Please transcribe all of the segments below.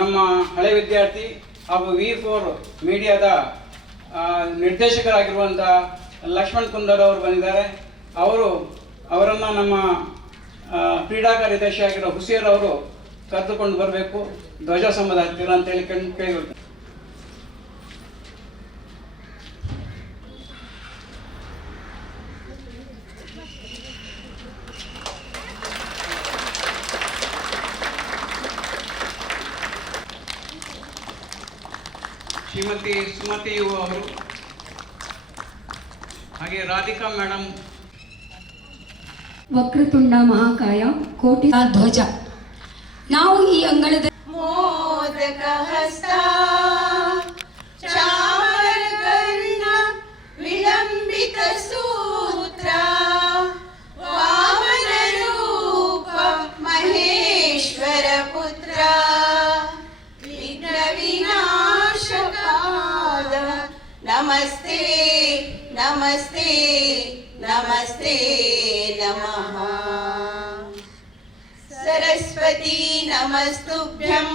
ನಮ್ಮ ಹಳೆ ವಿದ್ಯಾರ್ಥಿ ಹಾಗೂ V4 ಮೀಡಿಯಾದ ನಿರ್ದೇಶಕರಾಗಿರುವಂಥ ಲಕ್ಷ್ಮಣ್ ಕುಂದರ್ ಅವರು ಬಂದಿದ್ದಾರೆ. ಅವರನ್ನು ನಮ್ಮ ಕ್ರೀಡಾ ಕಾರ್ಯದರ್ಶಿಯಾಗಿರೋ ಹುಸೇರ್ ಅವರು ಕರೆದುಕೊಂಡು ಬರಬೇಕು, ಧ್ವಜಸ್ತಂಭದ ಹತ್ತಿರ ಅಂತೇಳಿ ಕೇಳಿಕೊಳ್ತಾರೆ. ಶ್ರೀಮತಿ ಸುಮತಿ ಯು ಅವರು, ಹಾಗೆ ರಾಧಿಕಾ ಮೇಡಮ್. ವಕ್ರತುಂಡ ಮಹಾಕಾಯ ಕೋಟಿ ಧ್ವಜ. ನಾವು ಈ ಅಂಗಳದ ಮೋದಕ ಹಸ್ತ ಚಾಮರ ಕರ್ಣ ವಿಳಂಬಿತ ಸೂತ್ರ ವಾಮನ ರೂಪ ಮಹೇಶ್ವರ ಪುತ್ರ ವಿಘ್ನ ವಿನಾಶಕಾಲ ನಮಸ್ತೆ ನಮಸ್ತೆ ನಮಸ್ತೆ ನಮಃ. सरस्वती नमस्तुभ्यं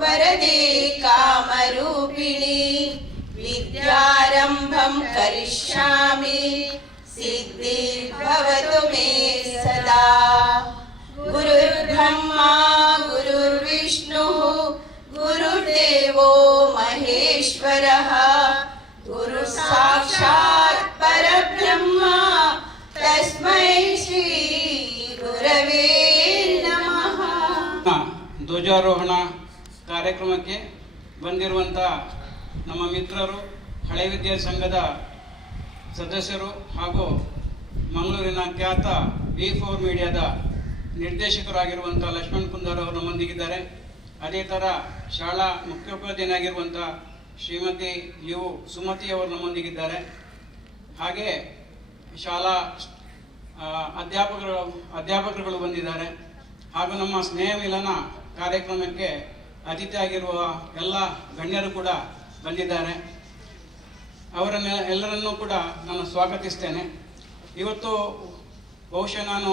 वरदे कामरूपिणी विद्यारम्भं करिष्यामि सिद्धिर्भवतु मे सदा. गुरुर्ब्रह्मा गुरुर्विष्णुः गुरुर्देवो महेश्वरः गुरुसाक्षात् परब्रह्म तस्मै श्री गुरवे ಧ್ವಜಾರೋಹಣ ಕಾರ್ಯಕ್ರಮಕ್ಕೆ ಬಂದಿರುವಂಥ ನಮ್ಮ ಮಿತ್ರರು, ಹಳೆ ವಿದ್ಯಾರ್ಥಿ ಸಂಘದ ಸದಸ್ಯರು ಹಾಗೂ ಮಂಗಳೂರಿನ ಖ್ಯಾತ V4 ಮೀಡಿಯಾದ ನಿರ್ದೇಶಕರಾಗಿರುವಂಥ ಲಕ್ಷ್ಮಣ್ ಕುಂದರ್ ಅವರು ನಮ್ಮೊಂದಿಗಿದ್ದಾರೆ. ಅದೇ ಥರ ಶಾಲಾ ಮುಖ್ಯೋಪಾಧ್ಯಾಯರಾಗಿರುವಂಥ ಶ್ರೀಮತಿ ಯು ಸುಮತಿ ಅವರು ನಮ್ಮೊಂದಿಗಿದ್ದಾರೆ. ಹಾಗೆ ಶಾಲಾ ಅಧ್ಯಾಪಕರುಗಳು ಬಂದಿದ್ದಾರೆ. ಹಾಗೂ ನಮ್ಮ ಸ್ನೇಹ ಮಿಲನ ಕಾರ್ಯಕ್ರಮಕ್ಕೆ ಅತಿಥಿಯಾಗಿರುವ ಎಲ್ಲ ಗಣ್ಯರು ಕೂಡ ಬಂದಿದ್ದಾರೆ. ಎಲ್ಲರನ್ನೂ ಕೂಡ ನಾನು ಸ್ವಾಗತಿಸ್ತೇನೆ. ಇವತ್ತು ಬಹುಶಃ ನಾನು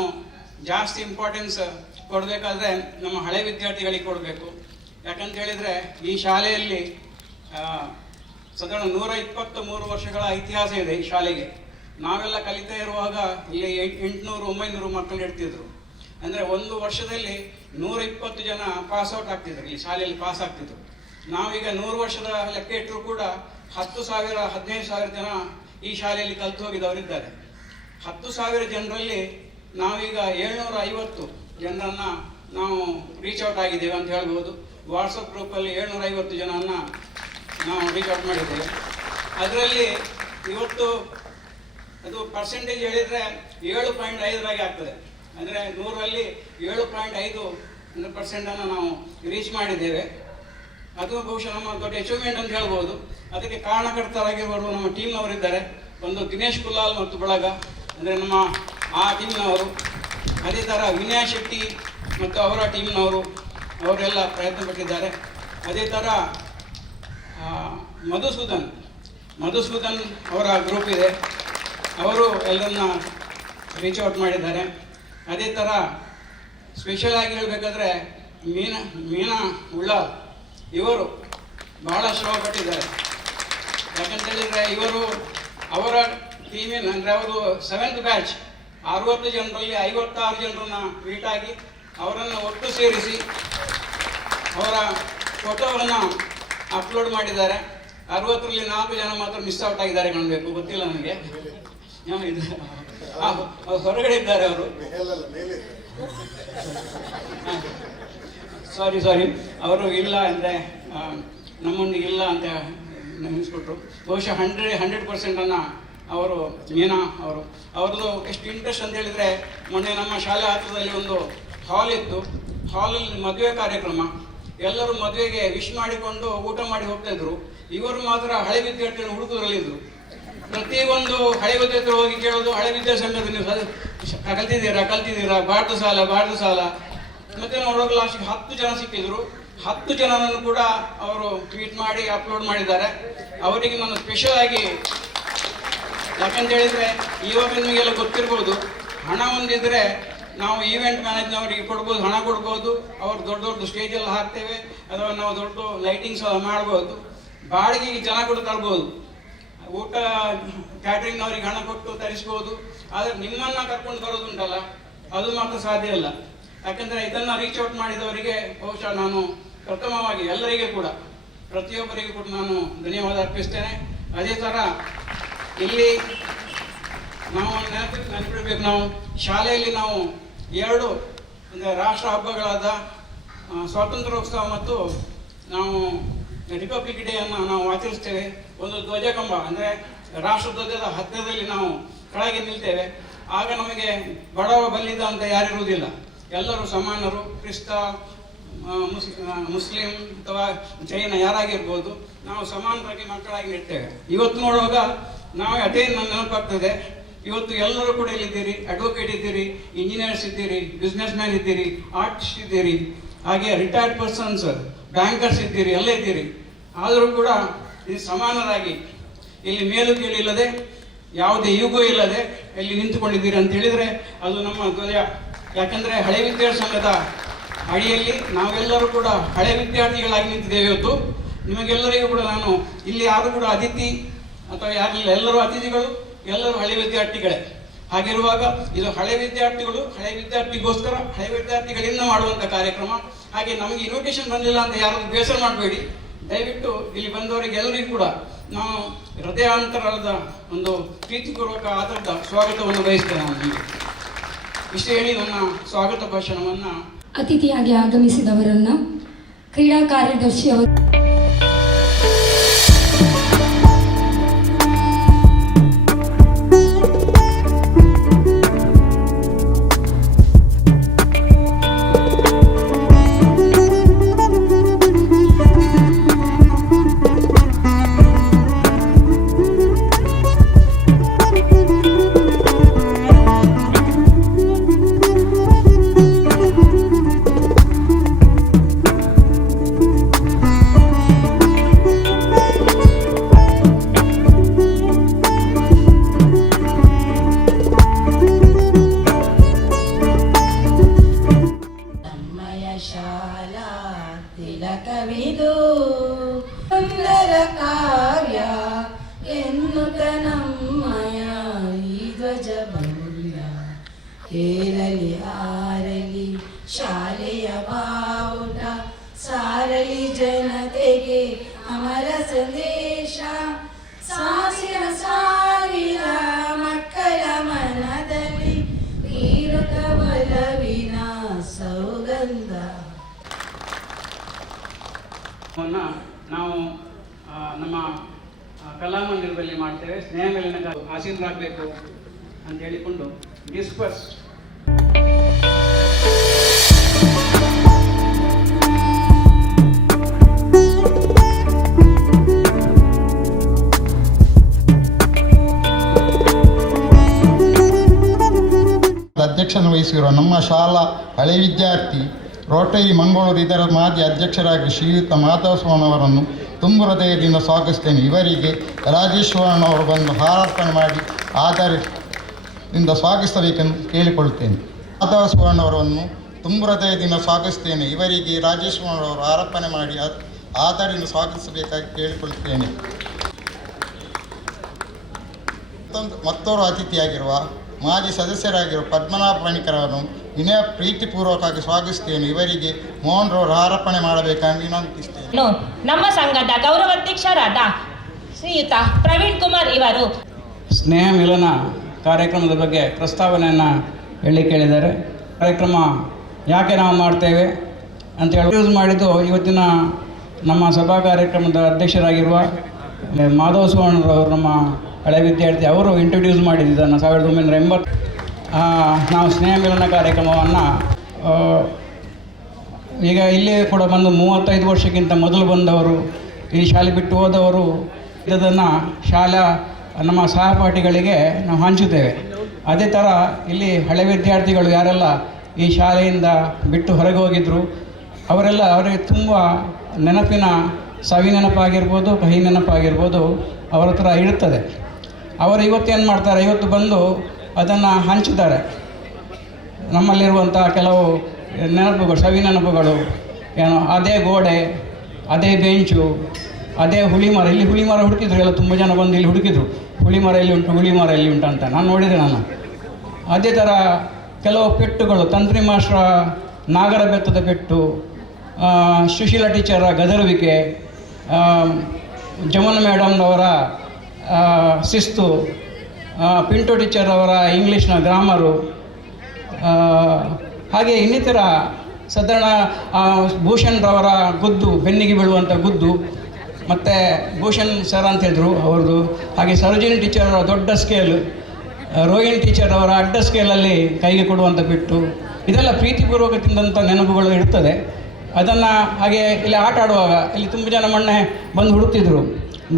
ಜಾಸ್ತಿ ಇಂಪಾರ್ಟೆನ್ಸ್ ಕೊಡಬೇಕಾದ್ರೆ ನಮ್ಮ ಹಳೆ ವಿದ್ಯಾರ್ಥಿಗಳಿಗೆ ಕೊಡಬೇಕು. ಯಾಕಂತ ಹೇಳಿದರೆ ಈ ಶಾಲೆಯಲ್ಲಿ ಸಾಧಾರಣ 123 ವರ್ಷಗಳ ಇತಿಹಾಸ ಇದೆ ಈ ಶಾಲೆಗೆ. ನಾವೆಲ್ಲ ಕಲಿತಾ ಇರುವಾಗ ಇಲ್ಲಿ 800-900 ಮಕ್ಕಳು ಇರ್ತಿದ್ರು. ಅಂದರೆ ಒಂದು ವರ್ಷದಲ್ಲಿ 120 ಜನ ಪಾಸ್ಔಟ್ ಆಗ್ತಿದ್ರು, ಈ ಶಾಲೆಯಲ್ಲಿ ಪಾಸ್ ಆಗ್ತಿದ್ರು. ನಾವೀಗ 100 ವರ್ಷದ ಲೆಕ್ಕ ಇಟ್ಟರೂ ಕೂಡ 10,000-15,000 ಜನ ಈ ಶಾಲೆಯಲ್ಲಿ ಕಲಿತು ಹೋಗಿದ್ದವರಿದ್ದಾರೆ. 10,000 ಜನರಲ್ಲಿ ನಾವೀಗ 750 ಜನರನ್ನು ನಾವು ರೀಚ್ ಔಟ್ ಆಗಿದ್ದೇವೆ ಅಂತ ಹೇಳ್ಬೋದು. ವಾಟ್ಸಪ್ ಗ್ರೂಪಲ್ಲಿ 750 ಜನವನ್ನು ನಾವು ರೀಚ್ ಔಟ್ ಮಾಡಿದ್ದೇವೆ. ಅದರಲ್ಲಿ ಇವತ್ತು ಅದು ಪರ್ಸೆಂಟೇಜ್ ಹೇಳಿದರೆ 7.5 ಆಗ್ತದೆ. ಅಂದರೆ 100ರಲ್ಲಿ 7.5% ನಾವು ರೀಚ್ ಮಾಡಿದ್ದೇವೆ. ಅದು ಬಹುಶಃ ನಮ್ಮ ದೊಡ್ಡ ಅಚೀವ್ಮೆಂಟ್ ಅಂತ ಹೇಳ್ಬೋದು. ಅದಕ್ಕೆ ಕಾರಣಕರ್ತರಾಗಿರುವರು ನಮ್ಮ ಟೀಮ್ನವರಿದ್ದಾರೆ. ಒಂದು ದಿನೇಶ್ ಕುಲಾಲ್ ಮತ್ತು ಬಳಗ, ಅಂದರೆ ನಮ್ಮ ಆ ಟೀಮ್ನವರು. ಅದೇ ಥರ ವಿನಯ್ ಶೆಟ್ಟಿ ಮತ್ತು ಅವರ ಟೀಮ್ನವರು, ಅವರೆಲ್ಲ ಪ್ರಯತ್ನ ಪಟ್ಟಿದ್ದಾರೆ. ಅದೇ ಥರ ಮಧುಸೂದನ್ ಅವರ ಗ್ರೂಪ್ ಇದೆ, ಅವರು ಎಲ್ಲರನ್ನ ರೀಚ್ ಔಟ್ ಮಾಡಿದ್ದಾರೆ. ಅದೇ ಥರ ಸ್ಪೆಷಲ್ ಆಗಿ ಹೇಳಬೇಕಾದ್ರೆ ಮೀನಾ ಉಳ್ಳಾಲ್ ಇವರು ಬಹಳ ಶ್ರಮಪಟ್ಟಿದ್ದಾರೆ. ಯಾಕಂತೇಳಿದರೆ ಇವರು ಅವರ ಟೀಮಿನ, ಅಂದರೆ ಅವರು 7th ಬ್ಯಾಚ್ 60 ಜನರಲ್ಲಿ 56 ಜನರನ್ನು ಮೀಟಾಗಿ ಅವರನ್ನು ಒಟ್ಟು ಸೇರಿಸಿ ಅವರ ಫೋಟೋವನ್ನು ಅಪ್ಲೋಡ್ ಮಾಡಿದ್ದಾರೆ. 60ರಲ್ಲಿ 4 ಜನ ಮಾತ್ರ ಮಿಸ್ ಔಟ್ ಆಗಿದ್ದಾರೆ ಕಾಣಬೇಕು, ಗೊತ್ತಿಲ್ಲ ನನಗೆ. ಇದು ಹೊರಗಡೆ ಇದ್ದಾರೆ ಅವರು. ಸಾರಿ ಅವರು ಇಲ್ಲ ಅಂದರೆ ನಮ್ಮೊಂದಿಗೆ ಇಲ್ಲ ಅಂತ ನೆನೆಸ್ಬಿಟ್ರು. ಬಹುಶಃ 100% ಅವರು ಮೀನಾ ಅವ್ರದ್ದು ಎಷ್ಟು ಇಂಟ್ರೆಸ್ಟ್ ಅಂತ ಹೇಳಿದರೆ, ಮೊನ್ನೆ ನಮ್ಮ ಶಾಲೆ ಹತ್ತಿರದಲ್ಲಿ ಒಂದು ಹಾಲ್ ಇತ್ತು. ಹಾಲಲ್ಲಿ ಮದುವೆ ಕಾರ್ಯಕ್ರಮ, ಎಲ್ಲರೂ ಮದುವೆಗೆ ವಿಶ್ ಮಾಡಿಕೊಂಡು ಊಟ ಮಾಡಿ ಹೋಗ್ತಾಯಿದ್ರು. ಇವರು ಮಾತ್ರ ಹಳೆ ವಿದ್ಯಾರ್ಥಿಗಳು ಹುಡುಕುದ್ರಲ್ಲಿದ್ದರು. ಪ್ರತಿಯೊಂದು ಹಳೆ ವಿದ್ಯಾರ್ಥಿಗಳು ಹೋಗಿ ಕೇಳೋದು, ಹಳೆ ವಿದ್ಯಾಸಂಘದ ನೀವು ಕಲ್ತಿದ್ದೀರಾ, ಬಾರ್ದು ಸಾಲ. ಮತ್ತೆ ನೋಡುವಾಗ ಲಾಸ್ಟಿಗೆ 10 ಜನ ಸಿಕ್ಕಿದ್ರು. 10 ಜನರನ್ನು ಕೂಡ ಅವರು ಟ್ವೀಟ್ ಮಾಡಿ ಅಪ್ಲೋಡ್ ಮಾಡಿದ್ದಾರೆ. ಅವರಿಗೆ ನಾನು ಸ್ಪೆಷಲ್ ಆಗಿ, ಯಾಕಂತ ಹೇಳಿದರೆ ಇವಾಗ ನಿಮಗೆಲ್ಲ ಗೊತ್ತಿರ್ಬೋದು, ಹಣ ಹೊಂದಿದ್ರೆ ನಾವು ಈವೆಂಟ್ ಮ್ಯಾನೇಜ್ನವರಿಗೆ ಕೊಡ್ಬೋದು, ಹಣ ಕೊಡ್ಬೋದು, ಅವ್ರು ದೊಡ್ಡ ದೊಡ್ಡ ಸ್ಟೇಜಲ್ಲಿ ಹಾಕ್ತೇವೆ, ಅಥವಾ ನಾವು ದೊಡ್ಡ ಲೈಟಿಂಗ್ಸ್ ಎಲ್ಲ ಮಾಡ್ಬೋದು, ಬಾಡಿಗೆಗೆ ಜನ ಕೂಡ ತರ್ಬೋದು, ಊಟ ಕ್ಯಾಟ್ರಿಂಗ್ನವ್ರಿಗೆ ಹಣ ಕೊಟ್ಟು ತರಿಸ್ಬೋದು. ಆದರೆ ನಿಮ್ಮನ್ನು ಕರ್ಕೊಂಡು ಬರೋದುಂಟಲ್ಲ, ಅದು ಮಾತ್ರ ಸಾಧ್ಯ ಇಲ್ಲ. ಯಾಕಂದರೆ ಇದನ್ನು ರೀಚ್ ಔಟ್ ಮಾಡಿದವರಿಗೆ ಬಹುಶಃ ನಾನು ಪ್ರಥಮವಾಗಿ ಎಲ್ಲರಿಗೆ ಕೂಡ, ಪ್ರತಿಯೊಬ್ಬರಿಗೂ ಕೂಡ ನಾನು ಧನ್ಯವಾದ ಅರ್ಪಿಸ್ತೇನೆ. ಅದೇ ಥರ ಇಲ್ಲಿ ನಾವು ನೆನಪಿಡಬೇಕು, ನಾವು ಶಾಲೆಯಲ್ಲಿ ನಾವು 2 ಅಂದರೆ ರಾಷ್ಟ್ರ ಹಬ್ಬಗಳಾದ ಸ್ವಾತಂತ್ರ್ಯೋತ್ಸವ ಮತ್ತು ನಾವು ರಿಪಬ್ಲಿಕ್ ಡೇ ಅನ್ನು ನಾವು ಆಚರಿಸ್ತೇವೆ. ಒಂದು ಧ್ವಜಕಂಬ ಅಂದರೆ ರಾಷ್ಟ್ರಧ್ವಜದ ಹತ್ತಿರದಲ್ಲಿ ನಾವು ಕೆಳಗೆ ನಿಲ್ತೇವೆ. ಆಗ ನಮಗೆ ಬಡವ ಬಲ್ಲಿದ ಅಂತ ಯಾರಿರುವುದಿಲ್ಲ, ಎಲ್ಲರೂ ಸಮಾನರು. ಕ್ರಿಸ್ತ, ಮುಸ್ಲಿಂ ಅಥವಾ ಜೈನ ಯಾರಾಗಿರ್ಬೋದು, ನಾವು ಸಮಾನರಾಗಿ ಮಕ್ಕಳಾಗಿ ನಿಲ್ತೇವೆ. ಇವತ್ತು ನೋಡುವಾಗ ನಾವು ಅದೇ ನನ್ನ ನೆನಪಾಗ್ತದೆ. ಇವತ್ತು ಎಲ್ಲರೂ ಕೂಡ ಇಲ್ಲಿದ್ದೀರಿ, ಅಡ್ವೊಕೇಟ್ ಇದ್ದೀರಿ, ಇಂಜಿನಿಯರ್ಸ್ ಇದ್ದೀರಿ, ಬಿಸ್ನೆಸ್ ಮ್ಯಾನ್ ಇದ್ದೀರಿ, ಆರ್ಟಿಸ್ಟ್ ಇದ್ದೀರಿ, ಹಾಗೆ ರಿಟೈರ್ಡ್ ಪರ್ಸನ್ಸ್, ಬ್ಯಾಂಕರ್ಸ್ ಇದ್ದೀರಿ, ಎಲ್ಲ ಇದ್ದೀರಿ. ಆದರೂ ಕೂಡ ಇದು ಸಮಾನರಾಗಿ ಇಲ್ಲಿ ಮೇಲು ಕೀಳು ಇಲ್ಲದೆ, ಯಾವುದೇ ಯುಗೋ ಇಲ್ಲದೆ ಇಲ್ಲಿ ನಿಂತುಕೊಂಡಿದ್ದೀರಿ ಅಂತ ಹೇಳಿದರೆ ಅದು ನಮ್ಮ ಧ್ವಜ. ಯಾಕಂದರೆ ಹಳೆ ವಿದ್ಯಾರ್ಥಿ ಸಂಘದ ಅಡಿಯಲ್ಲಿ ನಾವೆಲ್ಲರೂ ಕೂಡ ಹಳೆ ವಿದ್ಯಾರ್ಥಿಗಳಾಗಿ ನಿಂತಿದ್ದೇವೆ ಇವತ್ತು. ನಿಮಗೆಲ್ಲರಿಗೂ ಕೂಡ ನಾನು ಇಲ್ಲಿ ಯಾರು ಕೂಡ ಅತಿಥಿ ಅಥವಾ ಯಾರಿಲ್ಲ, ಎಲ್ಲರೂ ಅತಿಥಿಗಳು, ಎಲ್ಲರೂ ಹಳೆ ವಿದ್ಯಾರ್ಥಿಗಳೇ. ಹಾಗಿರುವಾಗ ಇದು ಹಳೆ ವಿದ್ಯಾರ್ಥಿಗಳು, ಹಳೆ ವಿದ್ಯಾರ್ಥಿಗೋಸ್ಕರ, ಹಳೆ ವಿದ್ಯಾರ್ಥಿಗಳಿಂದ ಮಾಡುವಂಥ ಕಾರ್ಯಕ್ರಮ. ಹಾಗೆ ನಮಗೆ ಇನ್ವಿಟೇಷನ್ ಬಂದಿಲ್ಲ ಅಂತ ಯಾರು ಬೇಸರ ಮಾಡಬೇಡಿ. ದಯವಿಟ್ಟು ಇಲ್ಲಿ ಬಂದವರಿಗೆ ಎಲ್ಲರಿಗೂ ಕೂಡ ನಾವು ಹೃದಯಾಂತರದ ಒಂದು ಪ್ರೀತಿಪೂರ್ವಕ ಆಧಾರದ ಸ್ವಾಗತವನ್ನು ಬಯಸ್ತೇನೆ. ನಾನು ನಿಮಗೆ ಇಷ್ಟು ಹೇಳಿ ನನ್ನ ಸ್ವಾಗತ ಭಾಷಣವನ್ನು. ಅತಿಥಿಯಾಗಿ ಆಗಮಿಸಿದವರನ್ನ ಕ್ರೀಡಾ ಕಾರ್ಯದರ್ಶಿ ಅವರು ತಿಲಕವಿದು ಸುಂದರ ಕಾವ್ಯ ಎನ್ನುತ್ತ ನಮ್ಮಯ ಈ ಧ್ವಜ ಭವ್ಯ. ಹೇರಲಿ ಹಾರಲಿ ಶಾಲೆಯ ಬಾವುಟ, ಸಾರಲಿ ಜನತೆಗೆ ಅಮರ ಸಂದೇಶ. ಸಾವಿರ ಸಾವಿರ ಮಕ್ಕಳ ಮನದಲ್ಲಿ ನೀರುತ ಬಲವಿನ ಸೌಗಂಧ. ನಾವು ನಮ್ಮ ಕಲಾಮಂದಿರದಲ್ಲಿ ಮಾಡ್ತೇವೆ. ಸ್ನೇಹ ಮೇಲಿನ ಆಸೀನರಾಗಬೇಕು ಅಂತ ಹೇಳಿಕೊಂಡು ಡಿಸ್ಪರ್ಸ್. ಅಧ್ಯಕ್ಷನ ವಹಿಸಿರುವ ನಮ್ಮ ಶಾಲಾ ಹಳೆ ವಿದ್ಯಾರ್ಥಿ ರೋಟರಿ ಮಂಗಳೂರು ಇದರ ಮಾಜಿ ಅಧ್ಯಕ್ಷರಾಗಿ ಶ್ರೀಯುತ ಮಾಧವಸ್ವಾಮಿಯವರನ್ನು ತುಂಬು ಹೃದಯದಿಂದ ಸ್ವಾಗತಿಸ್ತೇನೆ. ಇವರಿಗೆ ರಾಜೇಶ್ವರನವರು ಬಂದು ಹಾರಾರ್ಪಣೆ ಮಾಡಿ ಆಧಾರದಿಂದ ಸ್ವಾಗತಿಸಬೇಕೆಂದು ಕೇಳಿಕೊಳ್ಳುತ್ತೇನೆ. ಮಾಧವಸ್ವಾಮಿಯವರನ್ನು ತುಂಬು ಹೃದಯದಿಂದ ಸ್ವಾಗತಿಸ್ತೇನೆ. ಇವರಿಗೆ ರಾಜೇಶ್ವರನವರು ಹಾರಾರ್ಪಣೆ ಮಾಡಿ ಆಧಾರದಿಂದ ಸ್ವಾಗತಿಸಬೇಕಾಗಿ ಕೇಳಿಕೊಳ್ಳುತ್ತೇನೆ. ಮತ್ತೋರ್ವ ಅತಿಥಿಯಾಗಿರುವ ಮಾಜಿ ಸದಸ್ಯರಾಗಿರುವ ಪದ್ಮನಾಭ ಪಣಿಕರವನ್ನು ವಿನಯ ಪ್ರೀತಿಪೂರ್ವಕವಾಗಿ ಸ್ವಾಗತಿಸ್ತೇನೆ. ಇವರಿಗೆ ಮೋಹನ್ ರವರು ಹಾರಾರ್ಪಣೆ ಮಾಡಬೇಕಾಗಿ ವಿನಂತಿಸ್ತೇನೆ. ನಮ್ಮ ಸಂಘದ ಗೌರವಾಧ್ಯಕ್ಷರಾದ ಶ್ರೀಯುತ ಪ್ರವೀಣ್ ಕುಮಾರ್ ಇವರು ಸ್ನೇಹ ಮಿಲನ ಕಾರ್ಯಕ್ರಮದ ಬಗ್ಗೆ ಪ್ರಸ್ತಾವನೆಯನ್ನು ಹೇಳಿ ಕೇಳಿದ್ದಾರೆ. ಕಾರ್ಯಕ್ರಮ ಯಾಕೆ ನಾವು ಮಾಡ್ತೇವೆ ಅಂತ ಹೇಳಿ ಯೂಸ್ ಮಾಡಿದ್ದು ಇವತ್ತಿನ ನಮ್ಮ ಸಭಾ ಕಾರ್ಯಕ್ರಮದ ಅಧ್ಯಕ್ಷರಾಗಿರುವ ಮಾಧವಸ್ವಾಮಿರವರು, ನಮ್ಮ ಹಳೆ ವಿದ್ಯಾರ್ಥಿ, ಅವರು ಇಂಟ್ರೊಡ್ಯೂಸ್ ಮಾಡಿದ್ದನ್ನು 1980. ನಾವು ಸ್ನೇಹ ಮಿಲನ ಕಾರ್ಯಕ್ರಮವನ್ನು ಈಗ ಇಲ್ಲೇ ಕೂಡ ಬಂದು 35 ವರ್ಷಕ್ಕಿಂತ ಮೊದಲು ಬಂದವರು, ಈ ಶಾಲೆ ಬಿಟ್ಟು ಹೋದವರು, ಇದನ್ನು ಶಾಲಾ ನಮ್ಮ ಸಹಪಾಠಿಗಳಿಗೆ ನಾವು ಹಂಚುತ್ತೇವೆ. ಅದೇ ಥರ ಇಲ್ಲಿ ಹಳೆ ವಿದ್ಯಾರ್ಥಿಗಳು ಯಾರೆಲ್ಲ ಈ ಶಾಲೆಯಿಂದ ಬಿಟ್ಟು ಹೊರಗೆ ಹೋಗಿದ್ದರು ಅವರಿಗೆ ತುಂಬ ನೆನಪಿನ ಸವಿ ನೆನಪಾಗಿರ್ಬೋದು, ಕಹಿ ನೆನಪಾಗಿರ್ಬೋದು ಅವರ ಹತ್ರ ಇರುತ್ತದೆ. ಅವರು ಇವತ್ತೇನು ಮಾಡ್ತಾರೆ, ಇವತ್ತು ಬಂದು ಅದನ್ನು ಹಂಚುತ್ತಾರೆ. ನಮ್ಮಲ್ಲಿರುವಂಥ ಕೆಲವು ನೆನಪುಗಳು, ಸವಿ ನೆನಪುಗಳು ಏನೋ ಅದೇ ಗೋಡೆ, ಅದೇ ಬೆಂಚು, ಅದೇ ಹುಳಿಮರ. ಇಲ್ಲಿ ಹುಳಿಮರ ಹುಡುಕಿದ್ರು ಎಲ್ಲ, ತುಂಬ ಜನ ಬಂದು ಇಲ್ಲಿ ಹುಡುಕಿದ್ರು ಹುಳಿಮರ ಎಲ್ಲಿ ಉಂಟು, ಹುಳಿಮರ ಎಲ್ಲಿ ಉಂಟು ಅಂತ. ನಾನು ನೋಡಿದೆ ನಾನು. ಅದೇ ಥರ ಕೆಲವು ಪೆಟ್ಟುಗಳು, ತಂತ್ರಿ ಮಾಸ್ಟ್ರ ನಾಗರ ಬೆತ್ತದ ಪೆಟ್ಟು, ಸುಶೀಲಾ ಟೀಚರ ಗದರುವಿಕೆ, ಜಮುನಾ ಮೇಡಮ್ನವರ ಶಿಸ್ತು, ಪಿಂಟೋ ಟೀಚರ್ ಅವರ ಇಂಗ್ಲೀಷ್ನ ಗ್ರಾಮರು, ಹಾಗೆ ಇನ್ನಿತರ ಸಾಧಾರಣ ಭೂಷಣ್ ರವರ ಗುದ್ದು, ಬೆನ್ನಿಗೆ ಬೀಳುವಂಥ ಗುದ್ದು, ಮತ್ತು ಭೂಷಣ್ ಸರ್ ಅಂತ ಹೇಳಿದ್ರು ಅವ್ರದ್ದು. ಹಾಗೆ ಸರೋಜಿನಿ ಟೀಚರ್ ಅವರ ದೊಡ್ಡ ಸ್ಕೇಲ್, ರೋಹಿಣಿ ಟೀಚರ್ ಅವರ ಅಡ್ಡ ಸ್ಕೇಲಲ್ಲಿ ಕೈಗೆ ಕೊಡುವಂಥ ಬಿಟ್ಟು, ಇದೆಲ್ಲ ಪ್ರೀತಿಪೂರ್ವಕ ತಿಂದಂಥ ನೆನಪುಗಳು ಇರ್ತದೆ. ಅದನ್ನು ಹಾಗೆ ಇಲ್ಲಿ ಆಟ ಆಡುವಾಗ ಇಲ್ಲಿ ತುಂಬ ಜನ ಮೊನ್ನೆ ಬಂದು ಹುಡುಕ್ತಿದ್ರು.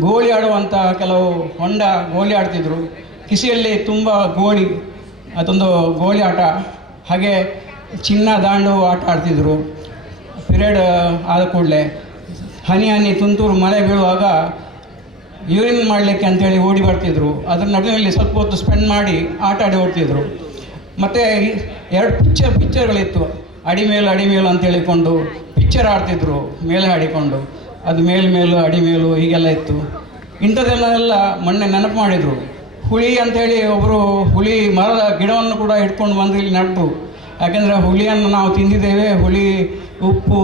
ಗೋಳಿ ಆಡುವಂಥ ಕೆಲವು ಹೊಂಡ ಗೋಳಿ ಆಡ್ತಿದ್ರು. ಕಿಸಿಯಲ್ಲಿ ತುಂಬ ಗೋಳಿ, ಅದೊಂದು ಗೋಳಿ ಆಟ. ಹಾಗೆ ಚಿನ್ನ ದಾಂಡು ಆಟ ಆಡ್ತಿದ್ರು. ಪಿರಿಯಡ್ ಆದ ಕೂಡಲೇ ಹನಿ ಹನಿ ತುಂತುರು ಮಳೆ ಬೀಳುವಾಗ ಯೂರಿನ್ ಮಾಡಲಿಕ್ಕೆ ಅಂತೇಳಿ ಓಡಿ ಬರ್ತಿದ್ರು. ಅದ್ರ ನಡುವಿನಲ್ಲಿ ಸ್ವಲ್ಪ ಹೊತ್ತು ಸ್ಪೆಂಡ್ ಮಾಡಿ ಆಟ ಆಡಿ ಓಡ್ತಿದ್ರು. ಮತ್ತು 2 ಪಿಕ್ಚರ್ಗಳಿತ್ತು, ಅಡಿಮೇಲು ಅಂತ ಹೇಳಿಕೊಂಡು ಪಿಕ್ಚರ್ ಆಡ್ತಿದ್ರು ಮೇಲೆ ಆಡಿಕೊಂಡು. ಅದು ಮೇಲು ಅಡಿಮೇಲು ಹೀಗೆಲ್ಲ ಇತ್ತು. ಇಂಥದ್ದೆಲ್ಲ ಮೊನ್ನೆ ನೆನಪು ಮಾಡಿದರು. ಹುಳಿ ಅಂಥೇಳಿ ಒಬ್ಬರು ಹುಳಿ ಮರದ ಗಿಡವನ್ನು ಕೂಡ ಇಟ್ಕೊಂಡು ಬಂದು ಇಲ್ಲಿ ನಟ್ಟು. ಯಾಕೆಂದರೆ ಹುಳಿಯನ್ನು ನಾವು ತಿಂದಿದ್ದೇವೆ. ಹುಳಿ ಉಪ್ಪು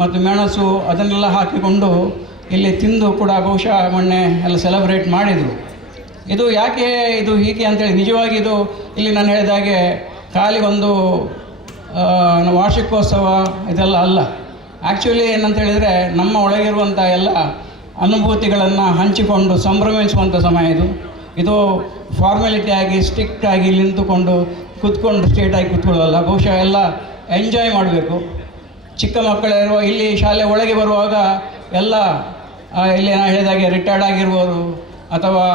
ಮತ್ತು ಮೆಣಸು ಅದನ್ನೆಲ್ಲ ಹಾಕಿಕೊಂಡು ಇಲ್ಲಿ ತಿಂದು ಕೂಡ ಬಹುಶಃ ಮೊನ್ನೆ ಎಲ್ಲ ಸೆಲೆಬ್ರೇಟ್ ಮಾಡಿದರು. ಇದು ಯಾಕೆ ಇದು ಹೀಗೆ ಅಂತೇಳಿ ನಿಜವಾಗಿ ಇದು ಇಲ್ಲಿ ನಾನು ಹೇಳಿದಾಗೆ ಖಾಲಿ ಒಂದು ವಾರ್ಷಿಕೋತ್ಸವ ಇದೆಲ್ಲ ಅಲ್ಲ. ಆ್ಯಕ್ಚುಲಿ ಏನಂತ ಹೇಳಿದರೆ ನಮ್ಮ ಒಳಗಿರುವಂಥ ಎಲ್ಲ ಅನುಭೂತಿಗಳನ್ನು ಹಂಚಿಕೊಂಡು ಸಂಭ್ರಮಿಸುವಂಥ ಸಮಯ ಇದು. ಇದು ಫಾರ್ಮಾಲಿಟಿಯಾಗಿ ಸ್ಟ್ರಿಕ್ಟಾಗಿ ನಿಂತುಕೊಂಡು ಕೂತ್ಕೊಂಡು ಸ್ಟ್ರೇಟಾಗಿ ಕೂತ್ಕೊಳ್ಳಲ್ಲ. ಬಹುಶಃ ಎಲ್ಲ ಎಂಜಾಯ್ ಮಾಡಬೇಕು. ಚಿಕ್ಕ ಮಕ್ಕಳಿರುವ ಇಲ್ಲಿ ಶಾಲೆ ಒಳಗೆ ಬರುವಾಗ ಎಲ್ಲ ಇಲ್ಲಿ ನಾನು ಹೇಳಿದಾಗೆ ರಿಟೈರ್ಡ್ ಆಗಿರ್ಬೋದು ಅಥವಾ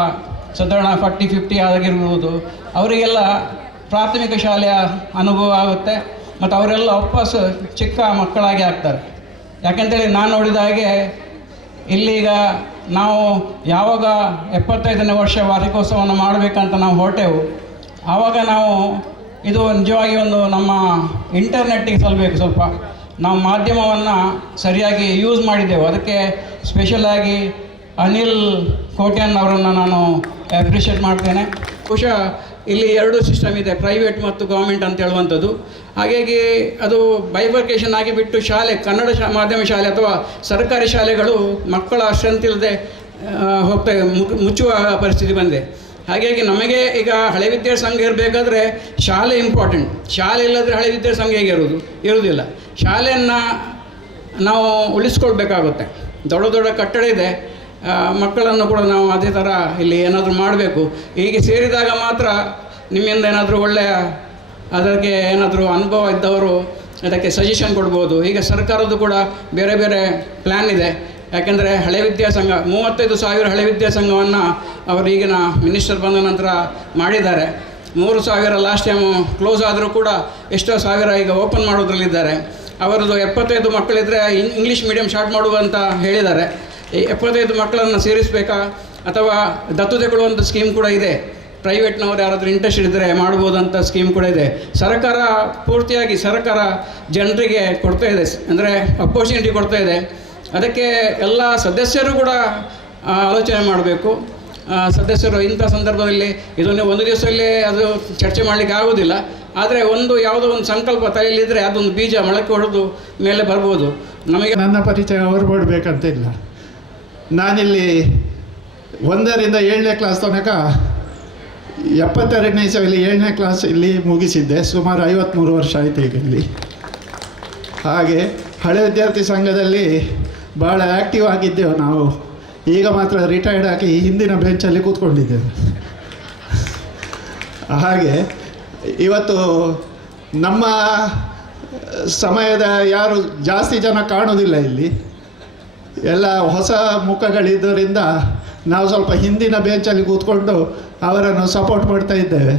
ಸಾಧಾರಣ 40-50 ಆಗಿರ್ಬೋದು, ಅವರಿಗೆಲ್ಲ ಪ್ರಾಥಮಿಕ ಶಾಲೆಯ ಅನುಭವ ಆಗುತ್ತೆ. ಮತ್ತು ಅವರೆಲ್ಲ ವಾಪಸ್ ಚಿಕ್ಕ ಮಕ್ಕಳಾಗಿ ಆಗ್ತಾರೆ. ಯಾಕೆಂತೇಳಿ ನಾನು ನೋಡಿದ ಹಾಗೆ ಇಲ್ಲೀಗ ನಾವು ಯಾವಾಗ 75ನೇ ವರ್ಷ ವಾರ್ಷಿಕೋತ್ಸವವನ್ನು ಮಾಡಬೇಕಂತ ನಾವು ಹೊರಟೆವು, ಆವಾಗ ನಾವು ಇದು ನಿಜವಾಗಿ ಒಂದು ನಮ್ಮ ಇಂಟರ್ನೆಟ್ಟಿಗೆ ಸಲ್ಲಬೇಕು. ಸ್ವಲ್ಪ ನಾವು ಮಾಧ್ಯಮವನ್ನು ಸರಿಯಾಗಿ ಯೂಸ್ ಮಾಡಿದ್ದೆವು. ಅದಕ್ಕೆ ಸ್ಪೆಷಲಾಗಿ ಅನಿಲ್ ಕೋಟ್ಯಾನ್ ಅವರನ್ನು ನಾನು ಅಪ್ರಿಷಿಯೇಟ್ ಮಾಡ್ತೇನೆ. ಬಹುಶಃ ಇಲ್ಲಿ 2 ಸಿಸ್ಟಮ್ ಇದೆ, ಪ್ರೈವೇಟ್ ಮತ್ತು ಗೌರ್ಮೆಂಟ್ ಅಂತ ಹೇಳುವಂಥದ್ದು. ಹಾಗಾಗಿ ಅದು ಬೈಫರ್ಕೇಷನ್ ಆಗಿಬಿಟ್ಟು ಶಾಲೆ, ಕನ್ನಡ ಮಾಧ್ಯಮ ಶಾಲೆ ಅಥವಾ ಸರ್ಕಾರಿ ಶಾಲೆಗಳು ಮಕ್ಕಳ ಸ್ಟ್ರೆಂತ್ ಇಲ್ಲದೆ ಮುಚ್ಚುವ ಪರಿಸ್ಥಿತಿ ಬಂದಿದೆ. ಹಾಗಾಗಿ ನಮಗೆ ಈಗ ಹಳೆ ವಿದ್ಯಾರ್ಥಿ ಸಂಘ ಇರಬೇಕಾದ್ರೆ ಶಾಲೆ ಇಂಪಾರ್ಟೆಂಟ್. ಶಾಲೆ ಇಲ್ಲದ್ರೆ ಹಳೆ ವಿದ್ಯಾರ್ಥಿ ಸಂಘ ಹೇಗೆ ಇರುವುದಿಲ್ಲ. ಶಾಲೆಯನ್ನು ನಾವು ಉಳಿಸ್ಕೊಳ್ಬೇಕಾಗುತ್ತೆ. ದೊಡ್ಡ ಕಟ್ಟಡ ಇದೆ, ಮಕ್ಕಳನ್ನು ಕೂಡ ನಾವು ಅದೇ ಥರ ಇಲ್ಲಿ ಏನಾದರೂ ಮಾಡಬೇಕು. ಹೀಗೆ ಸೇರಿದಾಗ ಮಾತ್ರ ನಿಮ್ಮಿಂದ ಏನಾದರೂ ಒಳ್ಳೆಯ ಅದಕ್ಕೆ ಏನಾದರೂ ಅನುಭವ ಇದ್ದವರು ಅದಕ್ಕೆ ಸಜೆಷನ್ ಕೊಡ್ಬೋದು. ಈಗ ಸರ್ಕಾರದ್ದು ಕೂಡ ಬೇರೆ ಬೇರೆ ಪ್ಲ್ಯಾನ್ ಇದೆ. ಯಾಕೆಂದರೆ ಹಳೆ ವಿದ್ಯಾಸಂಘ 35,000 ಹಳೆ ವಿದ್ಯಾಸಂಘವನ್ನು ಅವರು ಈಗಿನ ಮಿನಿಸ್ಟರ್ ಬಂದ ನಂತರ ಮಾಡಿದ್ದಾರೆ. 3,000 ಲಾಸ್ಟ್ ಟೈಮು ಕ್ಲೋಸ್ ಆದರೂ ಕೂಡ ಎಷ್ಟೋ ಸಾವಿರ ಈಗ ಓಪನ್ ಮಾಡೋದ್ರಲ್ಲಿದ್ದಾರೆ. ಅವರದ್ದು 75 ಮಕ್ಕಳಿದ್ದರೆ ಇಂಗ್ಲೀಷ್ ಮೀಡಿಯಂ ಸ್ಟಾರ್ಟ್ ಮಾಡುವಂತ ಹೇಳಿದ್ದಾರೆ. ಈ 75 ಮಕ್ಕಳನ್ನು ಸೇರಿಸಬೇಕಾ ಅಥವಾ ದತ್ತು ತಗೊಳ್ಳುವಂಥ ಸ್ಕೀಮ್ ಕೂಡ ಇದೆ. ಪ್ರೈವೇಟ್ನವರು ಯಾರಾದರೂ ಇಂಟ್ರೆಸ್ಟ್ ಇದ್ದರೆ ಮಾಡ್ಬೋದಂಥ ಸ್ಕೀಮ್ ಕೂಡ ಇದೆ. ಸರ್ಕಾರ ಪೂರ್ತಿಯಾಗಿ ಜನರಿಗೆ ಕೊಡ್ತಾ ಇದೆ, ಅಂದರೆ ಅಪರ್ಚುನಿಟಿ ಕೊಡ್ತಾ ಇದೆ. ಅದಕ್ಕೆ ಎಲ್ಲ ಸದಸ್ಯರು ಕೂಡ ಆಲೋಚನೆ ಮಾಡಬೇಕು. ಸದಸ್ಯರು ಇಂಥ ಸಂದರ್ಭದಲ್ಲಿ ಇದನ್ನು ಒಂದು ದಿವಸದಲ್ಲೇ ಅದು ಚರ್ಚೆ ಮಾಡಲಿಕ್ಕೆ ಆಗೋದಿಲ್ಲ. ಆದರೆ ಯಾವುದೋ ಒಂದು ಸಂಕಲ್ಪ ತಲೆಯಲ್ಲಿದ್ದರೆ ಅದೊಂದು ಬೀಜ ಮೊಳಕೆ ಹೊಡೆದು ಮೇಲೆ ಬರ್ಬೋದು. ನಮಗೆ ನನ್ನ ಪರಿಚಯ ಅವರು ಕೊಡಬೇಕಂತಿಲ್ಲ. ನಾನಿಲ್ಲಿ 1ರಿಂದ 7ನೇ ಕ್ಲಾಸ್ ತನಕ 72ನೇ ಇಸವಿಯಲ್ಲಿ 7ನೇ ಕ್ಲಾಸ್ ಇಲ್ಲಿ ಮುಗಿಸಿದ್ದೆ. ಸುಮಾರು 53 ವರ್ಷ ಆಯಿತು ಈಗ ಇಲ್ಲಿ. ಹಾಗೆ ಹಳೆ ವಿದ್ಯಾರ್ಥಿ ಸಂಘದಲ್ಲಿ ಭಾಳ ಆ್ಯಕ್ಟಿವ್ ಆಗಿದ್ದೆವು ನಾವು. ಈಗ ಮಾತ್ರ ರಿಟೈರ್ಡ್ ಆಗಿ ಹಿಂದಿನ ಬೆಂಚಲ್ಲಿ ಕೂತ್ಕೊಂಡಿದ್ದೇವೆ. ಹಾಗೆ ಇವತ್ತು ನಮ್ಮ ಸಮಯದ ಯಾರು ಜಾಸ್ತಿ ಜನ ಕಾಣೋದಿಲ್ಲ ಇಲ್ಲಿ. ಎಲ್ಲ ಹೊಸ ಮುಖಗಳಿದ್ದರಿಂದ ನಾವು ಸ್ವಲ್ಪ ಹಿಂದಿನ ಬೆಂಚಲ್ಲಿ ಕೂತ್ಕೊಂಡು ಅವರನ್ನು ಸಪೋರ್ಟ್ ಮಾಡ್ತಾ ಇದ್ದೇವೆ.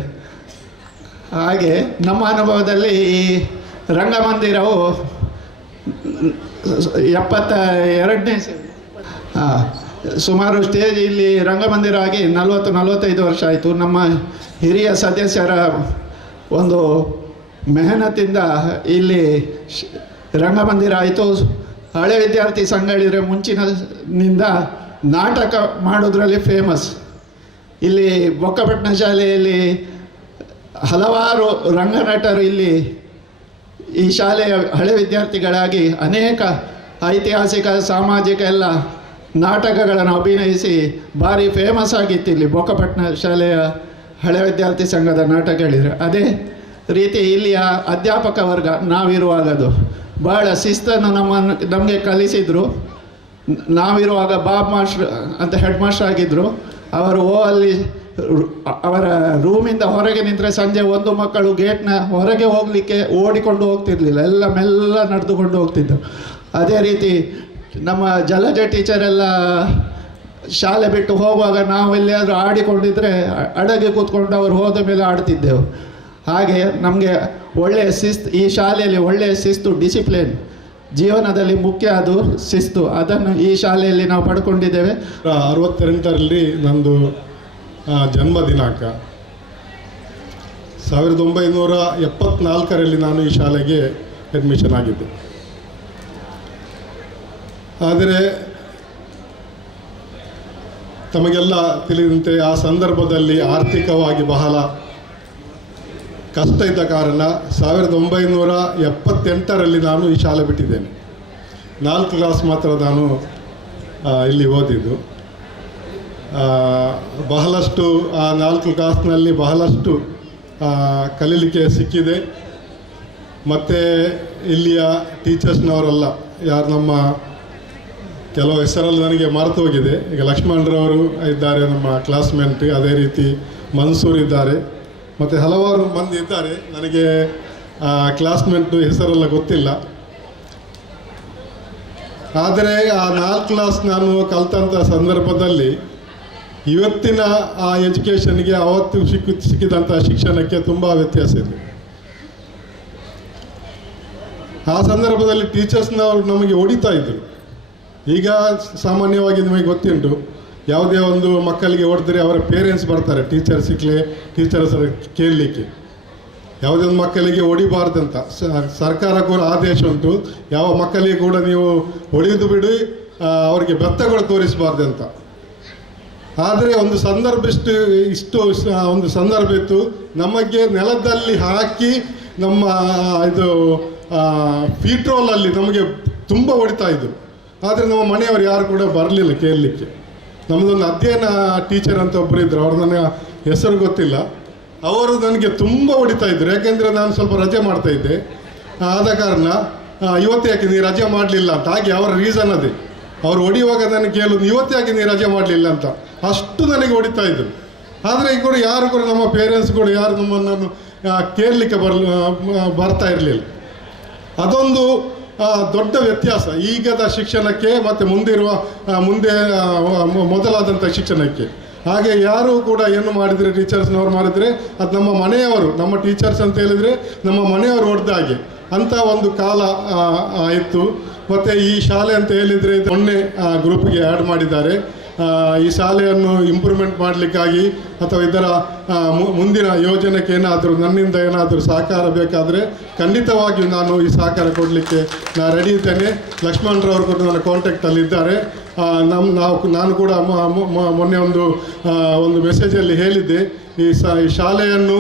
ಹಾಗೆ ನಮ್ಮ ಅನುಭವದಲ್ಲಿ ಈ ರಂಗಮಂದಿರವು 72ನೇ ಸುಮಾರು ಸ್ಟೇಜ್ ಇಲ್ಲಿ ರಂಗಮಂದಿರ ಆಗಿ 40-45 ವರ್ಷ ಆಯಿತು. ನಮ್ಮ ಹಿರಿಯ ಸದಸ್ಯರ ಒಂದು ಮೆಹನತಿಂದ ಇಲ್ಲಿ ರಂಗಮಂದಿರ ಆಯಿತು. ಹಳೆ ವಿದ್ಯಾರ್ಥಿ ಸಂಘಗಳಿದ್ರೆ ಮುಂಚಿನಿಂದ ನಾಟಕ ಮಾಡೋದ್ರಲ್ಲಿ ಫೇಮಸ್. ಇಲ್ಲಿ ಬೊಕ್ಕಪಟ್ಟಣ ಶಾಲೆಯಲ್ಲಿ ಹಲವಾರು ರಂಗನಟರು ಇಲ್ಲಿ ಈ ಶಾಲೆಯ ಹಳೆ ವಿದ್ಯಾರ್ಥಿಗಳಾಗಿ ಅನೇಕ ಐತಿಹಾಸಿಕ ಸಾಮಾಜಿಕ ಎಲ್ಲ ನಾಟಕಗಳನ್ನು ಅಭಿನಯಿಸಿ ಭಾರಿ ಫೇಮಸ್ ಆಗಿತ್ತು ಇಲ್ಲಿ ಬೊಕ್ಕಪಟ್ಟಣ ಶಾಲೆಯ ಹಳೆ ವಿದ್ಯಾರ್ಥಿ ಸಂಘದ ನಾಟಕಗಳಿದ್ರೆ. ಅದೇ ರೀತಿ ಇಲ್ಲಿಯ ಅಧ್ಯಾಪಕ ವರ್ಗ ನಾವಿರುವಾಗದು ಭಾಳ ಶಿಸ್ತನ್ನು ನಮಗೆ ಕಲಿಸಿದರು. ನಾವಿರುವಾಗ ಬಾಬ್ ಮಾಸ್ಟ್ರ್ ಅಂತ ಹೆಡ್ ಮಾಸ್ಟರ್ ಆಗಿದ್ದರು. ಅವರು ಅಲ್ಲಿ ಅವರ ರೂಮಿಂದ ಹೊರಗೆ ನಿಂತರೆ ಸಂಜೆ ಒಂದು ಮಕ್ಕಳು ಗೇಟ್ನ ಹೊರಗೆ ಹೋಗಲಿಕ್ಕೆ ಓಡಿಕೊಂಡು ಹೋಗ್ತಿರ್ಲಿಲ್ಲ, ಎಲ್ಲ ಮೆಲ್ಲ ನಡೆದುಕೊಂಡು ಹೋಗ್ತಿದ್ದರು. ಅದೇ ರೀತಿ ನಮ್ಮ ಜಲಜ ಟೀಚರೆಲ್ಲ ಶಾಲೆ ಬಿಟ್ಟು ಹೋಗುವಾಗ ನಾವು ಎಲ್ಲಿಯಾದರೂ ಆಡಿಕೊಂಡಿದ್ದರೆ ಅಡಗೆ ಕೂತ್ಕೊಂಡು ಅವರು ಹೋದ ಮೇಲೆ ಆಡ್ತಿದ್ದೆವು. ಹಾಗೆ ನಮಗೆ ಒಳ್ಳೆಯ ಶಿಸ್ತು, ಈ ಶಾಲೆಯಲ್ಲಿ ಒಳ್ಳೆಯ ಶಿಸ್ತು, ಡಿಸಿಪ್ಲಿನ್ ಜೀವನದಲ್ಲಿ ಮುಖ್ಯ. ಅದು ಶಿಸ್ತು, ಅದನ್ನು ಈ ಶಾಲೆಯಲ್ಲಿ ನಾವು ಪಡ್ಕೊಂಡಿದ್ದೇವೆ. 68ರಲ್ಲಿ ನಂದು ಜನ್ಮ ದಿನಾಂಕ. 1974ರಲ್ಲಿ ನಾನು ಈ ಶಾಲೆಗೆ ಅಡ್ಮಿಷನ್ ಆಗಿದ್ದೆ. ಆದರೆ ತಮಗೆಲ್ಲ ತಿಳಿದಂತೆ ಆ ಸಂದರ್ಭದಲ್ಲಿ ಆರ್ಥಿಕವಾಗಿ ಬಹಳ ಕಷ್ಟ ಇದ್ದ ಕಾರಣ 1978ರಲ್ಲಿ ನಾನು ಈ ಶಾಲೆ ಬಿಟ್ಟಿದ್ದೇನೆ. 4 ಕ್ಲಾಸ್ ಮಾತ್ರ ನಾನು ಇಲ್ಲಿ ಓದಿದ್ದು. ಬಹಳಷ್ಟು ಆ 4 ಕ್ಲಾಸ್ನಲ್ಲಿ ಬಹಳಷ್ಟು ಕಲೀಲಿಕ್ಕೆ ಸಿಕ್ಕಿದೆ. ಮತ್ತು ಇಲ್ಲಿಯ ಟೀಚರ್ಸ್ನವರೆಲ್ಲ ಯಾರು ನಮ್ಮ ಕೆಲವು ಹೆಸರಲ್ಲಿ ನನಗೆ ಮರೆತು ಹೋಗಿದೆ. ಈಗ ಲಕ್ಷ್ಮಣರವರು ಇದ್ದಾರೆ ನಮ್ಮ ಕ್ಲಾಸ್ಮೇಟ್, ಅದೇ ರೀತಿ ಮನ್ಸೂರ್ ಇದ್ದಾರೆ, ಮತ್ತು ಹಲವಾರು ಮಂದಿ ಇದ್ದಾರೆ. ನನಗೆ ಕ್ಲಾಸ್ಮೇಟ್ ಹೆಸರೆಲ್ಲ ಗೊತ್ತಿಲ್ಲ. ಆದರೆ ಆ 4 ಕ್ಲಾಸ್ ನಾನು ಕಲಿತಂಥ ಸಂದರ್ಭದಲ್ಲಿ ಇವತ್ತಿನ ಆ ಎಜುಕೇಷನ್ಗೆ ಅವತ್ತು ಸಿಕ್ಕಿದಂಥ ಶಿಕ್ಷಣಕ್ಕೆ ತುಂಬ ವ್ಯತ್ಯಾಸ ಇದೆ. ಆ ಸಂದರ್ಭದಲ್ಲಿ ಟೀಚರ್ಸ್ನವರು ನಮಗೆ ಹೊಡಿತಾ ಇದ್ದರು. ಈಗ ಸಾಮಾನ್ಯವಾಗಿ ನಿಮಗೆ ಗೊತ್ತುಂಟು, ಯಾವುದೇ ಒಂದು ಮಕ್ಕಳಿಗೆ ಹೊಡೆದ್ರೆ ಅವರ ಪೇರೆಂಟ್ಸ್ ಬರ್ತಾರೆ ಟೀಚರ್ಸ್ ಕೇಳಲಿಕ್ಕೆ. ಯಾವುದೇ ಒಂದು ಮಕ್ಕಳಿಗೆ ಹೊಡಿಬಾರ್ದಂತ ಸರ್ಕಾರ ಕೂಡ ಆದೇಶ ಉಂಟು. ಯಾವ ಮಕ್ಕಳಿಗೆ ಕೂಡ ನೀವು ಹೊಡೆದು ಬಿಡಿ, ಅವರಿಗೆ ಬೆತ್ತಗಳು ತೋರಿಸಬಾರ್ದಂತ. ಆದರೆ ಒಂದು ಸಂದರ್ಭ ಒಂದು ಸಂದರ್ಭ ಇತ್ತು, ನಮಗೆ ನೆಲದಲ್ಲಿ ಹಾಕಿ ನಮ್ಮ ಇದು ಫೀಟ್ರೋಲಲ್ಲಿ ನಮಗೆ ತುಂಬ ಹೊಡಿತಾ ಇದ್ರು. ಆದರೆ ನಮ್ಮ ಮನೆಯವರು ಯಾರು ಕೂಡ ಬರಲಿಲ್ಲ ಕೇಳಲಿಕ್ಕೆ. ನಮ್ಮದೊಂದು ಅಧ್ಯಯನ ಟೀಚರ್ ಅಂತ ಒಬ್ಬರು ಇದ್ದರು, ಅವ್ರು ನನಗೆ ಹೆಸರು ಗೊತ್ತಿಲ್ಲ. ಅವರು ನನಗೆ ತುಂಬ ಹೊಡಿತಾ ಇದ್ದರು, ಯಾಕೆಂದರೆ ನಾನು ಸ್ವಲ್ಪ ರಜೆ ಮಾಡ್ತಾಯಿದ್ದೆ. ಆದ ಕಾರಣ ಇವತ್ತು ಯಾಕೆ ನೀವು ರಜೆ ಮಾಡಲಿಲ್ಲ ಅಂತ. ಹಾಗೆ ಅವರ ರೀಸನ್ ಅದೇ, ಅವ್ರು ಹೊಡಿಯುವಾಗ ನನಗೆ ಕೇಳೋದು ಇವತ್ತು ಯಾಕೆ ನೀವು ರಜೆ ಮಾಡಲಿಲ್ಲ ಅಂತ. ಅಷ್ಟು ನನಗೆ ಹೊಡಿತಾ ಇದ್ದರು. ಆದರೆ ಈಗ ಕೂಡ ಯಾರು ಕೂಡ ನಮ್ಮ ಪೇರೆಂಟ್ಸ್ ಕೂಡ ಯಾರು ನಮ್ಮನ್ನು ಕೇಳಲಿಕ್ಕೆ ಬರ್ತಾ ಇರಲಿಲ್ಲ. ಅದೊಂದು ದೊಡ್ಡ ವ್ಯತ್ಯಾಸ ಈಗದ ಶಿಕ್ಷಣಕ್ಕೆ ಮತ್ತು ಮುಂದೆ ಮೊದಲಾದಂಥ ಶಿಕ್ಷಣಕ್ಕೆ. ಹಾಗೆ ಯಾರು ಕೂಡ ಏನು ಮಾಡಿದರೆ ಟೀಚರ್ಸ್ನವ್ರು ಮಾಡಿದರೆ ಅದು ನಮ್ಮ ಮನೆಯವರು, ನಮ್ಮ ಟೀಚರ್ಸ್ ಅಂತ ಹೇಳಿದರೆ ನಮ್ಮ ಮನೆಯವರು ಹೊಡೆದ ಹಾಗೆ ಅಂಥ ಒಂದು ಕಾಲ ಇತ್ತು. ಮತ್ತು ಈ ಶಾಲೆ ಅಂತ ಹೇಳಿದರೆ ಮೊನ್ನೆ ಗ್ರೂಪ್ಗೆ ಆ್ಯಡ್ ಮಾಡಿದ್ದಾರೆ. ಈ ಶಾಲೆಯನ್ನು ಇಂಪ್ರೂವ್ಮೆಂಟ್ ಮಾಡಲಿಕ್ಕಾಗಿ ಅಥವಾ ಇದರ ಮುಂದಿನ ಯೋಜನೆಗೆ ಏನಾದರೂ ನನ್ನಿಂದ ಏನಾದರೂ ಸಹಕಾರ ಬೇಕಾದರೆ ಖಂಡಿತವಾಗಿಯೂ ನಾನು ಈ ಸಹಕಾರ ಕೊಡಲಿಕ್ಕೆ ನಾನು ರೆಡಿ ಇದ್ದೇನೆ. ಲಕ್ಷ್ಮಣರವರು ಕೂಡ ನನ್ನ ಕಾಂಟ್ಯಾಕ್ಟಲ್ಲಿದ್ದಾರೆ. ನಾನು ಕೂಡ ಮೊನ್ನೆ ಒಂದು ಮೆಸೇಜಲ್ಲಿ ಹೇಳಿದ್ದೆ, ಈ ಶಾಲೆಯನ್ನು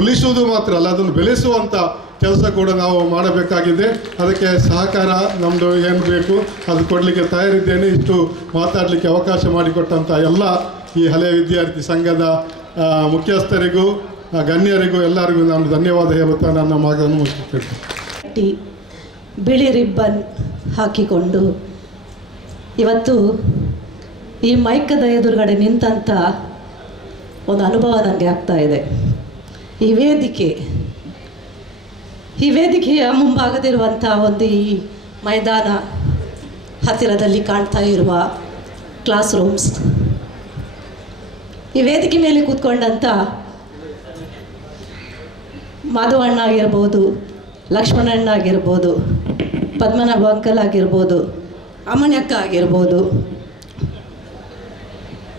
ಉಳಿಸುವುದು ಮಾತ್ರ ಅಲ್ಲ, ಅದನ್ನು ಬೆಳೆಸುವಂಥ ಕೆಲಸ ಕೂಡ ನಾವು ಮಾಡಬೇಕಾಗಿದೆ. ಅದಕ್ಕೆ ಸಹಕಾರ ನಮ್ಮದು ಏನು ಬೇಕು ಅದು ಕೊಡಲಿಕ್ಕೆ ತಯಾರಿದ್ದೇನೆ. ಇಷ್ಟು ಮಾತಾಡಲಿಕ್ಕೆ ಅವಕಾಶ ಮಾಡಿಕೊಟ್ಟಂಥ ಎಲ್ಲ ಈ ಹಳೆಯ ವಿದ್ಯಾರ್ಥಿ ಸಂಘದ ಮುಖ್ಯಸ್ಥರಿಗೂ ಗಣ್ಯರಿಗೂ ಎಲ್ಲರಿಗೂ ನಾನು ಧನ್ಯವಾದ ಹೇಳುತ್ತಾ ನನ್ನ ಮಾತನ್ನು ಮುಗಿಸುತ್ತೇನೆ. ಬಿಳಿ ರಿಬ್ಬನ್ ಹಾಕಿಕೊಂಡು ಇವತ್ತು ಈ ಮೈಕದ ಎದುರುಗಡೆ ನಿಂತಂಥ ಒಂದು ಅನುಭವ ನನಗೆ ಆಗ್ತಾ ಇದೆ. ಈ ವೇದಿಕೆಯ ಮುಂಭಾಗದಿರುವಂಥ ಒಂದು ಈ ಮೈದಾನ, ಹತ್ತಿರದಲ್ಲಿ ಕಾಣ್ತಾ ಇರುವ ಕ್ಲಾಸ್ ರೂಮ್ಸ್, ಈ ವೇದಿಕೆ ಮೇಲೆ ಕೂತ್ಕೊಂಡಂಥ ಮಾಧವಣ್ಣ ಆಗಿರ್ಬೋದು, ಲಕ್ಷ್ಮಣಣ್ಣ ಆಗಿರ್ಬೋದು, ಪದ್ಮನಾಭ ಅಂಕಲ್ ಆಗಿರ್ಬೋದು, ಅಮ್ಮಣ್ಯಕ್ಕ ಆಗಿರ್ಬೋದು,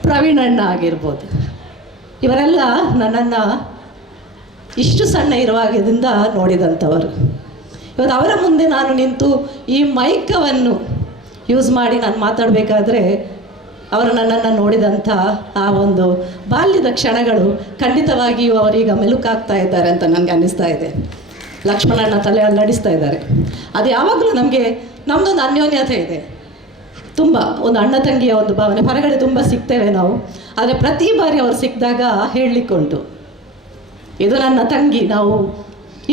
ಪ್ರವೀಣಣ್ಣ ಆಗಿರ್ಬೋದು, ಇವರೆಲ್ಲ ನನ್ನನ್ನು ಇಷ್ಟು ಸಣ್ಣ ಇರುವಾಗಿದ್ದರಿಂದ ನೋಡಿದಂಥವರು. ಇವತ್ತು ಅವರ ಮುಂದೆ ನಾನು ನಿಂತು ಈ ಮೈಕವನ್ನು ಯೂಸ್ ಮಾಡಿ ನಾನು ಮಾತಾಡಬೇಕಾದ್ರೆ ಅವರು ನನ್ನನ್ನು ನೋಡಿದಂಥ ಆ ಒಂದು ಬಾಲ್ಯದ ಕ್ಷಣಗಳು ಖಂಡಿತವಾಗಿಯೂ ಅವರೀಗ ಮೆಲುಕಾಗ್ತಾ ಇದ್ದಾರೆ ಅಂತ ನನಗೆ ಅನ್ನಿಸ್ತಾ ಇದೆ. ಲಕ್ಷ್ಮಣನ ತಲೆ ಅಲ್ಲಾಡಿಸ್ತಾ ಇದ್ದಾರೆ. ಅದು ಯಾವಾಗಲೂ ನಮಗೆ ನಮ್ಮದೊಂದು ಅನ್ಯೋನ್ಯತೆ ಇದೆ, ತುಂಬ ಒಂದು ಅಣ್ಣ ತಂಗಿಯ ಒಂದು ಭಾವನೆ. ಹೊರಗಡೆ ತುಂಬ ಸಿಗ್ತೇವೆ ನಾವು, ಆದರೆ ಪ್ರತಿ ಬಾರಿ ಅವ್ರು ಸಿಕ್ಕಿದಾಗ ಹೇಳಲಿಕ್ಕುಂಟು, ಇದು ನನ್ನ ತಂಗಿ, ನಾವು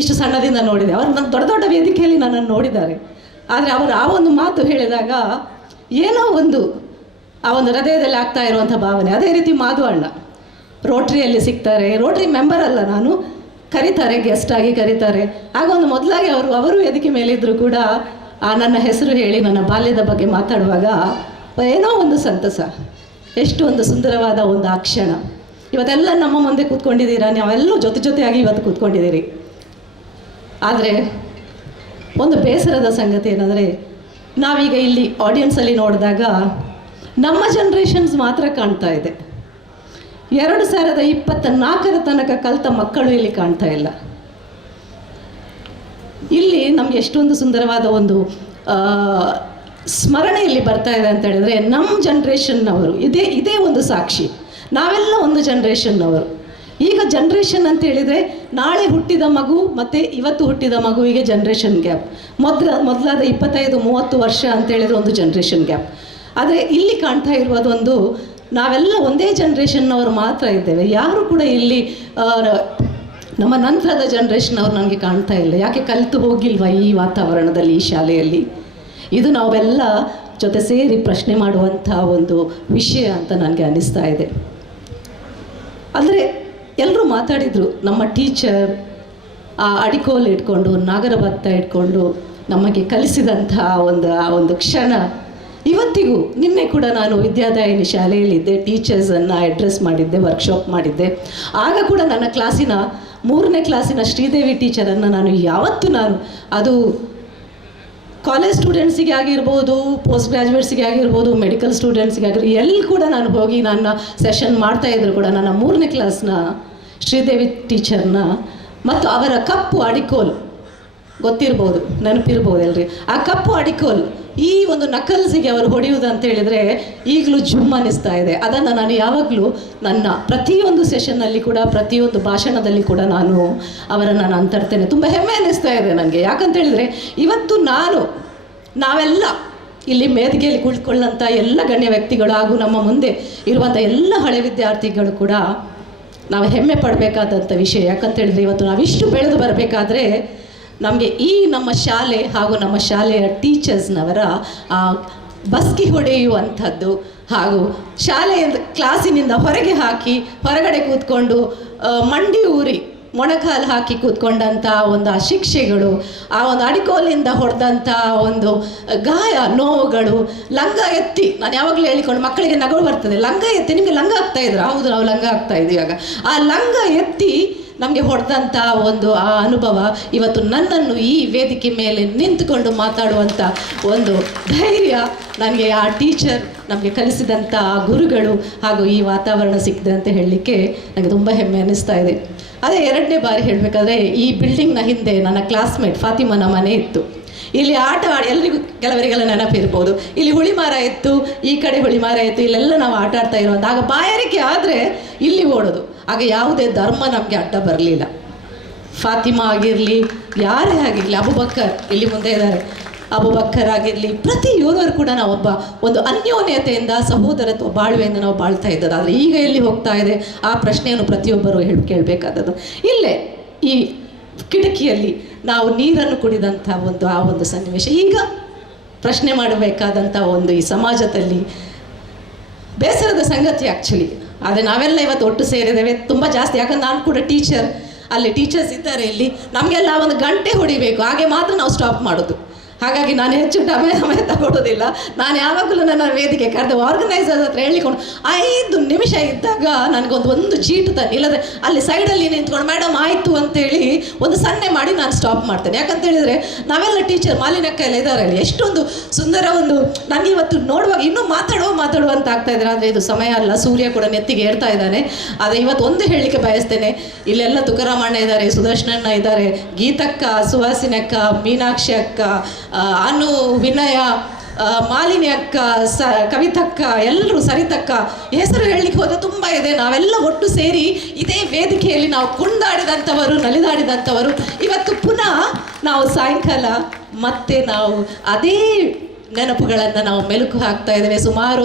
ಇಷ್ಟು ಸಣ್ಣದಿಂದ ನೋಡಿದೆ. ಅವರು ನನ್ನ ದೊಡ್ಡ ದೊಡ್ಡ ವೇದಿಕೆಯಲ್ಲಿ ನನ್ನನ್ನು ನೋಡಿದ್ದಾರೆ, ಆದರೆ ಅವರು ಆ ಒಂದು ಮಾತು ಹೇಳಿದಾಗ ಏನೋ ಒಂದು ಆ ಒಂದು ಹೃದಯದಲ್ಲಿ ಆಗ್ತಾ ಇರುವಂಥ ಭಾವನೆ. ಅದೇ ರೀತಿ ಮಾಧು ಅಣ್ಣ ರೋಟ್ರಿಯಲ್ಲಿ ಸಿಗ್ತಾರೆ, ರೋಟ್ರಿ ಮೆಂಬರ್ ಅಲ್ಲ ನಾನು, ಕರೀತಾರೆ, ಗೆಸ್ಟಾಗಿ ಕರೀತಾರೆ. ಆಗ ಒಂದು ಮೊದಲಾಗಿ ಅವರು ವೇದಿಕೆ ಮೇಲಿದ್ದರೂ ಕೂಡ ಆ ನನ್ನ ಹೆಸರು ಹೇಳಿ ನನ್ನ ಬಾಲ್ಯದ ಬಗ್ಗೆ ಮಾತಾಡುವಾಗ ಏನೋ ಒಂದು ಸಂತಸ, ಎಷ್ಟು ಒಂದು ಸುಂದರವಾದ ಒಂದು ಆ ಕ್ಷಣ. ಇವತ್ತೆಲ್ಲ ನಮ್ಮ ಮುಂದೆ ಕೂತ್ಕೊಂಡಿದ್ದೀರಾ, ನಾವೆಲ್ಲೂ ಜೊತೆಯಾಗಿ ಇವತ್ತು ಕೂತ್ಕೊಂಡಿದ್ದೀರಿ. ಆದರೆ ಒಂದು ಬೇಸರದ ಸಂಗತಿ ಏನಂದರೆ, ನಾವೀಗ ಇಲ್ಲಿ ಆಡಿಯನ್ಸಲ್ಲಿ ನೋಡಿದಾಗ ನಮ್ಮ ಜನ್ರೇಷನ್ಸ್ ಮಾತ್ರ ಕಾಣ್ತಾ ಇದೆ. 2024 ತನಕ ಕಲಿತ ಮಕ್ಕಳು ಇಲ್ಲಿ ಕಾಣ್ತಾ ಇಲ್ಲ. ಇಲ್ಲಿ ನಮಗೆ ಎಷ್ಟೊಂದು ಸುಂದರವಾದ ಒಂದು ಸ್ಮರಣೆ ಇಲ್ಲಿ ಬರ್ತಾ ಇದೆ ಅಂತ ಹೇಳಿದ್ರೆ, ನಮ್ಮ ಜನ್ರೇಷನ್ನವರು ಇದೇ ಒಂದು ಸಾಕ್ಷಿ. ನಾವೆಲ್ಲ ಒಂದು ಜನ್ರೇಷನ್ನವರು. ಈಗ ಜನ್ರೇಷನ್ ಅಂತ ಹೇಳಿದರೆ ನಾಳೆ ಹುಟ್ಟಿದ ಮಗು ಮತ್ತು ಇವತ್ತು ಹುಟ್ಟಿದ ಮಗುವಿಗೆ ಜನ್ರೇಷನ್ ಗ್ಯಾಪ್. ಮೊದಲಾದ 25-30 ವರ್ಷ ಅಂತ ಹೇಳಿದರೆ ಒಂದು ಜನ್ರೇಷನ್ ಗ್ಯಾಪ್. ಆದರೆ ಇಲ್ಲಿ ಕಾಣ್ತಾ ಇರುವುದೊಂದು ನಾವೆಲ್ಲ ಒಂದೇ ಜನ್ರೇಷನ್ನವರು ಮಾತ್ರ ಇದ್ದೇವೆ. ಯಾರು ಕೂಡ ಇಲ್ಲಿ ನಮ್ಮ ನಂತರದ ಜನ್ರೇಷನ್ ಅವ್ರು ನನಗೆ ಕಾಣ್ತಾ ಇಲ್ಲ. ಯಾಕೆ ಕಲಿತು ಹೋಗಿಲ್ವಾ ಈ ವಾತಾವರಣದಲ್ಲಿ, ಈ ಶಾಲೆಯಲ್ಲಿ? ಇದು ನಾವೆಲ್ಲ ಜೊತೆ ಸೇರಿ ಪ್ರಶ್ನೆ ಮಾಡುವಂಥ ಒಂದು ವಿಷಯ ಅಂತ ನನಗೆ ಅನ್ನಿಸ್ತಾ ಇದೆ. ಅಂದರೆ ಎಲ್ಲರೂ ಮಾತಾಡಿದರು, ನಮ್ಮ ಟೀಚರ್ ಆ ಅಡಿಕೋಲು ಇಟ್ಕೊಂಡು ನಾಗರ ಭತ್ತ ಇಟ್ಕೊಂಡು ನಮಗೆ ಕಲಿಸಿದಂಥ ಆ ಒಂದು ಕ್ಷಣ ಇವತ್ತಿಗೂ. ನಿನ್ನೆ ಕೂಡ ನಾನು ವಿದ್ಯಾದಾಯಿನಿ ಶಾಲೆಯಲ್ಲಿದ್ದೆ, ಟೀಚರ್ಸನ್ನು ಅಡ್ರೆಸ್ ಮಾಡಿದ್ದೆ, ವರ್ಕ್ಶಾಪ್ ಮಾಡಿದ್ದೆ. ಆಗ ಕೂಡ ನನ್ನ ಕ್ಲಾಸಿನ 3ನೇ ಕ್ಲಾಸಿನ ಶ್ರೀದೇವಿ ಟೀಚರನ್ನು ನಾನು ಅದು ಕಾಲೇಜ್ ಸ್ಟೂಡೆಂಟ್ಸಿಗೆ ಆಗಿರ್ಬೋದು, ಪೋಸ್ಟ್ ಗ್ರ್ಯಾಜುಯೇಟ್ಸಿಗೆ ಆಗಿರ್ಬೋದು, ಮೆಡಿಕಲ್ ಸ್ಟೂಡೆಂಟ್ಸಿಗೆ ಆಗಿರ್ಬೋದು, ಎಲ್ಲಿ ಕೂಡ ನಾನು ಹೋಗಿ ನನ್ನ ಸೆಷನ್ ಮಾಡ್ತಾಯಿದ್ರು ಕೂಡ ನನ್ನ 3ನೇ ಕ್ಲಾಸ್ನ ಶ್ರೀದೇವಿ ಟೀಚರ್ನ ಮತ್ತು ಅವರ ಕಪ್ಪು ಅಡಿಕೋಲ್ ಗೊತ್ತಿರ್ಬೋದು, ನೆನಪಿರ್ಬೋದು ಎಲ್ರಿ. ಆ ಕಪ್ಪು ಅಡಿಕೋಲ್ ಈ ಒಂದು ನಕಲ್ಸಿಗೆ ಅವರು ಹೊಡೆಯುವುದು ಅಂತ ಹೇಳಿದರೆ ಈಗಲೂ ಜುಮ್ ಅನ್ನಿಸ್ತಾ ಇದೆ. ಅದನ್ನು ನಾನು ಯಾವಾಗಲೂ ನನ್ನ ಪ್ರತಿಯೊಂದು ಸೆಷನ್ನಲ್ಲಿ ಕೂಡ, ಪ್ರತಿಯೊಂದು ಭಾಷಣದಲ್ಲಿ ಕೂಡ ಅವರನ್ನು ನಾನು ತರ್ತೇನೆ. ತುಂಬ ಹೆಮ್ಮೆ ಅನ್ನಿಸ್ತಾ ಇದೆ ನನಗೆ. ಯಾಕಂತ ಹೇಳಿದರೆ ಇವತ್ತು ನಾವೆಲ್ಲ ಇಲ್ಲಿ ವೇದಿಕೆಯಲ್ಲಿ ಕುಳಿತುಕೊಳ್ಳಂಥ ಎಲ್ಲ ಗಣ್ಯ ವ್ಯಕ್ತಿಗಳು ಹಾಗೂ ನಮ್ಮ ಮುಂದೆ ಇರುವಂಥ ಎಲ್ಲ ಹಳೆ ವಿದ್ಯಾರ್ಥಿಗಳು ಕೂಡ ನಾವು ಹೆಮ್ಮೆ ಪಡಬೇಕಾದಂಥ ವಿಷಯ. ಯಾಕಂತ ಹೇಳಿದರೆ ಇವತ್ತು ನಾವಿಷ್ಟು ಬೆಳೆದು ಬರಬೇಕಾದ್ರೆ ನಮಗೆ ಈ ನಮ್ಮ ಶಾಲೆ ಹಾಗೂ ನಮ್ಮ ಶಾಲೆಯ ಟೀಚರ್ಸ್ನವರ ಬಸ್ಕಿ ಹೊಡೆಯುವಂಥದ್ದು ಹಾಗೂ ಶಾಲೆಯಿಂದ ಕ್ಲಾಸಿನಿಂದ ಹೊರಗೆ ಹಾಕಿ ಹೊರಗಡೆ ಕೂತ್ಕೊಂಡು ಮಂಡಿ ಊರಿ ಮೊಣಕಾಲು ಹಾಕಿ ಕೂತ್ಕೊಂಡಂಥ ಒಂದು ಆ ಶಿಕ್ಷೆಗಳು, ಆ ಒಂದು ಅಡಿಕೋಲಿಂದ ಹೊಡೆದಂಥ ಒಂದು ಗಾಯ, ನೋವುಗಳು, ಲಂಗ ಎತ್ತಿ, ನಾನು ಯಾವಾಗಲೂ ಹೇಳಿಕೊಂಡು ಮಕ್ಕಳಿಗೆ ನಗು ಬರ್ತದೆ, ಲಂಗ ಎತ್ತಿ, ನಿಮಗೆ ಲಂಗ ಆಗ್ತಾಯಿದ್ರು? ಹೌದು, ನಾವು ಲಂಗ ಆಗ್ತಾಯಿದ್ದೀವಿ. ಇವಾಗ ಆ ಲಂಗ ಎತ್ತಿ ನಮಗೆ ಹೊಡೆದಂಥ ಒಂದು ಆ ಅನುಭವ ಇವತ್ತು ನನ್ನನ್ನು ಈ ವೇದಿಕೆ ಮೇಲೆ ನಿಂತುಕೊಂಡು ಮಾತಾಡುವಂಥ ಒಂದು ಧೈರ್ಯ ನನಗೆ ಆ ಟೀಚರ್ ನಮಗೆ ಕಲಿಸಿದಂಥ ಆ ಗುರುಗಳು ಹಾಗೂ ಈ ವಾತಾವರಣ ಸಿಕ್ಕಿದೆ ಅಂತ ಹೇಳಲಿಕ್ಕೆ ನನಗೆ ತುಂಬ ಹೆಮ್ಮೆ ಅನ್ನಿಸ್ತಾ ಇದೆ. ಅದೇ 2ನೇ ಬಾರಿ ಹೇಳಬೇಕಾದ್ರೆ, ಈ ಬಿಲ್ಡಿಂಗ್ನ ಹಿಂದೆ ನನ್ನ ಕ್ಲಾಸ್ಮೇಟ್ ಫಾತಿಮನ ಮನೆ ಇತ್ತು. ಇಲ್ಲಿ ಆಟ ಎಲ್ರಿಗೂ ಕೆಲವರಿಗೆಲ್ಲ ನೆನಪಿರ್ಬೋದು. ಇಲ್ಲಿ ಹುಳಿಮಾರ ಇತ್ತು, ಈ ಕಡೆ ಹುಳಿಮಾರ ಇತ್ತು, ಇಲ್ಲೆಲ್ಲ ನಾವು ಆಟ ಆಡ್ತಾ ಇರುವಂಥ. ಆಗ ಬಾಯಾರಿಕೆ ಆದರೆ ಇಲ್ಲಿ ಓಡೋದು. ಆಗ ಯಾವುದೇ ಧರ್ಮ ನಮಗೆ ಅಡ್ಡ ಬರಲಿಲ್ಲ. ಫಾತಿಮಾ ಆಗಿರಲಿ, ಯಾರೇ ಆಗಿರಲಿ, ಅಬುಬಕ್ಕರ್ ಇಲ್ಲಿ ಮುಂದೆ ಇದ್ದಾರೆ, ಅಬುಬಕ್ಕರ್ ಆಗಿರಲಿ, ಪ್ರತಿ ಯೋಧರು ಕೂಡ ಒಂದು ಅನ್ಯೋನ್ಯತೆಯಿಂದ, ಸಹೋದರತ್ವ ಬಾಳ್ವೆಯಿಂದ ನಾವು ಬಾಳ್ತಾ ಇದ್ದದ್ದು. ಆದರೆ ಈಗ ಎಲ್ಲಿ ಹೋಗ್ತಾ ಇದೆ ಆ ಪ್ರಶ್ನೆಯನ್ನು ಪ್ರತಿಯೊಬ್ಬರು ಕೇಳಬೇಕಾದದ್ದು. ಇಲ್ಲೇ ಈ ಕಿಟಕಿಯಲ್ಲಿ ನಾವು ನೀರನ್ನು ಕುಡಿದಂಥ ಆ ಒಂದು ಸನ್ನಿವೇಶ ಈಗ ಪ್ರಶ್ನೆ ಮಾಡಬೇಕಾದಂಥ ಒಂದು ಈ ಸಮಾಜದಲ್ಲಿ ಬೇಸರದ ಸಂಗತಿ ಆ್ಯಕ್ಚುಲಿ. ಆದರೆ ನಾವೆಲ್ಲ ಇವತ್ತು ಒಟ್ಟು ಸೇರಿದ್ದೇವೆ ತುಂಬ ಜಾಸ್ತಿ. ಯಾಕಂದ್ರೆ ನಾನು ಕೂಡ ಟೀಚರ್, ಅಲ್ಲಿ ಟೀಚರ್ಸ್ ಇದ್ದಾರೆ ಇಲ್ಲಿ, ನಮಗೆಲ್ಲ ಒಂದು ಗಂಟೆ ಹೊಡಿಬೇಕು, ಹಾಗೆ ಮಾತ್ರ ನಾವು ಸ್ಟಾಪ್ ಮಾಡೋದು. ಹಾಗಾಗಿ ನಾನು ಹೆಚ್ಚು ಸಮಯ ತಗೊಳ್ಳೋದಿಲ್ಲ. ನಾನು ಯಾವಾಗಲೂ ನನ್ನ ವೇದಿಕೆ ಕರೆದು ಆರ್ಗನೈಸರ್ ಹತ್ರ ಹೇಳಿಕೊಂಡು 5 ನಿಮಿಷ ಇದ್ದಾಗ ನನಗೊಂದು ಚೀಟು ತನ್ನಿ, ಇಲ್ಲದ್ರೆ ಅಲ್ಲಿ ಸೈಡಲ್ಲಿ ನಿಂತ್ಕೊಂಡು ಮೇಡಮ್ ಆಯಿತು ಅಂತೇಳಿ ಒಂದು ಸನ್ನೆ ಮಾಡಿ ನಾನು ಸ್ಟಾಪ್ ಮಾಡ್ತೇನೆ. ಯಾಕಂತೇಳಿದರೆ ನಾವೆಲ್ಲ ಟೀಚರ್ ಮಾಲಿನ್ಯಕ್ಕ ಎಲ್ಲ ಇದ್ದಾರೆ ಅಲ್ಲಿ, ಎಷ್ಟೊಂದು ಸುಂದರ ಒಂದು ನನಗೆ ಇವತ್ತು ನೋಡುವಾಗ ಇನ್ನೂ ಮಾತಾಡುವ ಅಂತ ಆಗ್ತಾ ಇದ್ದಾರೆ. ಆದರೆ ಇದು ಸಮಯ ಅಲ್ಲ, ಸೂರ್ಯ ಕೂಡ ನೆತ್ತಿಗೆ ಏರ್ತಾ ಇದ್ದಾನೆ. ಆದರೆ ಇವತ್ತು ಒಂದು ಹೇಳಲಿಕ್ಕೆ ಬಯಸ್ತೇನೆ, ಇಲ್ಲೆಲ್ಲ ತುಕಾರಾಮಣ್ಣ ಇದ್ದಾರೆ, ಸುದರ್ಶನಣ್ಣ ಇದ್ದಾರೆ, ಗೀತಕ್ಕ, ಸುಹಾಸಿನಕ್ಕ, ಮೀನಾಕ್ಷಿ ಅಕ್ಕ, ಅನು, ವಿನಯ, ಮಾಲಿನಿ ಅಕ್ಕ, ಕವಿತಕ್ಕ, ಎಲ್ಲರೂ, ಸರಿತಕ್ಕ, ಹೆಸರು ಹೇಳಲಿಕ್ಕೆ ಹೋದರೆ ತುಂಬ ಇದೆ. ನಾವೆಲ್ಲ ಒಟ್ಟು ಸೇರಿ ಇದೇ ವೇದಿಕೆಯಲ್ಲಿ ನಾವು ಕುಣಿದಾಡಿದಂಥವರು, ನಲಿದಾಡಿದಂಥವರು. ಇವತ್ತು ಪುನಃ ನಾವು ಸಾಯಂಕಾಲ ಮತ್ತೆ ನಾವು ಅದೇ ನೆನಪುಗಳನ್ನು ನಾವು ಮೆಲುಕು ಹಾಕ್ತಾ ಇದ್ದೇವೆ. ಸುಮಾರು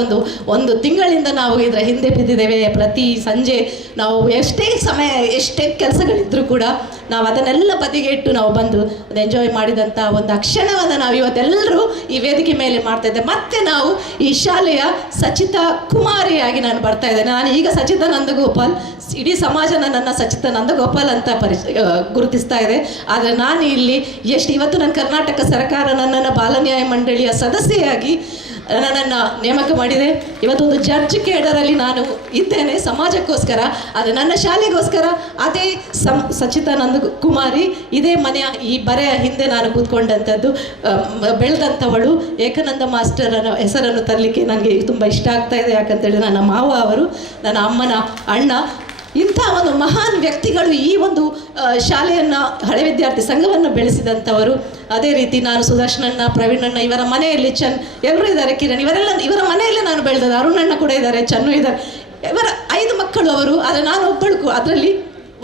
ಒಂದು ತಿಂಗಳಿಂದ ನಾವು ಇದರ ಹಿಂದೆ ಬಿದ್ದಿದ್ದೇವೆ. ಪ್ರತಿ ಸಂಜೆ ನಾವು ಎಷ್ಟೇ ಕೆಲಸಗಳಿದ್ದರೂ ಕೂಡ ನಾವು ಅದನ್ನೆಲ್ಲ ಬದಿಗೆ ಇಟ್ಟು ನಾವು ಬಂದು ಎಂಜಾಯ್ ಮಾಡಿದಂಥ ಒಂದು ಕ್ಷಣವನ್ನು ನಾವು ಇವತ್ತೆಲ್ಲರೂ ಈ ವೇದಿಕೆ ಮೇಲೆ ಮಾಡ್ತಾ ಇದ್ದೇವೆ. ಮತ್ತೆ ನಾವು ಈ ಶಾಲೆಯ ಸಚಿತಾ ಕುಮಾರಿಯಾಗಿ ನಾನು ಬರ್ತಾ ಇದ್ದೇನೆ. ನಾನು ಈಗ ಸಚಿತಾ ನಂದಗೋಪಾಲ್, ಇಡೀ ಸಮಾಜ ನನ್ನನ್ನು ಸಚಿತಾ ನಂದಗೋಪಾಲ್ ಅಂತ ಗುರುತಿಸ್ತಾ ಇದೆ. ಆದರೆ ನಾನು ಇಲ್ಲಿ ಇವತ್ತು ನನ್ನ ಕರ್ನಾಟಕ ಸರ್ಕಾರ ನನ್ನನ್ನು ಬಾಲನ್ಯಾಯ ಮಂಡಳಿಯ ಸದಸ್ಯೆಯಾಗಿ ನನ್ನನ್ನು ನೇಮಕ ಮಾಡಿದೆ. ಇವತ್ತೊಂದು ಜಡ್ಜ್ ಕೇಡರಲ್ಲಿ ನಾನು ಇದ್ದೇನೆ ಸಮಾಜಕ್ಕೋಸ್ಕರ, ಆದರೆ ನನ್ನ ಶಾಲೆಗೋಸ್ಕರ. ಅದೇ ಸಚಿತಾ ನಂದಕುಮಾರಿ, ಇದೇ ಮನೆಯ ಈ ಬರೆಯ ಹಿಂದೆ ನಾನು ಕೂತ್ಕೊಂಡಂಥದ್ದು, ಬೆಳೆದಂಥವಳು. ಏಕಾನಂದ ಮಾಸ್ಟರನ ಹೆಸರನ್ನು ತರಲಿಕ್ಕೆ ನನಗೆ ತುಂಬ ಇಷ್ಟ ಆಗ್ತಾ ಇದೆ. ಯಾಕಂತೇಳಿ ನನ್ನ ಮಾವ ಅವರು, ನನ್ನ ಅಮ್ಮನ ಅಣ್ಣ, ಇಂಥ ಒಂದು ಮಹಾನ್ ವ್ಯಕ್ತಿಗಳು ಈ ಒಂದು ಶಾಲೆಯನ್ನು, ಹಳೆ ವಿದ್ಯಾರ್ಥಿ ಸಂಘವನ್ನು ಬೆಳೆಸಿದಂಥವರು. ಅದೇ ರೀತಿ ನಾನು ಸುದರ್ಶನಣ್ಣ, ಪ್ರವೀಣಣ್ಣ, ಇವರ ಮನೆಯಲ್ಲಿ ಎಲ್ಲರೂ ಇದ್ದಾರೆ, ಕಿರಣ್, ಇವರ ಮನೆಯಲ್ಲೇ ನಾನು ಬೆಳೆದದ್ದು. ಅರುಣಣ್ಣ ಕೂಡ ಇದ್ದಾರೆ, ಚನ್ನು ಇದ್ದಾರೆ, ಇವರ 5 ಮಕ್ಕಳು ಅವರು. ಆದರೆ ನಾನು ಒಬ್ಬಳು ಅದರಲ್ಲಿ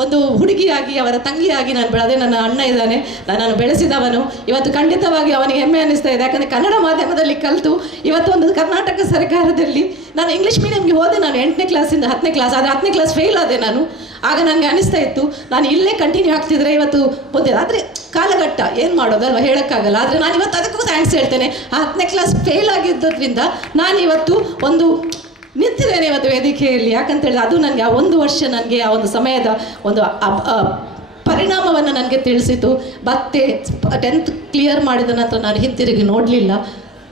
ಒಂದು ಹುಡುಗಿಯಾಗಿ, ಅವರ ತಂಗಿಯಾಗಿ ನಾನು ಬೆಳೆದೆ. ನನ್ನ ಅಣ್ಣ ಇದ್ದಾನೆ, ನನ್ನನ್ನು ಬೆಳೆಸಿದವನು. ಇವತ್ತು ಖಂಡಿತವಾಗಿ ಅವನಿಗೆ ಹೆಮ್ಮೆ ಅನ್ನಿಸ್ತಾ ಇದೆ. ಯಾಕಂದರೆ ಕನ್ನಡ ಮಾಧ್ಯಮದಲ್ಲಿ ಕಲಿತು ಇವತ್ತು ಒಂದು ಕರ್ನಾಟಕ ಸರ್ಕಾರದಲ್ಲಿ ನಾನು ಇಂಗ್ಲೀಷ್ ಮೀಡಿಯಮ್ಗೆ ಹೋದೆ. ನಾನು 8ನೇ ಕ್ಲಾಸಿಂದ 10ನೇ ಕ್ಲಾಸ್, ಆದರೆ 10ನೇ ಕ್ಲಾಸ್ ಫೇಲ್ ಆದೆ ನಾನು. ಆಗ ನನಗೆ ಅನಿಸ್ತಾ ಇತ್ತು ನಾನು ಇಲ್ಲೇ ಕಂಟಿನ್ಯೂ ಆಗ್ತಿದ್ರೆ ಇವತ್ತು ಬಂದಿದೆ. ಆದರೆ ಕಾಲಘಟ್ಟ ಏನು ಮಾಡೋದಲ್ವ, ಹೇಳೋಕ್ಕಾಗಲ್ಲ. ಆದರೆ ನಾನು ಇವತ್ತು ಅದಕ್ಕೂ ಥ್ಯಾಂಕ್ಸ್ ಹೇಳ್ತೇನೆ. 10ನೇ ಕ್ಲಾಸ್ ಫೇಲ್ ಆಗಿದ್ದರಿಂದ ನಾನು ಇವತ್ತು ನಿಂತಿದ್ದೇನೆ ಇವತ್ತು ವೇದಿಕೆಯಲ್ಲಿ. ಯಾಕಂತೇಳಿದ್ರೆ ಅದು ನನಗೆ ಆ 1 ವರ್ಷ ನನಗೆ ಆ ಒಂದು ಸಮಯದ ಒಂದು ಪರಿಣಾಮವನ್ನು ನನಗೆ ತಿಳಿಸಿತು. ಮತ್ತೆ 10th ಕ್ಲಿಯರ್ ಮಾಡಿದ ನಂತರ ನಾನು ಹಿಂತಿರುಗಿ ನೋಡಲಿಲ್ಲ.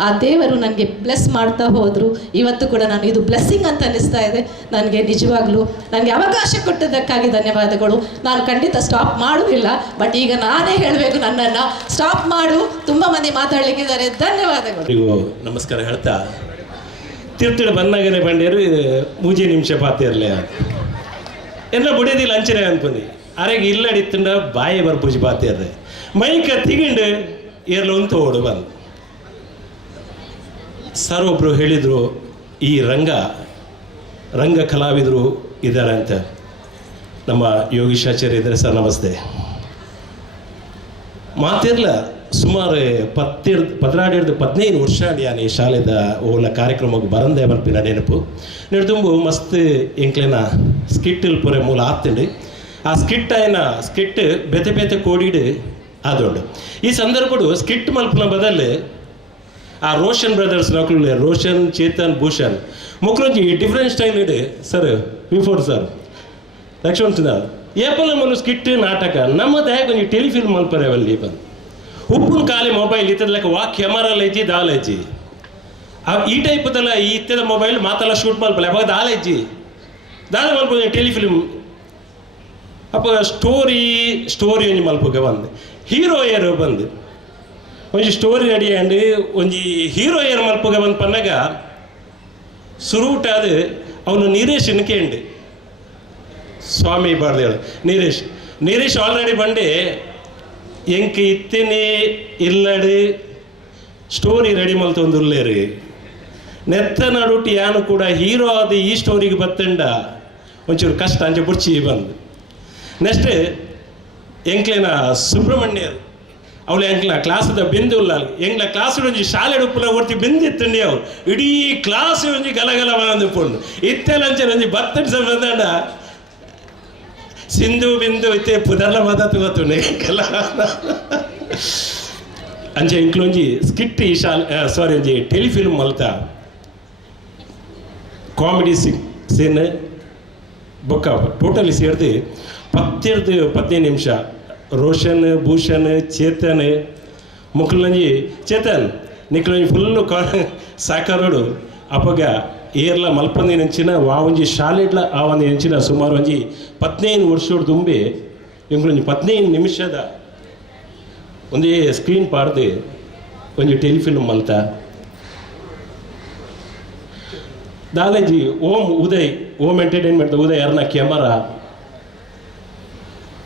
ಆ ದೇವರು ನನಗೆ ಬ್ಲೆಸ್ ಮಾಡ್ತಾ ಹೋದರು. ಇವತ್ತು ಕೂಡ ನಾನು ಇದು ಬ್ಲೆಸ್ಸಿಂಗ್ ಅಂತ ಅನ್ನಿಸ್ತಾ ಇದೆ ನನಗೆ. ನಿಜವಾಗ್ಲೂ ನನಗೆ ಅವಕಾಶ ಕೊಟ್ಟದ್ದಕ್ಕಾಗಿ ಧನ್ಯವಾದಗಳು. ನಾನು ಖಂಡಿತ ಸ್ಟಾಪ್ ಮಾಡೋದಿಲ್ಲ, ಬಟ್ ಈಗ ನಾನೇ ಹೇಳಬೇಕು, ನನ್ನನ್ನು ಸ್ಟಾಪ್ ಮಾಡು, ತುಂಬ ಮಂದಿ ಮಾತಾಡಲಿಕ್ಕಿದ್ದಾರೆ. ಧನ್ಯವಾದಗಳು. ನಮಸ್ಕಾರ ಹೇಳ್ತಾ ತಿರ್ತಿಡು ಬಂದಾಗಲೇ ಬಂಡೇರು 3 ನಿಮಿಷ ಪಾತಿರಲಿ ಎಲ್ಲ ಬುಡಿಯೋದಿಲ್ಲ ಅಂಚನೆ ಅನ್ಕೊಂಡಿ ಅರೆಗೆ ಇಲ್ಲಡಿತ್ತಂಡ ಬಾಯಿ ಬರ್ಪೂಜಿ ಪಾತಿರ್ರೆ ಮೈಕ ತಿಗಿಂಡು ಏರ್ಲು ಅಂತ ಓಡು ಬಂದು ಸರ್ ಒಬ್ಬರು ಹೇಳಿದರು, ಈ ರಂಗ ಕಲಾವಿದರು ಇದ್ದಾರೆ ಅಂತ. ನಮ್ಮ ಯೋಗೀಶಾಚಾರ್ಯ ಇದ್ದಾರೆ. ಸರ್ ನಮಸ್ತೆ. ಮಾತಿರ್ಲ ಸುಮಾರು 15 ವರ್ಷ ನಾನು ಈ ಶಾಲೆದ ಓಲ ಕಾರ್ಯಕ್ರಮಕ್ಕೆ ಬರಂದೇ ಬರ್ಪಿನ ನೆನಪು ನೆಡ್ದುಂಬು ಮಸ್ತ್ ಎಂಕ್ಲೆನ ಸ್ಕಿಟ್ಟಿಲ್ ಪುರೆ ಮೂಲ ಆತ್ತಂಡು. ಆ ಸ್ಕಿಟ್ ಬೆತೆ ಕೋಡಿಡು ಆದೊಂಡು. ಈ ಸಂದರ್ಭಡು ಸ್ಕಿಟ್ ಮಲ್ಪನ ಬದಲು ಆ ರೋಷನ್ ಬ್ರದರ್ಸ್ ನಕಲು ರೋಷನ್, ಚೇತನ್, ಭೂಷಣ್ ಮುಕ್ಳೊಂಜಿ ಡಿಫ್ರೆಂಟ್ ಸ್ಟೈಲ್ ಇಡು sir before sir Laxman Sundar ಏಪಲ ಮನು ಸ್ಕಿಟ್ ನಾಟಕ ನಮ್ಮದೇ ಕೊಂಚ ಟೆಲಿಫಿಲ್ಮ್ ಮಲ್ಪರೆ ಅಲ್ಲಿ ಬಂದು ಉಪ್ಪುನ ಖಾಲಿ ಮೊಬೈಲ್ ಇತ್ತದಕ್ಕೆ ಕ್ಯಾಮರಾಲ್ ಐಜಿ ದಾಲೈಜಿ ಈ ಟೈಪದಲ್ಲ ಈ ಇತ್ತದ ಮೊಬೈಲ್ ಮಾತೆಲ್ಲ ಶೂಟ್ ಮಲ್ಪಲ್ಲ ಅವಾಗ ದಾಲೈಜಿ ಮಲ್ಪ ಟೆಲಿಫಿಲ್ಮ್ ಅಪ್ಪ ಸ್ಟೋರಿ ಒಂಜಿ ಮಲ್ಪಗೆ ಬಂದು ಹೀರೋಯರ್ ಬಂದು ಒಂಜಿ ಸ್ಟೋರಿ ರೆಡಿ ಆಂಡ್ ಒಂಜಿ ಹೀರೋಯರ್ ಮಲ್ಪಗೆ ಬಂದು ಪನ್ನಾಗ ಸುರುಟಾದ ಅವನು ನೀರೇಶನ್ ಕೇಂಡು ಸ್ವಾಮಿ ಬಾರ್ದೇಳು ನೀರೇಶ್ ಆಲ್ರೆಡಿ ಬಂಡೆ ಎಂಕ್ ಇತ್ತೇನೆ ಇಲ್ಲಡು ಸ್ಟೋರಿ ರೆಡಿ ಮಲ್ತ ಒಂದು ಉಲ್ಲೇರು ನೆತ್ತ ನಡುಟಿ ಯಾನು ಕೂಡ ಹೀರೋ ಆದ ಈ ಸ್ಟೋರಿಗೆ ಬತ್ತಂಡ ಒಂಚೂರು ಕಷ್ಟ ಅಂಚೆ ಬುಡ್ಚಿ ಬಂದು ನೆಕ್ಸ್ಟ್ ಎಂಕ್ಲೆನ ಸುಬ್ರಹ್ಮಣ್ಯರು ಅವಳು ಎಂಕ್ಲ ಕ್ಲಾಸದ ಬಿಂದು ಇಲ್ಲ ಎಂಗ್ಲ ಕ್ಲಾಸ್ ಒಂಜಿ ಶಾಲೆ ಉಪ್ಪುನ ಒರ್ತಿ ಬಿಂದಿತ್ತಂಡಿ ಅವ್ರು ಇಡೀ ಕ್ಲಾಸ್ ಒಂಜಿ ಗಲಗಲ ಬಂದು ಇತ್ತೆಲಂಚೆ ಒಂಜಿ ಬತ್ತಡಿ ಸಂಬಂಧ ಸಿಂಧು ಬಿಂದು ಇತ್ತೆ ಪುನರ್ಲ ಮಾತಾತು ಗೊತ್ತು ನೆಲ್ಲ ಅಂಚೆ ಇಂಕ್ಲೊಂಜಿ ಸ್ಕಿಟ್ ಈ ಸಾರಿ ಒಂಜಿ ಟೆಲಿಫಿಲ್ಮ್ ಮಲ್ತ ಕಾಮಿಡಿ ಸೀನ್ ಬೊಕ್ಕ ಟೋಟಲಿ ಸೇರಿದು 15 ನಿಮಿಷ ರೋಷನ್, ಭೂಷಣ್, ಚೇತನ್ ಮುಕ್ಕಲಂಜಿ ಚೇತನ್ ನಿಕ್ಲಂಜಿ ಫುಲ್ಲು ಸಾಕಾರೋಡು ಅಪ್ಪಗ ಏರ್ಲ ಮಲ್ಪಂದಿ ನೆಂಚಿನ ಆ ಒಂಜಿ ಶಾಲೆಡ್ಲ ಆ ಒಂದು ನೆಂಚಿನ ಸುಮಾರು ಒಂಜಿ 15 ವರ್ಷೋಡು ತುಂಬಿ ಇಂಕೊಂಜಿ 15 ನಿಮಿಷದ ಒಂದೇ ಸ್ಕ್ರೀನ್ ಪಾಡ್ದು ಒಂಜಿ ಟೆಲಿಫಿಲ್ಮ್ ಮಲ್ತ ದಾದಾಜಿ ಓಮ್ ಎಂಟರ್ಟೈನ್ಮೆಂಟ್ ಉದಯ್ ಅರ್ನ ಕ್ಯಾಮರಾ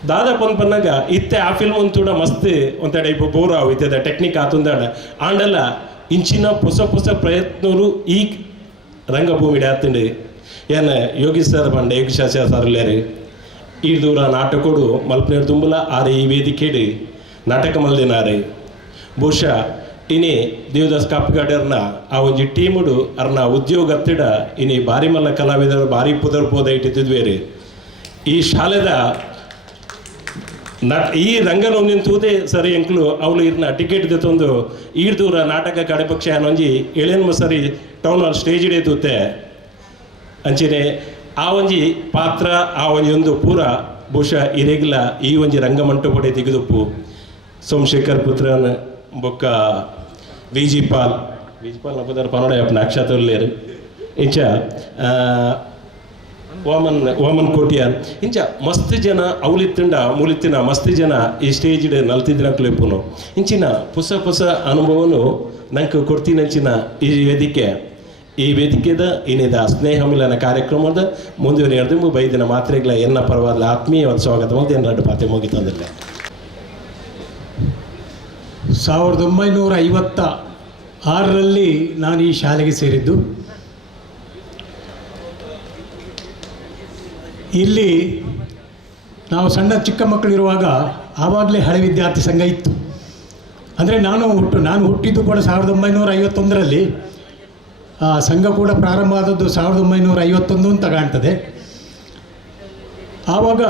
ದಾದಾ ಪನ್ಪನ್ನಾಗ ಇತ್ತೆ ಆ ಫಿಲ್ಮ್ ಒಂತೂಡ ಮಸ್ತ್ ಒಂತ ಟೈಪ್ ಬೋರ್ ಆವು ಇತ್ತದ ಟೆಕ್ನಿಕ್ ಆತುಂದಾಡ ಆಂಡಲ್ಲ ಇಂಚಿನ ಹೊಸ ಪ್ರಯತ್ನರು ಈ ರಂಗಭೂಮಿ ಆತಂಡು ಏನು ಯೋಗಿ ಸರ್ ಬಂಡ ಯೋಗಿಶಾಸ್ತ್ರ ಸರ್ ಇಲ್ಲಾರು ಈ ದೂರ ನಾಟಕೋಡು ಮಲ್ಪನೇರು ತುಂಬಲ ಆರೆ ಈ ವೇದಿಕೆಡು ನಾಟಕ ಮಲ್ದಿನಾರೆ ಬಹುಶಃ ಇನಿ ದೇವದಾಸ್ ಕಾಪ್ಗಾಡರ್ನ ಆ ಒಂಜಿ ಟೀಮುಡು ಅರ್ನ ಉದ್ಯೋಗ ಹತ್ತಿಡ ಇನಿ ಬಾರಿ ಮಲ್ಲ ಕಲಾವಿದರು ಬಾರಿ ಪುದರ್ ಇಟ್ಟಿದ್ವೇರಿ ಈ ಶಾಲೆದ ಈ ರಂಗನ ನಿಂತುವುದೇ ಸರಿ ಎಂಕ್ಲು ಅವಳು ಇರ್ನ ಟಿಕೆಟ್ ತಂದು ಈಡ್ದೂರ ನಾಟಕ ಕಡೆಪಕ್ಷ ಒಂಜಿ ಎಳೆನ್ಮ ಸರಿ ಟೌನ್ ಹಾಲ್ ಸ್ಟೇಜ್ ಇಡೇತುತ್ತೆ ಅಂಚೆನೆ ಆ ಒಂಜಿ ಪಾತ್ರ ಆ ಒಂಜಿ ಒಂದು ಪೂರ ಬಹುಶಃ ಇರೆಗ್ಲ ಈ ಒಂಜಿ ರಂಗಮಂಟಪಡೆ ತೆಗೆದುಪ್ಪು ಸೋಮಶೇಖರ್ ಪುತ್ರನ್ ಬೊಕ್ಕ ವಿಜಿಪಾಲ್ ನಪ್ಪದಾರ ಪನ್ನಡ ಅಕ್ಷತಲ್ಲೇರು ಇಂಚ ವಾಮನ್ ಕೋಟಿಯಾನ್ ಇಂಚ ಮಸ್ತ್ ಜನ ಅವಲಿತ್ತಿಂಡ ಮೂಲಿತ್ತಿನ ಮಸ್ತ್ ಜನ ಈ ಸ್ಟೇಜ್ ನಲ್ತಿದ್ದಿನಕ್ಲೆಪ್ಪುನು ಇಂಚಿನ ಹೊಸ ಅನುಭವನು ನಂಗೆ ಕೊಡ್ತೀನಂಚಿನ ಈ ವೇದಿಕೆದ ಇನ್ನಿದ ಸ್ನೇಹ ಮಿಲನ ಕಾರ್ಯಕ್ರಮದ ಮುಂದುವರಿಯೋದು ಬೈದಿನ ಮಾತ್ರೆಗಳ ಎನ್ನ ಪರವಾದ ಆತ್ಮೀಯವಾದ ಸ್ವಾಗತ ಮತ್ತು ಎರಡು ಪಾತೆ ಮುಗಿತಂದಿಲ್ಲ 1956ರಲ್ಲಿ ನಾನು ಈ ಶಾಲೆಗೆ ಸೇರಿದ್ದು. ಇಲ್ಲಿ ನಾವು ಸಣ್ಣ ಚಿಕ್ಕ ಮಕ್ಕಳಿರುವಾಗ ಆವಾಗಲೇ ಹಳೆ ವಿದ್ಯಾರ್ಥಿ ಸಂಘ ಇತ್ತು. ಅಂದರೆ ನಾನು ಹುಟ್ಟಿದ್ದು ಕೂಡ 1951ರಲ್ಲಿ. ಆ ಸಂಘ ಕೂಡ ಪ್ರಾರಂಭ ಆದದ್ದು 1951 ಅಂತ ಕಾಣ್ತದೆ. ಆವಾಗ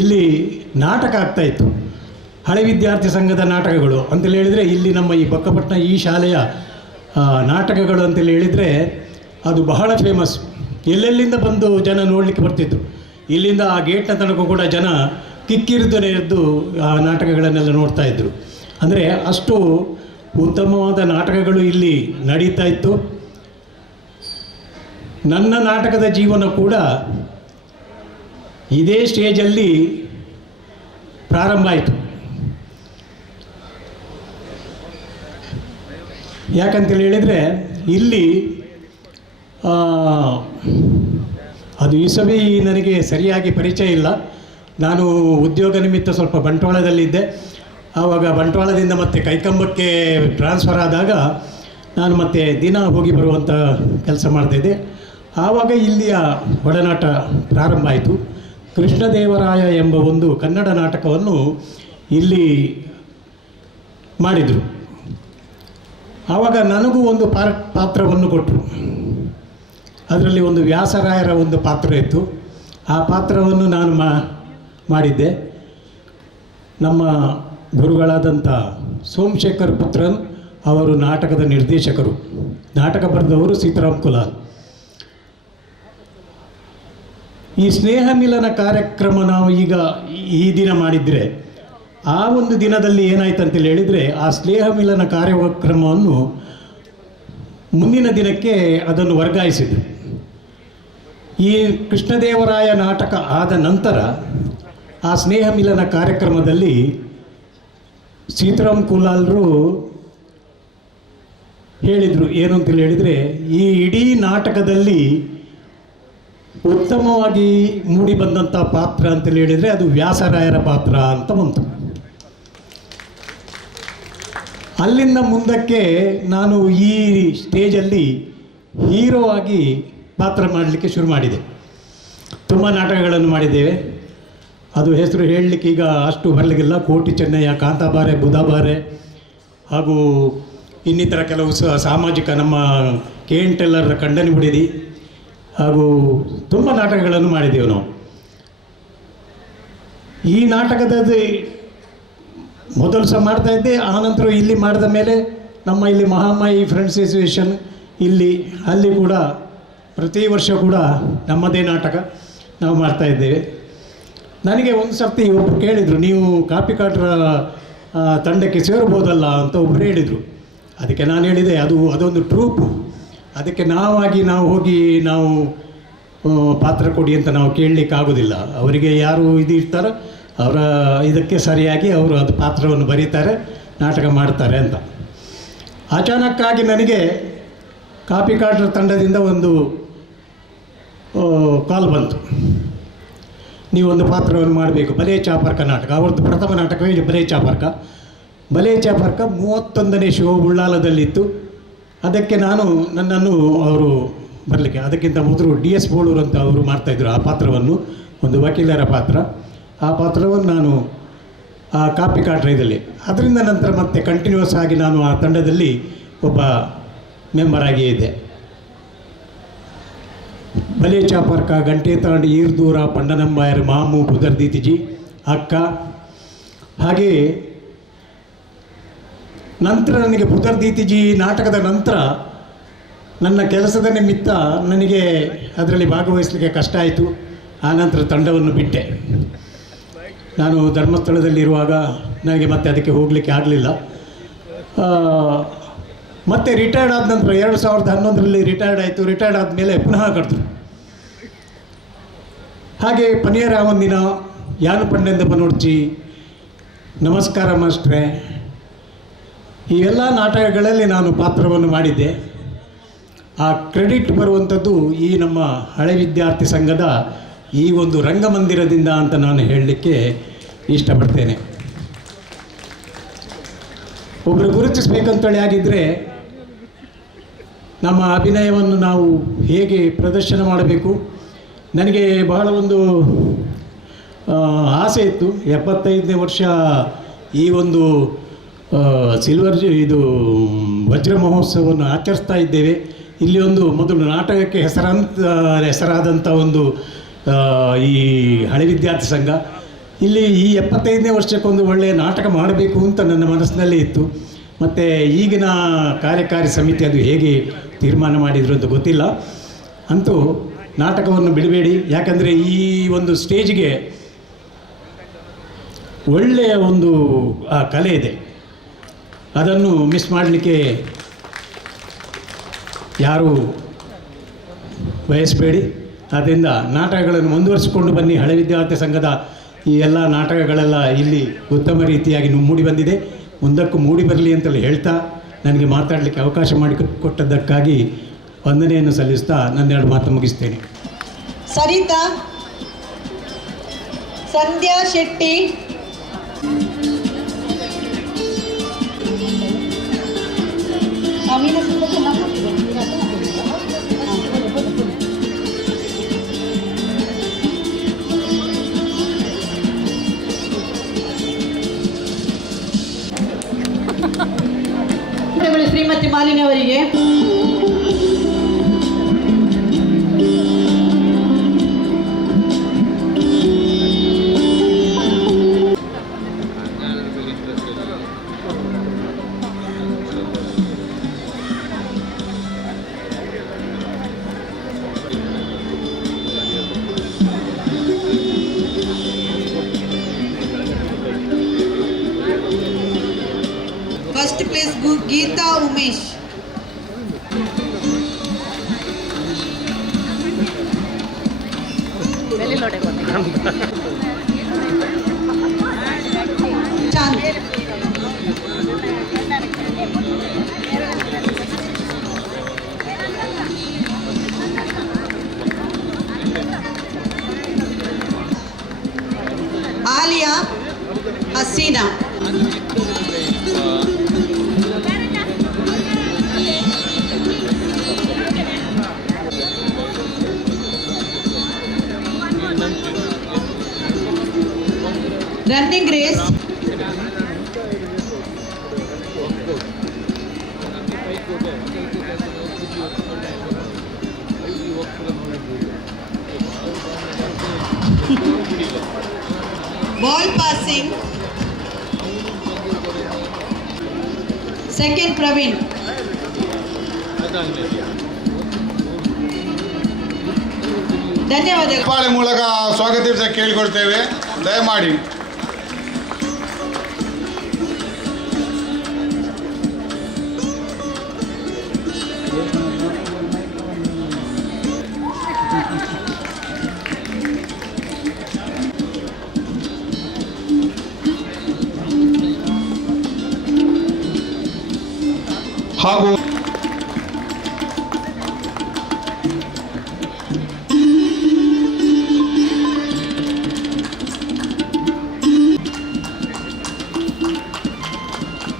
ಇಲ್ಲಿ ನಾಟಕ ಆಗ್ತಾಯಿತ್ತು, ಹಳೆ ವಿದ್ಯಾರ್ಥಿ ಸಂಘದ ನಾಟಕಗಳು ಅಂತೇಳಿ ಹೇಳಿದರೆ. ಇಲ್ಲಿ ನಮ್ಮ ಈ ಬಕ್ಕಪಟ್ಟಣ ಈ ಶಾಲೆಯ ನಾಟಕಗಳು ಅಂತೇಳಿ ಹೇಳಿದರೆ ಅದು ಬಹಳ ಫೇಮಸ್. ಎಲ್ಲೆಲ್ಲಿಂದ ಬಂದು ಜನ ನೋಡಲಿಕ್ಕೆ ಬರ್ತಿದ್ರು. ಇಲ್ಲಿಂದ ಆ ಗೇಟ್ನ ತನಕ ಕೂಡ ಜನ ಕಿಕ್ಕಿರಿದನೇ ಇದ್ದು ಆ ನಾಟಕಗಳನ್ನೆಲ್ಲ ನೋಡ್ತಾಯಿದ್ರು. ಅಂದರೆ ಅಷ್ಟು ಉತ್ತಮವಾದ ನಾಟಕಗಳು ಇಲ್ಲಿ ನಡೀತಾ ಇತ್ತು. ನನ್ನ ನಾಟಕದ ಜೀವನ ಕೂಡ ಇದೇ ಸ್ಟೇಜಲ್ಲಿ ಪ್ರಾರಂಭ ಆಯಿತು. ಯಾಕಂತೇಳಿ ಹೇಳಿದರೆ ಇಲ್ಲಿ ಅದು ಇಸವಿ ನನಗೆ ಸರಿಯಾಗಿ ಪರಿಚಯ ಇಲ್ಲ. ನಾನು ಉದ್ಯೋಗ ನಿಮಿತ್ತ ಸ್ವಲ್ಪ ಬಂಟ್ವಾಳದಲ್ಲಿದ್ದೆ. ಆವಾಗ ಬಂಟ್ವಾಳದಿಂದ ಮತ್ತೆ ಕೈಕಂಬಕ್ಕೆ ಟ್ರಾನ್ಸ್ಫರ್ ಆದಾಗ ನಾನು ಮತ್ತೆ ದಿನ ಹೋಗಿ ಬರುವಂಥ ಕೆಲಸ ಮಾಡ್ತಾಯಿದ್ದೆ. ಆವಾಗ ಇಲ್ಲಿಯ ಒಡನಾಟ ಪ್ರಾರಂಭ ಆಯಿತು. ಕೃಷ್ಣದೇವರಾಯ ಎಂಬ ಒಂದು ಕನ್ನಡ ನಾಟಕವನ್ನು ಇಲ್ಲಿ ಮಾಡಿದರು. ಆವಾಗ ನನಗೂ ಒಂದು ಪಾತ್ರವನ್ನು ಕೊಟ್ಟರು. ಅದರಲ್ಲಿ ಒಂದು ವ್ಯಾಸರಾಯರ ಒಂದು ಪಾತ್ರ ಇತ್ತು. ಆ ಪಾತ್ರವನ್ನು ನಾನು ಮಾಡಿದ್ದೆ. ನಮ್ಮ ಗುರುಗಳಾದಂಥ ಸೋಮಶೇಖರ್ ಪುತ್ರನ್ ಅವರು ನಾಟಕದ ನಿರ್ದೇಶಕರು. ನಾಟಕ ಬರೆದವರು ಸೀತಾರಾಮ್ ಕುಲಾಲ್. ಈ ಸ್ನೇಹ ಮಿಲನ ಕಾರ್ಯಕ್ರಮ ನಾವು ಈಗ ಈ ದಿನ ಮಾಡಿದರೆ, ಆ ಒಂದು ದಿನದಲ್ಲಿ ಏನಾಯ್ತು ಅಂತೇಳಿ ಹೇಳಿದರೆ, ಆ ಸ್ನೇಹ ಮಿಲನ ಕಾರ್ಯಕ್ರಮವನ್ನು ಮುಂದಿನ ದಿನಕ್ಕೆ ಅದನ್ನು ವರ್ಗಾಯಿಸಿದರು. ಈ ಕೃಷ್ಣದೇವರಾಯ ನಾಟಕ ಆದ ನಂತರ ಆ ಸ್ನೇಹ ಮಿಲನ ಕಾರ್ಯಕ್ರಮದಲ್ಲಿ ಸೀತಾರಾಮ್ ಕುಲಾಲ್ರು ಹೇಳಿದರು ಏನು ಅಂತೇಳಿ ಹೇಳಿದರೆ, ಈ ಇಡೀ ನಾಟಕದಲ್ಲಿ ಉತ್ತಮವಾಗಿ ಮೂಡಿ ಬಂದಂಥ ಪಾತ್ರ ಅಂತೇಳಿ ಹೇಳಿದರೆ ಅದು ವ್ಯಾಸರಾಯರ ಪಾತ್ರ ಅಂತ ಬಂತು. ಅಲ್ಲಿಂದ ಮುಂದಕ್ಕೆ ನಾನು ಈ ಸ್ಟೇಜಲ್ಲಿ ಹೀರೋ ಆಗಿ ಪಾತ್ರ ಮಾಡಲಿಕ್ಕೆ ಶುರು ಮಾಡಿದೆ. ತುಂಬ ನಾಟಕಗಳನ್ನು ಮಾಡಿದ್ದೇವೆ. ಅದು ಹೆಸರು ಹೇಳಲಿಕ್ಕೆ ಈಗ ಅಷ್ಟು ಬರಲಿಕ್ಕಿಲ್ಲ. ಕೋಟಿ ಚೆನ್ನಯ್ಯ, ಕಾಂತಾಬಾರೆ, ಬುಧಾಬಾರೆ ಹಾಗೂ ಇನ್ನಿತರ ಕೆಲವು ಸಾಮಾಜಿಕ ನಮ್ಮ KN ಟೆಲ್ಲರ್ ಖಂಡನಿ ಬುಡಿದಿ ಹಾಗೂ ತುಂಬ ನಾಟಕಗಳನ್ನು ಮಾಡಿದ್ದೇವೆ ನಾವು. ಈ ನಾಟಕದಲ್ಲಿ ಮೊದಲು ಸಹ ಮಾಡ್ತಾಯಿದ್ದೆ. ಆನಂತರ ಇಲ್ಲಿ ಮಾಡಿದ ಮೇಲೆ ನಮ್ಮ ಇಲ್ಲಿ ಮಹಾಮಾಯಿ ಫ್ರೆಂಡ್ಸ್ ಅಸೋಸಿಯೇಷನ್ ಅಲ್ಲಿ ಕೂಡ ಪ್ರತಿ ವರ್ಷ ಕೂಡ ನಮ್ಮದೇ ನಾಟಕ ನಾವು ಮಾಡ್ತಾಯಿದ್ದೇವೆ. ನನಗೆ ಒಂದು ಸರ್ತಿ ಒಬ್ಬರು ಕೇಳಿದರು, ನೀವು ಕಾಪಿ ಕಾಟ್ರ ತಂಡಕ್ಕೆ ಸೇರ್ಬೋದಲ್ಲ ಅಂತ ಒಬ್ಬರು ಹೇಳಿದರು. ಅದಕ್ಕೆ ನಾನು ಹೇಳಿದೆ ಅದೊಂದು ಟ್ರೂಪು, ಅದಕ್ಕೆ ನಾವು ಹೋಗಿ ನಾವು ಪಾತ್ರ ಕೊಡಿ ಅಂತ ನಾವು ಕೇಳಲಿಕ್ಕೆ ಆಗೋದಿಲ್ಲ. ಅವರಿಗೆ ಯಾರು ಇದು ಇರ್ತಾರೋ ಅವರ ಇದಕ್ಕೆ ಸರಿಯಾಗಿ ಅವರು ಅದು ಪಾತ್ರವನ್ನು ಬರೀತಾರೆ, ನಾಟಕ ಮಾಡ್ತಾರೆ ಅಂತ. ಅಚಾನಕ್ಕಾಗಿ ನನಗೆ ಕಾಪಿ ಕಾಡ್ರ ತಂಡದಿಂದ ಒಂದು ಕಾಲ್ ಬಂತು, ನೀವೊಂದು ಪಾತ್ರವನ್ನು ಮಾಡಬೇಕು, ಬಲೆ ಚಾಪರ್ಕ ನಾಟಕ. ಅವ್ರದ್ದು ಪ್ರಥಮ ನಾಟಕವೇ ಬಲೆ ಚಾಪರ್ಕ. 31ನೇ ಶೋ ಉಳ್ಳಾಲದಲ್ಲಿತ್ತು. ಅದಕ್ಕೆ ನನ್ನನ್ನು ಅವರು ಬರಲಿಕ್ಕೆ, ಅದಕ್ಕಿಂತ ಮೊದಲು DS ಬೋಳೂರು ಅಂತ ಅವರು ಮಾಡ್ತಾಯಿದ್ರು ಆ ಪಾತ್ರವನ್ನು, ಒಂದು ವಕೀಲರ ಪಾತ್ರ. ಆ ಪಾತ್ರವನ್ನು ನಾನು ಆ ಕಾಪಿ ಕಾಟ್ರ ಇದರಲ್ಲಿ, ಅದರಿಂದ ನಂತರ ಮತ್ತೆ ಕಂಟಿನ್ಯೂಸ್ ಆಗಿ ನಾನು ಆ ತಂಡದಲ್ಲಿ ಒಬ್ಬ ಮೆಂಬರಾಗಿಯೇ ಇದ್ದೆ. ಬಲೆ ಚಾಪರ್ಕ, ಗಂಟೆ ತಾಂಡಿ, ಈರ್ದೂರ, ಪಂಡನಂಬಾಯರ್, ಮಾಮು, ಬುದರ್ದೀತಿಜಿ, ಅಕ್ಕ. ಹಾಗೆ ನಂತರ ನನಗೆ ಬುದರ್ದೀತಿಜಿ ನಾಟಕದ ನಂತರ ನನ್ನ ಕೆಲಸದ ನಿಮಿತ್ತ ನನಗೆ ಅದರಲ್ಲಿ ಭಾಗವಹಿಸಲಿಕ್ಕೆ ಕಷ್ಟ ಆಯಿತು. ಆನಂತರ ತಂಡವನ್ನು ಬಿಟ್ಟೆ. ನಾನು ಧರ್ಮಸ್ಥಳದಲ್ಲಿರುವಾಗ ನನಗೆ ಮತ್ತೆ ಅದಕ್ಕೆ ಹೋಗಲಿಕ್ಕೆ ಆಗಲಿಲ್ಲ. ಮತ್ತೆ ರಿಟೈರ್ಡ್ ಆದ ನಂತರ 2011ರಲ್ಲಿ ರಿಟೈರ್ಡ್ ಆಯಿತು. ರಿಟೈರ್ಡ್ ಆದಮೇಲೆ ಪುನಃ ಕರೆದ್ರು. ಹಾಗೆ ಪನಿಯರ ಒಂದಿನ ಯಾನು ಪಂಡೆಂದ ಬನೋಡ್ಚಿ, ನಮಸ್ಕಾರ ಮಾಸ್ಟ್ರೆ, ಈ ಎಲ್ಲ ನಾಟಕಗಳಲ್ಲಿ ನಾನು ಪಾತ್ರವನ್ನು ಮಾಡಿದ್ದೆ. ಆ ಕ್ರೆಡಿಟ್ ಬರುವಂಥದ್ದು ಈ ನಮ್ಮ ಹಳೆ ವಿದ್ಯಾರ್ಥಿ ಸಂಘದ ಈ ಒಂದು ರಂಗಮಂದಿರದಿಂದ ಅಂತ ನಾನು ಹೇಳಲಿಕ್ಕೆ ಇಷ್ಟಪಡ್ತೇನೆ. ಒಬ್ಬರು ಗುರುತಿಸಬೇಕಂತೇಳಿ ಆಗಿದ್ದರೆ ನಮ್ಮ ಅಭಿನಯವನ್ನು ನಾವು ಹೇಗೆ ಪ್ರದರ್ಶನ ಮಾಡಬೇಕು. ನನಗೆ ಬಹಳ ಒಂದು ಆಸೆ ಇತ್ತು. 75ನೇ ವರ್ಷ ಈ ಒಂದು ವಜ್ರ ಮಹೋತ್ಸವವನ್ನು ಆಚರಿಸ್ತಾ ಇದ್ದೇವೆ. ಇಲ್ಲಿ ಒಂದು ಮೊದಲು ನಾಟಕಕ್ಕೆ ಹೆಸರಾದಂಥ ಒಂದು ಈ ಹಳೆ ವಿದ್ಯಾರ್ಥಿ ಸಂಘ, ಇಲ್ಲಿ ಈ 75ನೇ ವರ್ಷಕ್ಕೊಂದು ಒಳ್ಳೆಯ ನಾಟಕ ಮಾಡಬೇಕು ಅಂತ ನನ್ನ ಮನಸ್ಸಿನಲ್ಲೇ ಇತ್ತು. ಮತ್ತು ಈಗಿನ ಕಾರ್ಯಕಾರಿ ಸಮಿತಿ ಅದು ಹೇಗೆ ತೀರ್ಮಾನ ಮಾಡಿದರು ಅಂತ ಗೊತ್ತಿಲ್ಲ. ಅಂತೂ ನಾಟಕವನ್ನು ಬಿಡಬೇಡಿ, ಯಾಕಂದರೆ ಈ ಒಂದು ಸ್ಟೇಜಿಗೆ ಒಳ್ಳೆಯ ಒಂದು ಕಲೆ ಇದೆ, ಅದನ್ನು ಮಿಸ್ ಮಾಡಲಿಕ್ಕೆ ಯಾರೂ ಬಯಸಬೇಡಿ. ಆದ್ದರಿಂದ ನಾಟಕಗಳನ್ನು ಮುಂದುವರಿಸಿಕೊಂಡು ಬನ್ನಿ. ಹಳೆ ವಿದ್ಯಾರ್ಥಿ ಸಂಘದ ಈ ಎಲ್ಲ ನಾಟಕಗಳೆಲ್ಲ ಇಲ್ಲಿ ಉತ್ತಮ ರೀತಿಯಾಗಿ ಮೂಡಿ ಬಂದಿದೆ, ಮುಂದಕ್ಕೂ ಮೂಡಿ ಬರಲಿ ಅಂತೇಳಿ ಹೇಳ್ತಾ ನನಗೆ ಮಾತಾಡಲಿಕ್ಕೆ ಅವಕಾಶ ಮಾಡಿಕೊಟ್ಟದ್ದಕ್ಕಾಗಿ ವಂದನೆಯನ್ನು ಸಲ್ಲಿಸ್ತಾ ನನ್ನೆರಡು ಮಾತು ಮುಗಿಸ್ತೇನೆ. ಸರಿತಾ, ಸಂಧ್ಯಾ ಶೆಟ್ಟಿ, ಶ್ರೀಮತಿ ಮಾಲಿನಿ ಅವರಿಗೆ first place Geeta Umesh, Chand, Aliya, Hasina, running race, ball passing, second Praveen, ಧನ್ಯವಾದಗಳು. ಮೂಲಕ ಸ್ವಾಗತಿಸ ಕೇಳಿಕೊಳ್ತೇವೆ. ದಯಮಾಡಿ ಹಾಗೂ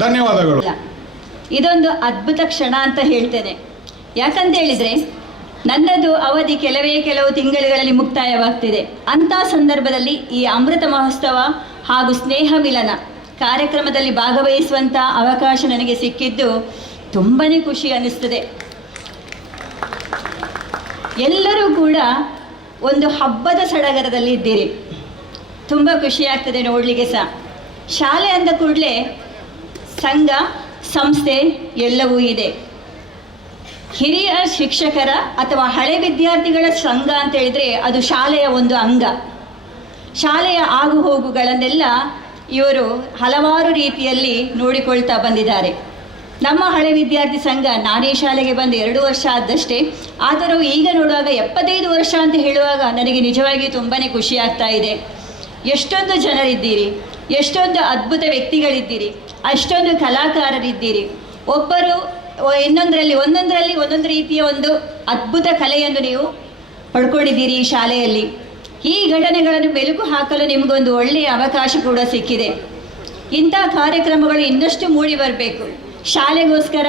ಧನ್ಯವಾದಗಳು. ಇದೊಂದು ಅದ್ಭುತ ಕ್ಷಣ ಅಂತ ಹೇಳ್ತೇನೆ. ಯಾಕಂತ ಹೇಳಿದರೆ ನನ್ನದು ಅವಧಿ ಕೆಲವು ತಿಂಗಳುಗಳಲ್ಲಿ ಮುಕ್ತಾಯವಾಗ್ತಿದೆ. ಅಂಥ ಸಂದರ್ಭದಲ್ಲಿ ಈ ಅಮೃತ ಮಹೋತ್ಸವ ಹಾಗೂ ಸ್ನೇಹ ಮಿಲನ ಕಾರ್ಯಕ್ರಮದಲ್ಲಿ ಭಾಗವಹಿಸುವಂಥ ಅವಕಾಶ ನನಗೆ ಸಿಕ್ಕಿದ್ದು ತುಂಬಾ ಖುಷಿ ಅನ್ನಿಸ್ತದೆ. ಎಲ್ಲರೂ ಕೂಡ ಒಂದು ಹಬ್ಬದ ಸಡಗರದಲ್ಲಿ ಇದ್ದೀರಿ. ತುಂಬ ಖುಷಿಯಾಗ್ತದೆ ನೋಡಲಿಕ್ಕೆ ಸಹ. ಶಾಲೆ ಅಂದ ಕೂಡಲೇ ಸಂಘ ಸಂಸ್ಥೆ ಎಲ್ಲವೂ ಇದೆ. ಹಿರಿಯ ಶಿಕ್ಷಕರ ಅಥವಾ ಹಳೆ ವಿದ್ಯಾರ್ಥಿಗಳ ಸಂಘ ಅಂತ ಹೇಳಿದರೆ ಅದು ಶಾಲೆಯ ಒಂದು ಅಂಗ. ಶಾಲೆಯ ಆಗುಹೋಗುಗಳನ್ನೆಲ್ಲ ಇವರು ಹಲವಾರು ರೀತಿಯಲ್ಲಿ ನೋಡಿಕೊಳ್ತಾ ಬಂದಿದ್ದಾರೆ. ನಮ್ಮ ಹಳೆ ವಿದ್ಯಾರ್ಥಿ ಸಂಘ ನಾನೇ ಶಾಲೆಗೆ ಬಂದು 2 ವರ್ಷ ಆದಷ್ಟೇ. ಆದರೂ ಈಗ ನೋಡುವಾಗ 75 ವರ್ಷ ಅಂತ ಹೇಳುವಾಗ ನನಗೆ ನಿಜವಾಗಿಯೂ ತುಂಬಾ ಖುಷಿ ಆಗ್ತಾ ಇದೆ. ಎಷ್ಟೊಂದು ಜನರಿದ್ದೀರಿ, ಎಷ್ಟೊಂದು ಅದ್ಭುತ ವ್ಯಕ್ತಿಗಳಿದ್ದೀರಿ, ಅಷ್ಟೊಂದು ಕಲಾಕಾರರಿದ್ದೀರಿ. ಒಬ್ಬರು ಒಂದೊಂದರಲ್ಲಿ ಒಂದೊಂದು ರೀತಿಯ ಒಂದು ಅದ್ಭುತ ಕಲೆಯನ್ನು ನೀವು ಪಡ್ಕೊಂಡಿದ್ದೀರಿ ಈ ಶಾಲೆಯಲ್ಲಿ. ಈ ಘಟನೆಗಳನ್ನು ಮೆಲುಕು ಹಾಕಲು ನಿಮಗೊಂದು ಒಳ್ಳೆಯ ಅವಕಾಶ ಕೂಡ ಸಿಕ್ಕಿದೆ. ಇಂಥ ಕಾರ್ಯಕ್ರಮಗಳು ಇನ್ನಷ್ಟು ಮೂಡಿ ಬರಬೇಕು. ಶಾಲೆಗೋಸ್ಕರ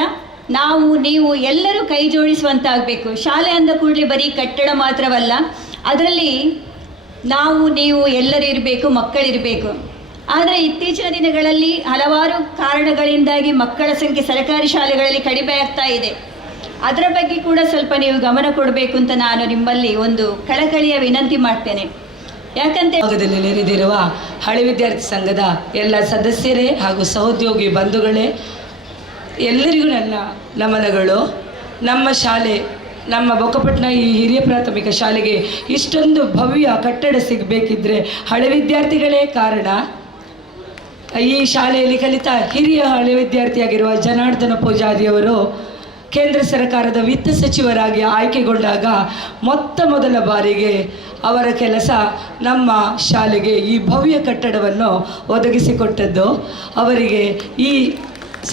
ನೀವು ಎಲ್ಲರೂ ಕೈ ಜೋಡಿಸುವಂತಾಗಬೇಕು. ಶಾಲೆ ಅಂದ ಕೂಡಲೇ ಬರೀ ಕಟ್ಟಡ ಮಾತ್ರವಲ್ಲ, ಅದರಲ್ಲಿ ನೀವು ಎಲ್ಲರೂ ಇರಬೇಕು, ಮಕ್ಕಳಿರಬೇಕು. ಆದರೆ ಇತ್ತೀಚಿನ ದಿನಗಳಲ್ಲಿ ಹಲವಾರು ಕಾರಣಗಳಿಂದಾಗಿ ಮಕ್ಕಳ ಸಂಖ್ಯೆ ಸರ್ಕಾರಿ ಶಾಲೆಗಳಲ್ಲಿ ಕಡಿಮೆ ಆಗ್ತಾ ಇದೆ. ಅದರ ಬಗ್ಗೆ ಕೂಡ ಸ್ವಲ್ಪ ನೀವು ಗಮನ ಕೊಡಬೇಕು ಅಂತ ನಾನು ನಿಮ್ಮಲ್ಲಿ ಒಂದು ಕಳಕಳಿಯ ವಿನಂತಿ ಮಾಡ್ತೇನೆ. ಯಾಕಂತ ಭಾಗದಲ್ಲಿ ನೆರೆದಿರುವ ಹಳೆ ವಿದ್ಯಾರ್ಥಿ ಸಂಘದ ಎಲ್ಲ ಸದಸ್ಯರೇ ಹಾಗೂ ಸಹೋದ್ಯೋಗಿ ಬಂಧುಗಳೇ, ಎಲ್ಲರಿಗೂ ನನ್ನ ನಮನಗಳು. ನಮ್ಮ ಶಾಲೆ, ನಮ್ಮ ಬೊಕ್ಕಪಟ್ಟಣ ಈ ಹಿರಿಯ ಪ್ರಾಥಮಿಕ ಶಾಲೆಗೆ ಇಷ್ಟೊಂದು ಭವ್ಯ ಕಟ್ಟಡ ಸಿಗಬೇಕಿದ್ರೆ ಹಳೆ ವಿದ್ಯಾರ್ಥಿಗಳೇ ಕಾರಣ. ಈ ಶಾಲೆಯಲ್ಲಿ ಕಲಿತ ಹಿರಿಯ ಹಳೆ ವಿದ್ಯಾರ್ಥಿಯಾಗಿರುವ ಜನಾರ್ದನ ಪೂಜಾರಿಯವರು ಕೇಂದ್ರ ಸರ್ಕಾರದ ವಿತ್ತ ಸಚಿವರಾಗಿ ಆಯ್ಕೆಗೊಂಡಾಗ ಮೊದಲ ಬಾರಿಗೆ ಅವರ ಕೆಲಸ ನಮ್ಮ ಶಾಲೆಗೆ ಈ ಭವ್ಯ ಕಟ್ಟಡವನ್ನು ಒದಗಿಸಿಕೊಟ್ಟದ್ದು. ಅವರಿಗೆ ಈ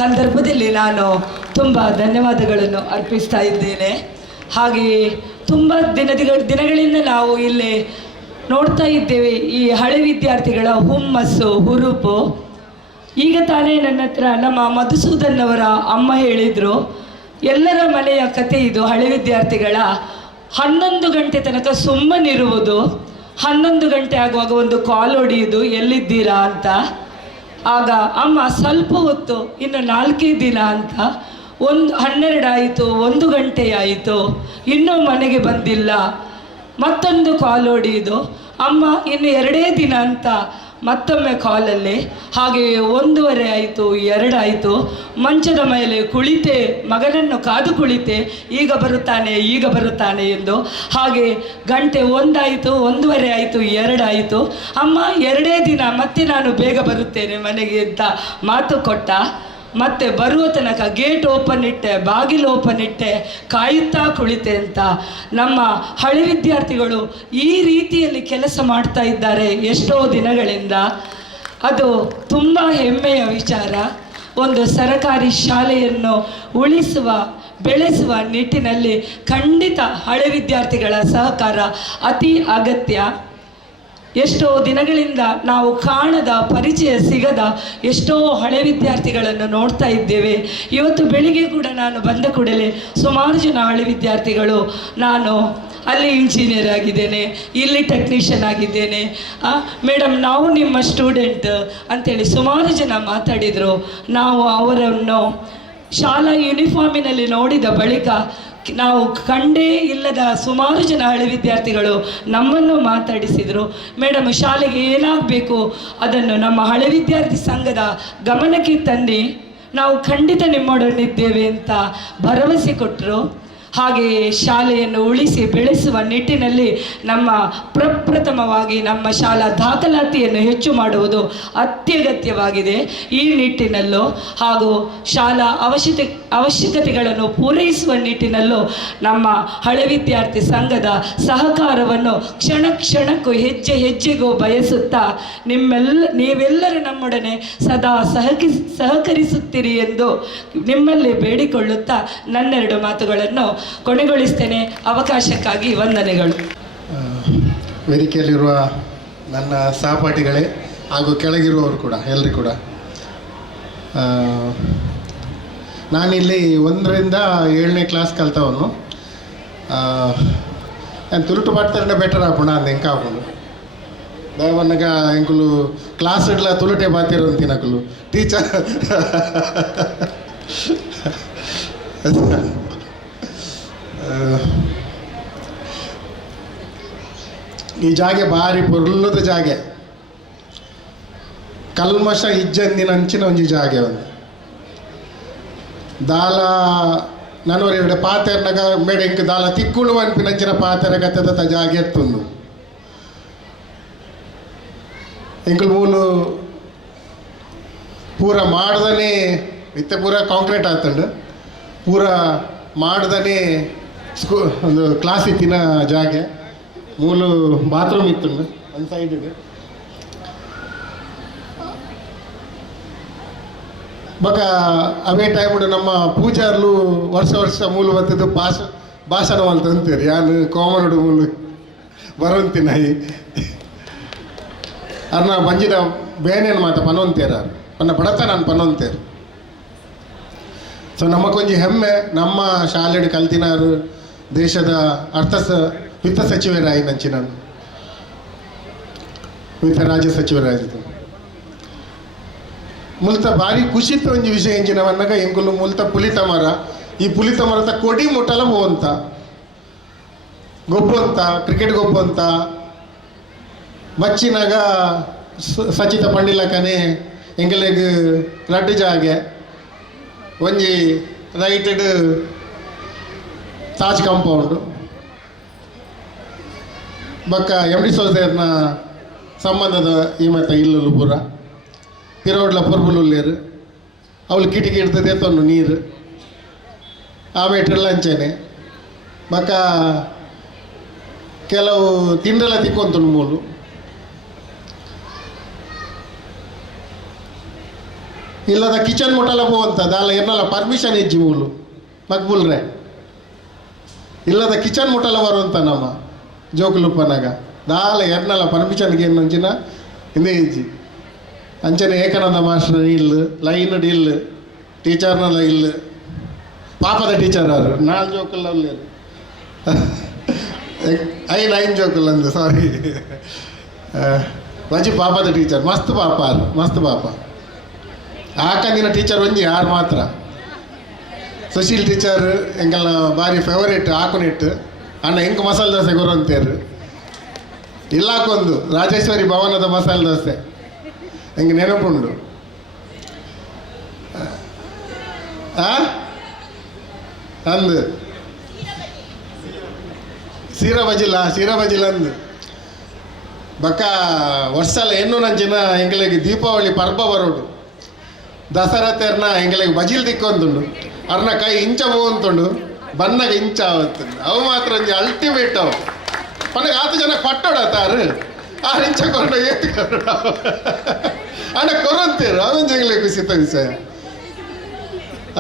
ಸಂದರ್ಭದಲ್ಲಿ ನಾನು ತುಂಬ ಧನ್ಯವಾದಗಳನ್ನು ಅರ್ಪಿಸ್ತಾ ಇದ್ದೇನೆ. ಹಾಗೆಯೇ ತುಂಬ ದಿನಗಳಿಂದ ನಾವು ಇಲ್ಲಿ ನೋಡ್ತಾ ಇದ್ದೇವೆ ಈ ಹಳೆ ವಿದ್ಯಾರ್ಥಿಗಳ ಹುಮ್ಮಸ್ಸು, ಹುರುಪು. ಈಗ ತಾನೇ ನನ್ನ ಹತ್ರ ನಮ್ಮ ಮಧುಸೂದನ್ ಅವರ ಅಮ್ಮ ಹೇಳಿದರು, ಎಲ್ಲರ ಮನೆಯ ಕತೆ ಇದು. ಹಳೆ ವಿದ್ಯಾರ್ಥಿಗಳ 11 ಗಂಟೆ ತನಕ ಸುಮ್ಮನಿರುವುದು, 11 ಗಂಟೆ ಆಗುವಾಗ ಒಂದು ಕಾಲ್ ಹೊಡೆಯುವುದು, ಎಲ್ಲಿದ್ದೀರಾ ಅಂತ. ಆಗ ಅಮ್ಮ ಸ್ವಲ್ಪ ಹೊತ್ತು, ಇನ್ನು 4 ದಿನ ಅಂತ, 12 ಆಯಿತು, 1 ಗಂಟೆ ಆಯಿತು, ಇನ್ನೂ ಮನೆಗೆ ಬಂದಿಲ್ಲ. ಮತ್ತೊಂದು ಕಾಲ್ ಹೊಡೆಯುವುದು, ಅಮ್ಮ ಇನ್ನು 2 ದಿನ ಅಂತ ಮತ್ತೊಮ್ಮೆ ಕಾಲಲ್ಲಿ. ಹಾಗೆಯೇ 1:15 ಆಯಿತು, 2 ಆಯಿತು. ಮಂಚದ ಮೇಲೆ ಕುಳಿತೆ, ಮಗನನ್ನು ಕಾದು ಕುಳಿತೆ, ಈಗ ಬರುತ್ತಾನೆ ಎಂದು. ಹಾಗೆ ಗಂಟೆ 1 ಆಯಿತು, 1:15 ಆಯಿತು, 2 ಆಯಿತು. ಅಮ್ಮ 2 ದಿನ, ಮತ್ತೆ ನಾನು ಬೇಗ ಬರುತ್ತೇನೆ ಮನೆಗೆ ಅಂತ ಮಾತು ಕೊಟ್ಟ. ಮತ್ತೆ ಬರುವ ತನಕ ಗೇಟ್ ಓಪನ್ ಇಟ್ಟೆ, ಬಾಗಿಲು ಓಪನ್ ಇಟ್ಟೆ, ಕಾಯುತ್ತಾ ಕುಳಿತೆ ಅಂತ. ನಮ್ಮ ಹಳೆ ವಿದ್ಯಾರ್ಥಿಗಳು ಈ ರೀತಿಯಲ್ಲಿ ಕೆಲಸ ಮಾಡ್ತಾ ಇದ್ದಾರೆ ಎಷ್ಟೋ ದಿನಗಳಿಂದ. ಅದು ತುಂಬ ಹೆಮ್ಮೆಯ ವಿಚಾರ. ಒಂದು ಸರಕಾರಿ ಶಾಲೆಯನ್ನು ಉಳಿಸುವ, ಬೆಳೆಸುವ ನಿಟ್ಟಿನಲ್ಲಿ ಖಂಡಿತ ಹಳೆ ವಿದ್ಯಾರ್ಥಿಗಳ ಸಹಕಾರ ಅತಿ ಅಗತ್ಯ. ಎಷ್ಟೋ ದಿನಗಳಿಂದ ನಾವು ಕಾಣದ, ಪರಿಚಯ ಸಿಗದ ಎಷ್ಟೋ ಹಳೆ ವಿದ್ಯಾರ್ಥಿಗಳನ್ನು ನೋಡ್ತಾ ಇದ್ದೇವೆ. ಇವತ್ತು ಬೆಳಿಗ್ಗೆ ಕೂಡ ನಾನು ಬಂದ ಕೂಡಲೇ ಸುಮಾರು ಜನ ಹಳೆ ವಿದ್ಯಾರ್ಥಿಗಳು, ನಾನು ಅಲ್ಲಿ ಇಂಜಿನಿಯರ್ ಆಗಿದ್ದೇನೆ, ಇಲ್ಲಿ ಟೆಕ್ನಿಷಿಯನ್ ಆಗಿದ್ದೇನೆ, ಮೇಡಮ್ ನಾವು ನಿಮ್ಮ ಸ್ಟೂಡೆಂಟ್ ಅಂಥೇಳಿ ಸುಮಾರು ಜನ ಮಾತಾಡಿದರು. ನಾವು ಅವರನ್ನು ಶಾಲಾ ಯೂನಿಫಾರ್ಮಿನಲ್ಲಿ ನೋಡಿದ ಬಳಿಕ ನಾವು ಕಂಡೇ ಇಲ್ಲದ ಸುಮಾರು ಜನ ಹಳೆ ವಿದ್ಯಾರ್ಥಿಗಳು ನಮ್ಮನ್ನು ಮಾತಾಡಿಸಿದರು. ಮೇಡಮ್ ಶಾಲೆಗೆ ಏನಾಗಬೇಕು ಅದನ್ನು ನಮ್ಮ ಹಳೆ ವಿದ್ಯಾರ್ಥಿ ಸಂಘದ ಗಮನಕ್ಕೆ ತನ್ನಿ, ನಾವು ಖಂಡಿತ ನಿಮ್ಮೊಡನಿದ್ದೇವೆ ಅಂತ ಭರವಸೆ ಕೊಟ್ಟರು. ಹಾಗೆಯೇ ಶಾಲೆಯನ್ನು ಉಳಿಸಿ ಬೆಳೆಸುವ ನಿಟ್ಟಿನಲ್ಲಿ ನಮ್ಮ ಪ್ರಪ್ರಥಮವಾಗಿ ನಮ್ಮ ಶಾಲಾ ದಾಖಲಾತಿಯನ್ನು ಹೆಚ್ಚು ಮಾಡುವುದು ಅತ್ಯಗತ್ಯವಾಗಿದೆ. ಈ ನಿಟ್ಟಿನಲ್ಲೂ ಹಾಗೂ ಶಾಲಾ ಅವಶ್ಯಕತೆಗಳನ್ನು ಪೂರೈಸುವ ನಿಟ್ಟಿನಲ್ಲೂ ನಮ್ಮ ಹಳೆ ವಿದ್ಯಾರ್ಥಿ ಸಂಘದ ಸಹಕಾರವನ್ನು ಕ್ಷಣ ಕ್ಷಣಕ್ಕೂ ಹೆಜ್ಜೆ ಹೆಜ್ಜೆಗೂ ಬಯಸುತ್ತಾ ನೀವೆಲ್ಲರೂ ನಮ್ಮೊಡನೆ ಸದಾ ಸಹಕರಿಸುತ್ತೀರಿ ಎಂದು ನಿಮ್ಮಲ್ಲಿ ಬೇಡಿಕೊಳ್ಳುತ್ತಾ ನನ್ನೆರಡು ಮಾತುಗಳನ್ನು ಕೊನೆಗೊಳಿಸ್ತೇನೆ. ಅವಕಾಶಕ್ಕಾಗಿ ವಂದನೆಗಳು. ವೇದಿಕೆಯಲ್ಲಿರುವ ನನ್ನ ಸಹಪಾಠಿಗಳೇ ಹಾಗೂ ಕೆಳಗಿರುವವರು ಕೂಡ ಎಲ್ಲರೂ ಕೂಡ, ನಾನಿಲ್ಲಿ 1ರಿಂದ 7ನೇ ಕ್ಲಾಸ್ ಕಲ್ತವನು. ನಾನು ತುರುಟು ಮಾಡ್ತಾರೆ ಬೆಟರ್ ಆಪುಣ ಅಂದ ಎಂಕ ಆಪುಂಡು ದಯವನ್ನಗ ಎಂಕುಲು ಕ್ಲಾಸ್ ಇಡ್ಲ ತುಳುಟೆ ಬಾತಿರು ಅಂತಿನಕುಲು ಟೀಚರ್ ಈ ಜಾಗೆ ಭಾರಿ ಪೊರ್ಲದ ಜಾಗೆ, ಕಲ್ಮಶ ಇಜ್ಜಂದಿನ ಅಂಚಿನ ಒಂಜಿ ಜಾಗೆ ಒಂದು ದಾಲ ನನವರಿ ಎರಡು ಪಾತೆರ್ನಾಗ ಮೇಡ ಇಂಕ ದಾಲ ತಿಕ್ಕುಳು ಅನ್ಪಿನಂಚಿನ ಪಾತೆರ ಗತ್ತದ ಜಾಗೆ ಎತ್ತುಂಡು ಇಂಕಲ್ ಮೂಲು ಪೂರ ಮಾಡ್ದನೆ ಇತ್ತೆ ಪೂರ ಕಾಂಕ್ರೀಟ್ ಆತಂಡು ಪೂರ ಮಾಡ್ದನೆ ಒಂದು ಕ್ಲಾಸ್ ಇತ್ತಿನ ಜಾಗೆ ಮೂಲು ಬಾತ್ರೂಮ್ ಇತ್ತುಂಡು ಒಂದು ಸೈಡಿಗೆ ಬಕ ಅವೇ ಟೈಮ್ ನಮ್ಮ ಪೂಜಾರ್ಲು ವರ್ಷ ಮೂಲು ಬರ್ತದ್ದು ಭಾಷಣ ಅಂತ ಅಂತೀರಿ ಯಾನು ಕಾಮನ್ ಮೂಲು ಬರೋಂತಿನಾಯಿ ಅರ್ನ ಬಂಜಿದ ಬೇನೇನು ಮಾತ ಪನೊಂತೇರ ಪನ್ನ ಬಡತ ನಾನು ಪನೊಂತೇರು. ಸೊ ನಮಗೊಂಜಿ ಹೆಮ್ಮೆ ನಮ್ಮ ಶಾಲೆಡ್ ಕಲ್ತಿನಾರು ದೇಶದ ವಿತ್ತ ಸಚಿವರಾಯಿ ನಂಚಿ ನಾನು ವಿತ್ತ ರಾಜ್ಯ ಸಚಿವರಾಯಿತು ಮುಲ್ತ ಭಾರಿ ಖುಷಿತ ಒಂಜಿ ವಿಷಯ ಎಂಚಿನವನ್ನಾಗ ಎಂಕುಲು ಮುಲ್ತ ಪುಲಿತ ಮರ ಈ ಪುಲಿತ ಮರದ ಕೊಡಿ ಮುಟ್ಟಲ ಹೋವಂತ ಗೊಬ್ಬಂತ ಕ್ರಿಕೆಟ್ ಗೊಬ್ಬಂತ ಬಚ್ಚಿನಾಗ ಸಚಿತ ಪಂಡಿಲಕನೆ ಎಂಗಲೆಗ್ ರಡ್ಡು ಜಾಗೆ ಒಂಜಿ ರೈಟೆಡ್ ತಾಜ್ ಕಾಂಪೌಂಡ್ ಬಕ್ಕ ಎಮ್ ಡಿ ಸೋಸೇರ್ನ ಸಂಬಂಧದ ಈ ಮತ ಇಲ್ಲಲು ಪೂರ ಪಿರೋಡ್ಲ ಪೊರ್ಬುಲುಲ್ಲೇರು ಅವಳು ಕಿಟಕಿ ಇಡ್ತದೆ ಎತ್ತೊಂದು ನೀರು ಆಮೇಲೆ ಅಂಚೆನೆ ಬಕ್ಕ ಕೆಲವು ತಿಂಡ್ರೆಲ್ಲ ತಿಕ್ಕೊಂತುಂಡು ಮೂಲು ಇಲ್ಲದ ಕಿಚನ್ ಮುಟ್ಟಲ ಹೋವಂತ ದಾಲ ಎನ್ನಲ್ಲ ಪರ್ಮಿಷನ್ ಇಜ್ಜಿ ಮೂಲು ಮಕ್ಬುಲ್ರೆ ಇಲ್ಲದ ಕಿಚನ್ ಮುಟ್ಟಲ ಬರುವಂತ ನಮ್ಮ ಜೋಕುಲುಪ್ಪನಾಗ ದಾಲ ಎನ್ನಲ್ಲ ಪರ್ಮಿಷನ್ಗೆ ಏನಂಚಿನ ಹಿಂದೆ ಇಜ್ಜಿ ಅಂಚನೆ ಏಕಾನಂದ ಮಾಸ್ಟರ್ ಇಲ್ಲ ಲೈನ್ ಇಲ್ಲ ಟೀಚರ್ನಲ್ಲ ಇಲ್ಲ ಪಾಪದ ಟೀಚರ್ ಅವರು 4 ಜೋಕಲ್ಲ ಅಲ್ಲೇರು 9 ಜೋಕಲ್ಲ ಅಂದೆ ಸಾರಿ ವಜಿ ಪಾಪದ ಟೀಚರ್ ಮಸ್ತ್ ಪಾಪ ಅದು ಮಸ್ತ್ ಪಾಪ ಆಕಂದಿನ ಟೀಚರ್ ಒಂಜಿ ಯಾರು ಮಾತ್ರ ಸುಶೀಲ್ ಟೀಚರ್ ಎಂಗಲ್ನ ಭಾರಿ ಫೇವರೇಟ್ ಆಕುನಿಟ್ಟು ಅಣ್ಣ ಹೆಂಗೆ ಮಸಾಲೆ ದೋಸೆ ಗೊರಂತೇರು ಇಲ್ಲಾಕೊಂದು ರಾಜೇಶ್ವರಿ ಭವನದ ಮಸಾಲೆ ದೋಸೆ ಹೆಂಗೆ ನೆನಪುಂಡು ಅಂದು ಸೀರಾ ಬಜಿಲ ಅಂದು ಬಕ್ಕ ವರ್ಷಲ ಎನ್ನು ನಂಚಿನ ಎಂಗಳಿಗೆ ದೀಪಾವಳಿ ಪರ್ಬ ಬರೋಡು ದಸರಾ ತೆರ್ನ ಎಂಗಳಿಗೆ ಬಜಿಲ್ ದಿಕ್ಕೊಂದುಂಡು ಅರ್ನ ಕೈ ಇಂಚ ಹೋಗಂತುಂಡು ಬನ್ನಾಗ ಇಂಚ ಆವತ್ತುಂಡು ಅವು ಮಾತ್ರ ಒಂಜಿ ಅಲ್ಟಿಮೇಟ್ ಅವು ಪನಗೆ 10 ಜನ ಕೊಟ್ಟೋಡತ್ತಾರು 6 ಇಂಚ ಕೊಂಡು ಏತ್ ಅಣ್ಣ ಕೊರಂತೇರು ಅವನ್ ಜಂಗ್ಲೆ ಖುಷಿತ ವಿಷಯ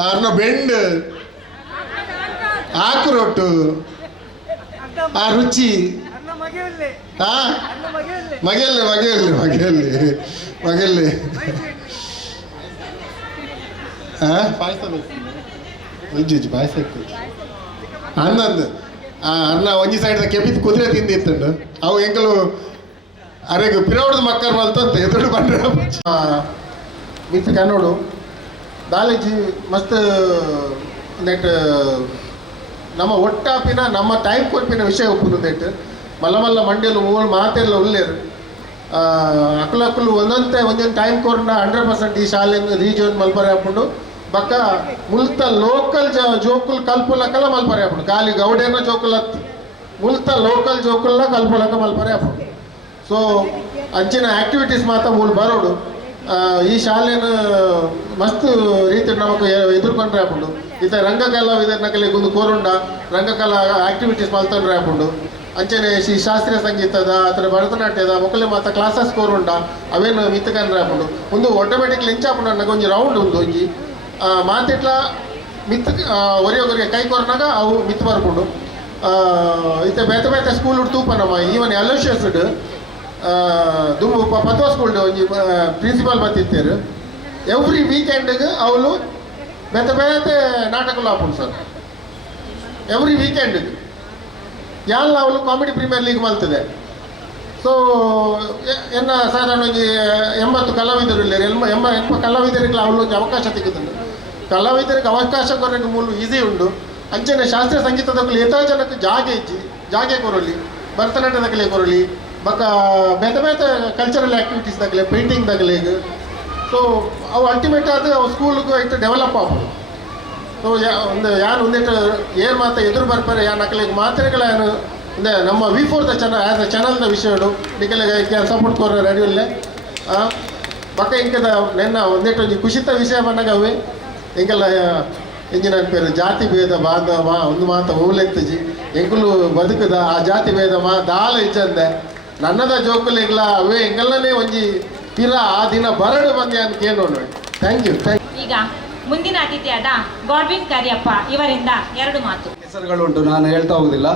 ಅರ್ನ ಬೆಂಡ್ ಆಕುರೊಟ್ಟು ಆ ರುಚಿ ಮಗೆಲ್ಲಿ ಪಾಯಸ ಪಾಯಸ ಅಂದಂದು ಅರ್ನ ಒಂಜಿ ಸೈಡ್ ಕೆಪಿತ್ ಕುದುರೆ ತಿಂದಿತ್ತಂಡು ಅವು ಎಂಕಲು ಅರೆಗೆ ಪಿರೋಡ್ದ ಮಕ್ಕರ್ ಮಲ್ತಂತ ಎದುರು ಬಂದ್ರೆ ಮಿತ್ ಕನ್ನೋಡು ದಾಲೇಜಿ ಮಸ್ತ್ ನೆಟ್ ನಮ್ಮ ಒಟ್ಟಾಪಿನ ನಮ್ಮ ಟೈಮ್ ಕೊರ್ಪಿನ ವಿಷಯ ಒಪ್ಪುದು ನೆಟ್ ಮಲ್ಲ ಮಲ್ಲ ಮಂಡ್ಯಲು ಮೂರು ಮಾತೆಲ್ಲ ಉಳ್ಳೇರು ಅಕ್ಕಲು ಒಂದೊಂದು ಟೈಮ್ ಕೊರ್ನ 100% ಈ ಶಾಲೆಯನ್ನು ರೀಜನ್ ಮಲ್ಬರಿ ಹಾಕೊಂಡು ಬಕ್ಕ ಮುಲ್ತ ಲೋಕಲ್ ಜೋಕುಲ್ ಕಲ್ಪುಲಕಲ್ಲ ಮಲ್ಪರೆ ಹಾಪುಂಡು ಖಾಲಿ ಗೌಡೇನ ಜೋಕುಲ್ ಮುಲ್ತ ಲೋಕಲ್ ಜೋಕುಲ್ನ ಕಲ್ಪುಲಕ ಮಲ್ಪರೆ ಹಾಪುಂಡು. ಸೊ ಅಂಚಿನ ಆ್ಯಕ್ಟಿವಿಟೀಸ್ ಮಾತ್ರ ಮೂಲ ಬರೋಡು ಈ ಶಾಲೆನ ಮಸ್ತ್ ರೀತಿ ನಮಗೆ ಎದುರ್ಕೊಂಡ್ರೆ ಹಾಪುಂಡು. ಈತ ರಂಗಕಲಾವಿದರ್ನಕಲೆ ಒಂದು ಕೋರುಂಡ ರಂಗಕಲಾ ಆ್ಯಕ್ಟಿವಿಟೀಸ್ ಮಲ್ತಂಡ್ರೆ ಹಾಪುಂಡು. ಅಂಚನೆ ಈ ಶಾಸ್ತ್ರೀಯ ಸಂಗೀತದ ಅಥವಾ ಭರತನಾಟ್ಯದ ಮೊಕ್ಕಲೆ ಮಾತ ಕ್ಲಾಸಸ್ ಕೋರುಂಡ ಅವೇನು ಮಿತ್ತಕಂಡ್ರೆ ಹಾಪುಂಡು. ಒಂದು ಆಟೋಮೆಟಿಕ್ಲಿ ಇಂಚಾಪುಂಡು ನನಗೆ ಒಂಜಿ ರೌಂಡ್ ಉಂದು ಒಂಜಿ ಮಾತಿಟ್ಲ ಮಿತ್ ಒರಿಯೊಗರಿಗೆ ಕೈ ಕೊರ್ನಾಗ ಅವು ಮಿತ್ ಬರ್ಕೊಂಡು ಇತ್ತೆ ಬೇತೆ ಬೇತೆ ಸ್ಕೂಲ್ ತೂಪನಮ್ಮ ಈವನ್ ಅಲೋಷಿಯಸ್ ದುಂಬು ಪತ್ವ ಸ್ಕೂಲ್ ಒಂಜಿ ಪ್ರಿನ್ಸಿಪಾಲ್ ಬತ್ತಿತ್ತೇರು ಎವ್ರಿ ವೀಕೆಂಡ್ಗೆ ಅವಳು ಬೇತೆ ಬೇತೆ ನಾಟಕಗಳು ಹಾಪುಂಡು ಸರ್. ಎವ್ರಿ ವೀಕೆಂಡ್ಗೆ ಯಾಲ್ಲ ಅವಳು ಕಾಮಿಡಿ ಪ್ರೀಮಿಯರ್ ಲೀಗ್ ಮಲ್ತದೆ. ಸೊ ಎನ್ನ ಸಾಧಾರಣ ಒಂಜಿ 80 ಕಲಾವಿದರು ಇಲ್ಲ ಎಂಬ ಕಲಾವಿದರಿಗೆ ಅವಳು ಅವಕಾಶ ತೆಗೆದುಂಡು. ಕಲಾವಿದರಿಗೆ ಅವಕಾಶ ಕೊರಗೆ ಮೂಲ ಈಸಿ ಉಂಡು. ಅಂಚನೆ ಶಾಸ್ತ್ರೀಯ ಸಂಗೀತದಲ್ಲಿ ಯಥಾ ಜನಕ್ಕೆ ಜಾಗೆ ಕೊರಲಿ, ಭರತನಾಟ್ಯದಾಗಲೇ ಕೊರಲಿ, ಬಕ್ಕ ಬೇತೆ ಬೇತೆ ಕಲ್ಚರಲ್ ಆ್ಯಕ್ಟಿವಿಟೀಸ್ದಾಗಲೇ ಪೇಂಟಿಂಗ್ದಾಗಲೇ. ಸೊ ಅವು ಅಲ್ಟಿಮೇಟ್ ಆದ ಅವು ಸ್ಕೂಲ್ಗೆ ಐತೆ ಡೆವಲಪ್ ಆಗ್ಬೋದು. ಸೊ ಒಂದು ಯಾರು ಒಂದಿಟ್ಟು ಏನು ಮಾತ್ರ ಎದುರು ಬರ್ತಾರೆ ಯಾರು ನಕಲಿಗೆ ಮಾತ್ರೆಗಳ ಏನು ಅಂದರೆ ನಮ್ಮ V4 ಆ್ಯಸ್ ಅ ಚಾನಲ್ನ ವಿಷಯಗಳು ನಿಕಲಿಗೆ ಸಪೋರ್ಟ್ ಕೊರ ರೆಡಿಯಲ್ಲೇ ಬಕ್ಕ ಇಂಕದ ನೆನ್ನ ಒಂದಿಟ್ಟು ಒಂಜಿ ಖುಷಿತ ವಿಷಯ ಬಂದಾಗ ಅವೇ ಎಂಗೆಲ್ಲ ಎಂಜಿನ ಪೇರು ಜಾತಿ ಭೇದ ಬಾಂಧವ ಒಂದು ಮಾತ ಊಲೆತ್ತಜಿ ಎಂಕುಲು ಬದುಕದ ಆ ಜಾತಿ ಭೇದ ದಾಲ ಇಜ್ಜಂದೆ ನನ್ನದ ಜೋಕುಲಿಗ್ಲ ಅವೇ ಎಂಗೆಲ್ಲನೇ ಒಂಜಿ ಪಿರ ಆ ದಿನ ಬರಡು ಬಂದೆ ಅಂತ ಕೇಳೋಣ. Thank you. ಈಗ ಮುಂದಿನ ಅತಿಥಿಯಾದ ಗಾಡ್ವಿನ್ ಕಾರ್ಯಪ್ಪ ಇವರಿಂದ 2 ಮಾತು. ಹೆಸರುಗಳುಂಟು, ನಾನು ಹೇಳ್ತಾ ಹೋಗುದಿಲ್ಲ.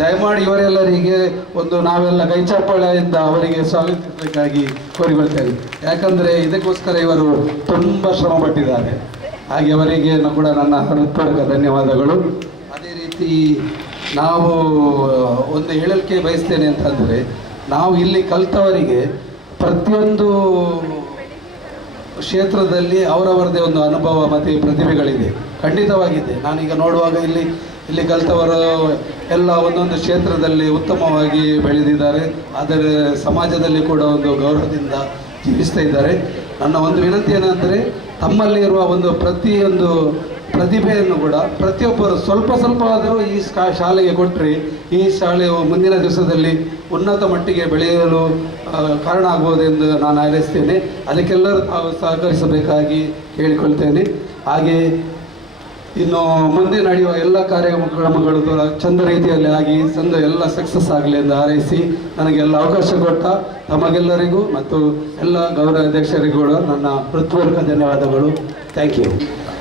ದಯಮಾಡಿ ಇವರೆಲ್ಲರಿಗೆ ಒಂದು ನಾವೆಲ್ಲ ಕೈಚಪ್ಪಾಳೆಯಿಂದ ಅವರಿಗೆ ಸ್ವಾಗತಿಸಬೇಕಾಗಿ ಕೋರಿಕೊಳ್ತೇವೆ. ಯಾಕಂದರೆ ಇದಕ್ಕೋಸ್ಕರ ಇವರು ತುಂಬ ಶ್ರಮ ಪಟ್ಟಿದ್ದಾರೆ. ಹಾಗೆ ಅವರಿಗೆ ಕೂಡ ನನ್ನ ಹೃತ್ಪೂರ್ವಕ ಧನ್ಯವಾದಗಳು. ಅದೇ ರೀತಿ ನಾವು ಒಂದು ಹೇಳಲಿಕ್ಕೆ ಬಯಸ್ತೇನೆ ಅಂತಂದರೆ, ನಾವು ಇಲ್ಲಿ ಕಲಿತವರಿಗೆ ಪ್ರತಿಯೊಂದು ಕ್ಷೇತ್ರದಲ್ಲಿ ಅವರವರದೇ ಒಂದು ಅನುಭವ ಮತ್ತು ಪ್ರತಿಭೆಗಳಿದೆ, ಖಂಡಿತವಾಗಿದೆ. ನಾನೀಗ ನೋಡುವಾಗ ಇಲ್ಲಿ ಕಲಿತವರು ಎಲ್ಲ ಒಂದೊಂದು ಕ್ಷೇತ್ರದಲ್ಲಿ ಉತ್ತಮವಾಗಿ ಬೆಳೆದಿದ್ದಾರೆ. ಆದರೆ ಸಮಾಜದಲ್ಲಿ ಕೂಡ ಒಂದು ಗೌರವದಿಂದ ಜೀವಿಸ್ತಾ ಇದ್ದಾರೆ. ನನ್ನ ಒಂದು ವಿನಂತಿ ಏನಂದರೆ, ತಮ್ಮಲ್ಲಿ ಇರುವ ಒಂದು ಪ್ರತಿಯೊಂದು ಪ್ರತಿಭೆಯನ್ನು ಕೂಡ ಪ್ರತಿಯೊಬ್ಬರು ಸ್ವಲ್ಪ ಸ್ವಲ್ಪ ಆದರೂ ಈ ಶಾಲೆಗೆ ಕೊಟ್ಟರೆ ಈ ಶಾಲೆಯು ಮುಂದಿನ ದಿವಸದಲ್ಲಿ ಉನ್ನತ ಮಟ್ಟಿಗೆ ಬೆಳೆಯಲು ಕಾರಣ ಆಗ್ಬೋದೆಂದು ನಾನು ಹಾರೈಸ್ತೇನೆ. ಅದಕ್ಕೆಲ್ಲರೂ ತಾವು ಸಹಕರಿಸಬೇಕಾಗಿ ಕೇಳಿಕೊಳ್ತೇನೆ. ಹಾಗೆ ಇನ್ನು ಮುಂದೆ ನಡೆಯುವ ಎಲ್ಲ ಕಾರ್ಯಕ್ರಮಗಳು ಚಂದ ರೀತಿಯಲ್ಲಿ ಆಗಿ ಎಲ್ಲ ಸಕ್ಸಸ್ ಆಗಲಿ ಎಂದು ಹಾರೈಸಿ ನನಗೆಲ್ಲ ಅವಕಾಶ ಕೊಟ್ಟ ತಮಗೆಲ್ಲರಿಗೂ ಮತ್ತು ಎಲ್ಲ ಗೌರವ ಅಧ್ಯಕ್ಷರಿಗೂ ಕೂಡ ನನ್ನ ಹೃತ್ಪೂರ್ವಕ ಧನ್ಯವಾದಗಳು. Thank you.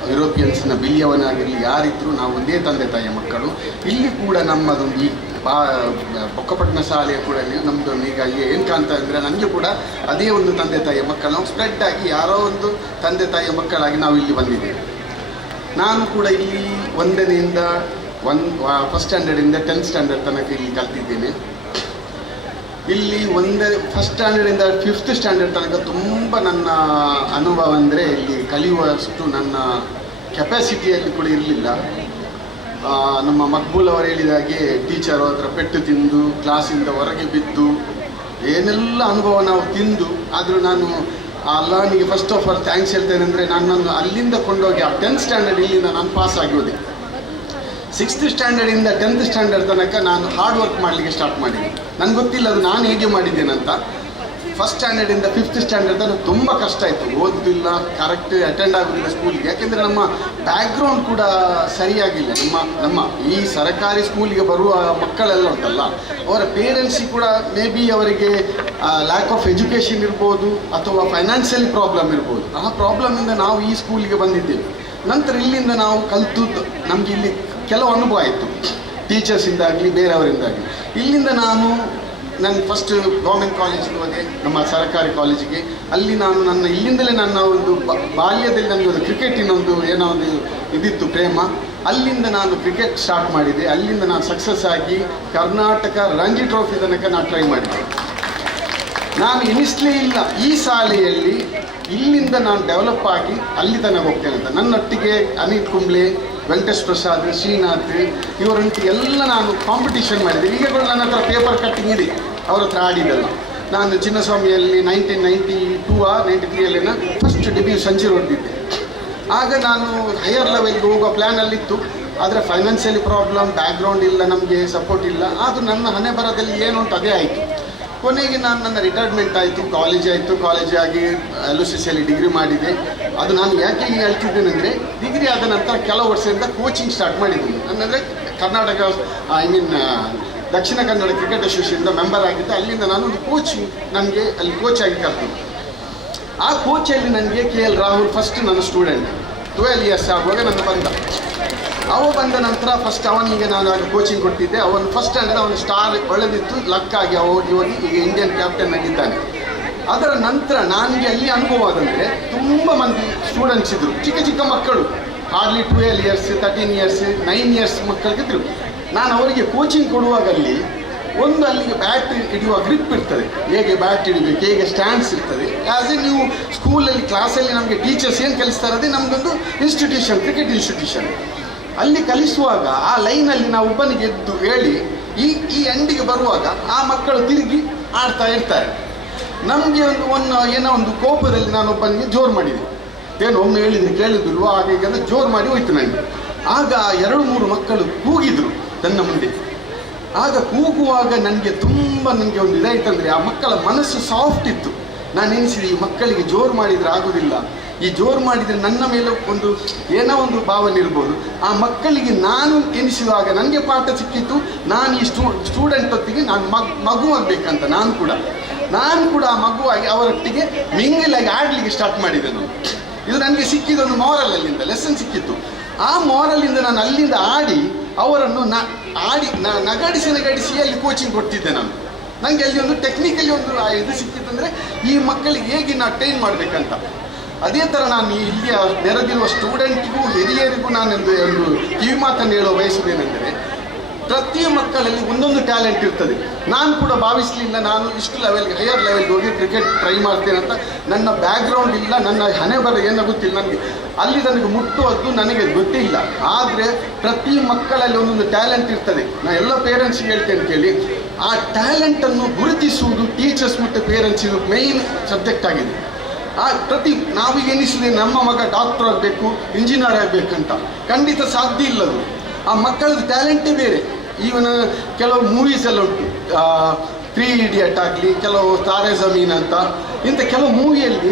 ಯುರೋಪಿಯನ್ಸ್ನ ಬಿಲಿಯವನಾಗಿರಲಿ ಯಾರಿದ್ದರೂ ನಾವು ಒಂದೇ ತಂದೆ ತಾಯಿಯ ಮಕ್ಕಳು. ಇಲ್ಲಿ ಕೂಡ ನಮ್ಮದೊಂದು ಈ ಬೊಕ್ಕಪಟ್ಟಣ ಶಾಲೆಯ ಕೂಡ ನಮ್ಮದು ಈಗ ಏನು ಕಾಣ್ತಾ ಅಂದರೆ, ನನಗೆ ಕೂಡ ಅದೇ ಒಂದು ತಂದೆ ತಾಯಿಯ ಮಕ್ಕಳು. ನಾವು ಸ್ಪ್ರೆಡ್ ಆಗಿ ಯಾರೋ ಒಂದು ತಂದೆ ತಾಯಿಯ ಮಕ್ಕಳಾಗಿ ನಾವು ಇಲ್ಲಿ ಬಂದಿದ್ದೇವೆ. ನಾನು ಕೂಡ ಇಲ್ಲಿ 1ರಿಂದ ಫಸ್ಟ್ ಸ್ಟ್ಯಾಂಡರ್ಡಿಂದ 10th ಸ್ಟ್ಯಾಂಡರ್ಡ್ ತನಕ ಇಲ್ಲಿ ಕಲ್ತಿದ್ದೇನೆ. ಇಲ್ಲಿ ಫಸ್ಟ್ ಸ್ಟ್ಯಾಂಡರ್ಡಿಂದ 5th ಸ್ಟ್ಯಾಂಡರ್ಡ್ ತನಕ ತುಂಬ ನನ್ನ ಅನುಭವ ಅಂದರೆ ಇಲ್ಲಿ ಕಲಿಯುವಷ್ಟು ನನ್ನ ಕೆಪಾಸಿಟಿಯಲ್ಲಿ ಕೂಡ ಇರಲಿಲ್ಲ. ನಮ್ಮ ಮಕ್ಬೂಲ್ ಅವರು ಹೇಳಿದಾಗೆ ಟೀಚರು ಹತ್ರ ಪೆಟ್ಟು ತಿಂದು ಕ್ಲಾಸಿಂದ ಹೊರಗೆ ಬಿದ್ದು ಏನೆಲ್ಲ ಅನುಭವ ನಾವು ತಿಂದು, ಆದರೂ ನಾನು ಅಲ್ಲಾನಿಗೆ ಫಸ್ಟ್ ಆಫ್ ಆಲ್ ಥ್ಯಾಂಕ್ಸ್ ಹೇಳ್ತೇನೆ. ಅಂದರೆ ನನ್ನನ್ನು ಅಲ್ಲಿಂದ ಕೊಂಡೋಗಿ ಆ 10th ಸ್ಟ್ಯಾಂಡರ್ಡ್ ಇಲ್ಲಿಂದ ನಾನು ಪಾಸ್ ಆಗೋದೆ. 6th ಸ್ಟ್ಯಾಂಡರ್ಡಿಂದ 10th ಸ್ಟ್ಯಾಂಡರ್ಡ್ ತನಕ ನಾನು ಹಾರ್ಡ್ ವರ್ಕ್ ಮಾಡಲಿಕ್ಕೆ ಸ್ಟಾರ್ಟ್ ಮಾಡಿದ್ದೆ. ನನಗೆ ಗೊತ್ತಿಲ್ಲ ಅದು ನಾನು ಹೇಗೆ ಮಾಡಿದ್ದೇನಂತ. ಫಸ್ಟ್ ಸ್ಟ್ಯಾಂಡರ್ಡಿಂದ 5th ಸ್ಟ್ಯಾಂಡರ್ಡ್ ತನಕ ತುಂಬ ಕಷ್ಟ ಆಯಿತು. ಓದುದಿಲ್ಲ, ಕರೆಕ್ಟ್ ಅಟೆಂಡ್ ಆಗೋದಿಲ್ಲ ಸ್ಕೂಲಿಗೆ. ಯಾಕೆಂದರೆ ನಮ್ಮ ಬ್ಯಾಕ್ಗ್ರೌಂಡ್ ಕೂಡ ಸರಿಯಾಗಿಲ್ಲ. ನಮ್ಮ ಈ ಸರ್ಕಾರಿ ಸ್ಕೂಲಿಗೆ ಬರುವ ಮಕ್ಕಳೆಲ್ಲ ಉಂಟಲ್ಲ, ಅವರ ಪೇರೆಂಟ್ಸಿಗೆ ಕೂಡ ಮೇ ಬಿ ಅವರಿಗೆ ಲ್ಯಾಕ್ ಆಫ್ ಎಜುಕೇಷನ್ ಇರ್ಬೋದು ಅಥವಾ ಫೈನಾನ್ಷಿಯಲಿ ಪ್ರಾಬ್ಲಮ್ ಇರ್ಬೋದು. ಆ ಪ್ರಾಬ್ಲಮಿಂದ ನಾವು ಈ ಸ್ಕೂಲಿಗೆ ಬಂದಿದ್ದೇವೆ. ನಂತರ ಇಲ್ಲಿಂದ ನಾವು ಕಲಿತದ್ದು ನಮಗೆ ಇಲ್ಲಿ ಕೆಲವು ಅನುಭವ ಆಯಿತು, ಟೀಚರ್ಸಿಂದಾಗಲಿ ಬೇರೆಯವರಿಂದಾಗಲಿ. ಇಲ್ಲಿಂದ ನಾನು ಫಸ್ಟ್ ಗೌರ್ಮೆಂಟ್ ಕಾಲೇಜಿಗೆ ಹೋದೆ, ನಮ್ಮ ಸರ್ಕಾರಿ ಕಾಲೇಜಿಗೆ. ಅಲ್ಲಿ ಇಲ್ಲಿಂದಲೇ ನನ್ನ ಒಂದು ಬಾಲ್ಯದಲ್ಲಿ ನನಗೆ ಒಂದು ಕ್ರಿಕೆಟಿನ ಏನೋ ಒಂದು ಇದಿತ್ತು ಪ್ರೇಮ. ಅಲ್ಲಿಂದ ನಾನು ಕ್ರಿಕೆಟ್ ಸ್ಟಾರ್ಟ್ ಮಾಡಿದೆ. ಅಲ್ಲಿಂದ ನಾನು ಸಕ್ಸಸ್ ಆಗಿ ಕರ್ನಾಟಕ ರಂಜಿ ಟ್ರೋಫಿ ತನಕ ನಾನು ಟ್ರೈ ಮಾಡಿದೆ. ನಾನು ಎನಿಸಲೇ ಇಲ್ಲ ಈ ಶಾಲೆಯಲ್ಲಿ ಇಲ್ಲಿಂದ ನಾನು ಡೆವಲಪ್ ಆಗಿ ಅಲ್ಲಿ ತನಕ ಹೋಗ್ತೇನೆ ಅಂತ. ನನ್ನೊಟ್ಟಿಗೆ ಅನಿಲ್ ಕುಂಬ್ಳೆ, ವೆಂಕಟೇಶ್ ಪ್ರಸಾದ್, ಶ್ರೀನಾಥ್ ಇವರಂತೂ ಎಲ್ಲ ನಾನು ಕಾಂಪಿಟೇಷನ್ ಮಾಡಿದೆ. ಈಗ ಕೂಡ ನನ್ನ ಹತ್ರ ಪೇಪರ್ ಕಟ್ಟಿಂಗ್ ಇದೆ, ಅವ್ರ ಹತ್ರ ಆಡಿದಲ್ಲ. ನಾನು ಚಿನ್ನಸ್ವಾಮಿಯಲ್ಲಿ 1992 93 ಫಸ್ಟ್ ಡೆಬ್ಯೂ ಸೆಂಚುರಿ ಹೊಡೆದಿದ್ದೆ. ಆಗ ನಾನು ಹೈಯರ್ ಲೆವೆಲ್ಗೆ ಹೋಗೋ ಪ್ಲ್ಯಾನಲ್ಲಿತ್ತು. ಆದರೆ ಫೈನಾನ್ಷಿಯಲಿ ಪ್ರಾಬ್ಲಮ್, ಬ್ಯಾಕ್ಗ್ರೌಂಡ್ ಇಲ್ಲ, ನಮಗೆ ಸಪೋರ್ಟ್ ಇಲ್ಲ. ಅದು ನನ್ನ ಹಣೆ ಬರದಲ್ಲಿ ಏನು ಅಂತ ಅದೇ ಆಯಿತು. ಕೊನೆಗೆ ನಾನು ನನ್ನ ರಿಟೈರ್ಮೆಂಟ್ ಆಯಿತು, ಕಾಲೇಜ್ ಆಗಿ LOCCಯಲ್ಲಿ ಡಿಗ್ರಿ ಮಾಡಿದೆ. ಅದು ನಾನು ಯಾಕೆ ಈಗ ಹೇಳ್ತಿದ್ದೇನೆಂದರೆ, ಡಿಗ್ರಿ ಆದ ನಂತರ ಕೆಲವು ವರ್ಷದಿಂದ ಕೋಚಿಂಗ್ ಸ್ಟಾರ್ಟ್ ಮಾಡಿದ್ದೀನಿ. ಅಂದರೆ ಕರ್ನಾಟಕ ದಕ್ಷಿಣ ಕನ್ನಡ ಕ್ರಿಕೆಟ್ ಅಸೋಸಿಯೇಷನ್ದ ಮೆಂಬರ್ ಆಗಿದ್ದೆ. ಅಲ್ಲಿಂದ ನಾನೊಂದು ನನಗೆ ಅಲ್ಲಿ ಕೋಚ್ ಆಗಿ ಕರೆದು, ಆ ಕೋಚಲ್ಲಿ ನನಗೆ KL ರಾಹುಲ್ ಫಸ್ಟ್ ನನ್ನ ಸ್ಟೂಡೆಂಟ್ 12 ಇಯರ್ಸ್ ಆಗುವಾಗ ನನ್ನ ಬಂದ ನಂತರ ಫಸ್ಟ್ ಅವನಿಗೆ ನಾನು ಆಗ ಕೋಚಿಂಗ್ ಕೊಟ್ಟಿದ್ದೆ. ಅವನು ಫಸ್ಟ್ ಸ್ಟ್ಯಾಂಡರ್ಡ್, ಅವನು ಸ್ಟಾರ್ ಒಳ್ಳೆದಿತ್ತು, ಲಕ್ಕಾಗಿ ಹೋಗಿ ಈಗ ಇಂಡಿಯನ್ ಕ್ಯಾಪ್ಟನ್ ಆಗಿದ್ದಾನೆ. ಅದರ ನಂತರ ನನಗೆ ಅಲ್ಲಿ ಅನುಭವ ಆದಂದರೆ ತುಂಬ ಮಂದಿ ಸ್ಟೂಡೆಂಟ್ಸ್ ಇದ್ದರು, ಚಿಕ್ಕ ಮಕ್ಕಳು, ಹಾರ್ಡ್ಲಿ 12 ಇಯರ್ಸ್ 13 ಇಯರ್ಸ್ 9 ಇಯರ್ಸ್ ಮಕ್ಕಳಿಗಿದ್ರು. ನಾನು ಅವರಿಗೆ ಕೋಚಿಂಗ್ ಕೊಡುವಾಗಲ್ಲಿ ಅಲ್ಲಿಗೆ ಬ್ಯಾಟ್ ಹಿಡಿಯುವ ಗ್ರಿಪ್ ಇರ್ತದೆ, ಹೇಗೆ ಬ್ಯಾಟ್ ಹಿಡಿಬೇಕು, ಹೇಗೆ ಸ್ಟ್ಯಾಂಡ್ಸ್ ಇರ್ತದೆ. ಆ್ಯಸ್ ಎ ನೀವು ಸ್ಕೂಲಲ್ಲಿ ಕ್ಲಾಸಲ್ಲಿ ನಮಗೆ ಟೀಚರ್ಸ್ ಏನು ಕಲಿಸ್ತಾರೆ, ಅದೇ ನಮಗೊಂದು ಇನ್ಸ್ಟಿಟ್ಯೂಷನ್, ಕ್ರಿಕೆಟ್ ಇನ್ಸ್ಟಿಟ್ಯೂಷನ್. ಅಲ್ಲಿ ಕಲಿಸುವಾಗ ಆ ಲೈನಲ್ಲಿ ನಾವು ಒಬ್ಬನಿಗೆ ಎದ್ದು ಹೇಳಿ ಈ ಎಂಡಿಗೆ ಬರುವಾಗ ಆ ಮಕ್ಕಳು ತಿರುಗಿ ಆಡ್ತಾ ಇರ್ತಾರೆ. ನಮಗೆ ಏನೋ ಒಂದು ಕೋಪದಲ್ಲಿ ನಾನು ಒಬ್ಬನಿಗೆ ಜೋರು ಮಾಡಿದೆ, ಏನು ಒಮ್ಮೆ ಹೇಳಿದರೆ ಕೇಳಿದ್ಲ್ವೋ ಹಾಗೆ ಅಂದರೆ ಜೋರು ಮಾಡಿ ಹೋಯ್ತು ನನಗೆ. ಆಗ 2-3 ಮಕ್ಕಳು ಕೂಗಿದ್ರು ನನ್ನ ಮುಂದೆ. ಆಗ ಕೂಗುವಾಗ ನನಗೆ ಒಂದು ಇದಾಯ್ತಂದರೆ, ಆ ಮಕ್ಕಳ ಮನಸ್ಸು ಸಾಫ್ಟ್ ಇತ್ತು. ನಾನು ಎನಿಸಿದೆ, ಈ ಮಕ್ಕಳಿಗೆ ಜೋರು ಮಾಡಿದರೆ ಆಗೋದಿಲ್ಲ, ಈ ಜೋರು ಮಾಡಿದರೆ ನನ್ನ ಮೇಲೆ ಏನೋ ಒಂದು ಭಾವನೆ ಇರ್ಬೋದು. ಆ ಮಕ್ಕಳಿಗೆ ನಾನು ಎನಿಸುವಾಗ ನನಗೆ ಪಾಠ ಸಿಕ್ಕಿತ್ತು. ನಾನು ಈ ಸ್ಟೂಡೆಂಟ್ ಹೊತ್ತಿಗೆ ನಾನು ಮಗು ಆಗಬೇಕಂತ ನಾನು ಕೂಡ ಆ ಮಗುವಾಗಿ ಅವರೊಟ್ಟಿಗೆ ಮಿಂಗಲಾಗಿ ಆಡಲಿಕ್ಕೆ ಸ್ಟಾರ್ಟ್ ಮಾಡಿದೆ. ಇದು ನನಗೆ ಸಿಕ್ಕಿದೊಂದು ಮಾರಲ್, ಅಲ್ಲಿಂದ ಲೆಸನ್ ಸಿಕ್ಕಿತ್ತು. ಆ ಮಾರಲಿಂದ ನಾನು ಅಲ್ಲಿಂದ ಆಡಿ ಅವರನ್ನು ನಗಾಡಿಸಿ ಅಲ್ಲಿ ಕೋಚಿಂಗ್ ಕೊಡ್ತಿದ್ದೆ ನಾನು. ನನಗೆ ಅಲ್ಲಿ ಒಂದು ಟೆಕ್ನಿಕಲಿ ಒಂದು ಇದು ಸಿಕ್ಕಿತ್ತಂದರೆ, ಈ ಮಕ್ಕಳಿಗೆ ಹೇಗೆ ನಾನು ಟ್ರೈನ್ ಮಾಡಬೇಕಂತ. ಅದೇ ಥರ ನಾನು ಇಲ್ಲಿಯ ನೆರೆದಿರುವ ಸ್ಟೂಡೆಂಟ್ಗೂ ಹಿರಿಯರಿಗೂ ನಾನೊಂದು ಕಿವಿ ಮಾತನ್ನು ಹೇಳೋ ಬಯಸುವುದೇನೆಂದರೆ, ಪ್ರತಿ ಮಕ್ಕಳಲ್ಲಿ ಒಂದೊಂದು ಟ್ಯಾಲೆಂಟ್ ಇರ್ತದೆ. ನಾನು ಕೂಡ ಭಾವಿಸಲಿಲ್ಲ ನಾನು ಇಷ್ಟು ಹೈಯರ್ ಲೆವೆಲ್ಗೆ ಹೋಗಿ ಕ್ರಿಕೆಟ್ ಟ್ರೈ ಮಾಡ್ತೇನೆ ಅಂತ. ನನ್ನ ಬ್ಯಾಕ್ಗ್ರೌಂಡ್ ಇಲ್ಲ, ನನ್ನ ಹಣೆ ಬರ ಏನೋ ಗೊತ್ತಿಲ್ಲ ನನಗೆ, ಅಲ್ಲಿ ನನಗೆ ಮುಟ್ಟುವುದು ನನಗೆ ಗೊತ್ತಿಲ್ಲ. ಆದರೆ ಪ್ರತಿ ಮಕ್ಕಳಲ್ಲಿ ಒಂದೊಂದು ಟ್ಯಾಲೆಂಟ್ ಇರ್ತದೆ. ನಾನು ಎಲ್ಲ ಪೇರೆಂಟ್ಸ್ಗೆ ಹೇಳ್ತೇನೆ ಕೇಳಿ, ಆ ಟ್ಯಾಲೆಂಟನ್ನು ಗುರುತಿಸುವುದು ಟೀಚರ್ಸ್ ಮತ್ತು ಪೇರೆಂಟ್ಸ್ ಇದು ಮೇಯ್ನ್ ಸಬ್ಜೆಕ್ಟ್ ಆಗಿದೆ. ನಾವೀಗ ಎನಿಸಿದೆ ನಮ್ಮ ಮಗ ಡಾಕ್ಟರ್ ಆಗಬೇಕು, ಇಂಜಿನಿಯರ್ ಆಗಬೇಕಂತ, ಖಂಡಿತ ಸಾಧ್ಯ ಇಲ್ಲದು. ಆ ಮಕ್ಕಳದ್ದು ಟ್ಯಾಲೆಂಟೇ ಬೇರೆ. ಈವನ್ ಕೆಲವು ಮೂವೀಸೆಲ್ಲ ಉಂಟು, 3 ಇಡಿಯಟ್ ಆಗಲಿ, ಕೆಲವು ತಾರೆ ಜಮೀನ್ ಅಂತ, ಇಂಥ ಕೆಲವು ಮೂವಿಯಲ್ಲಿ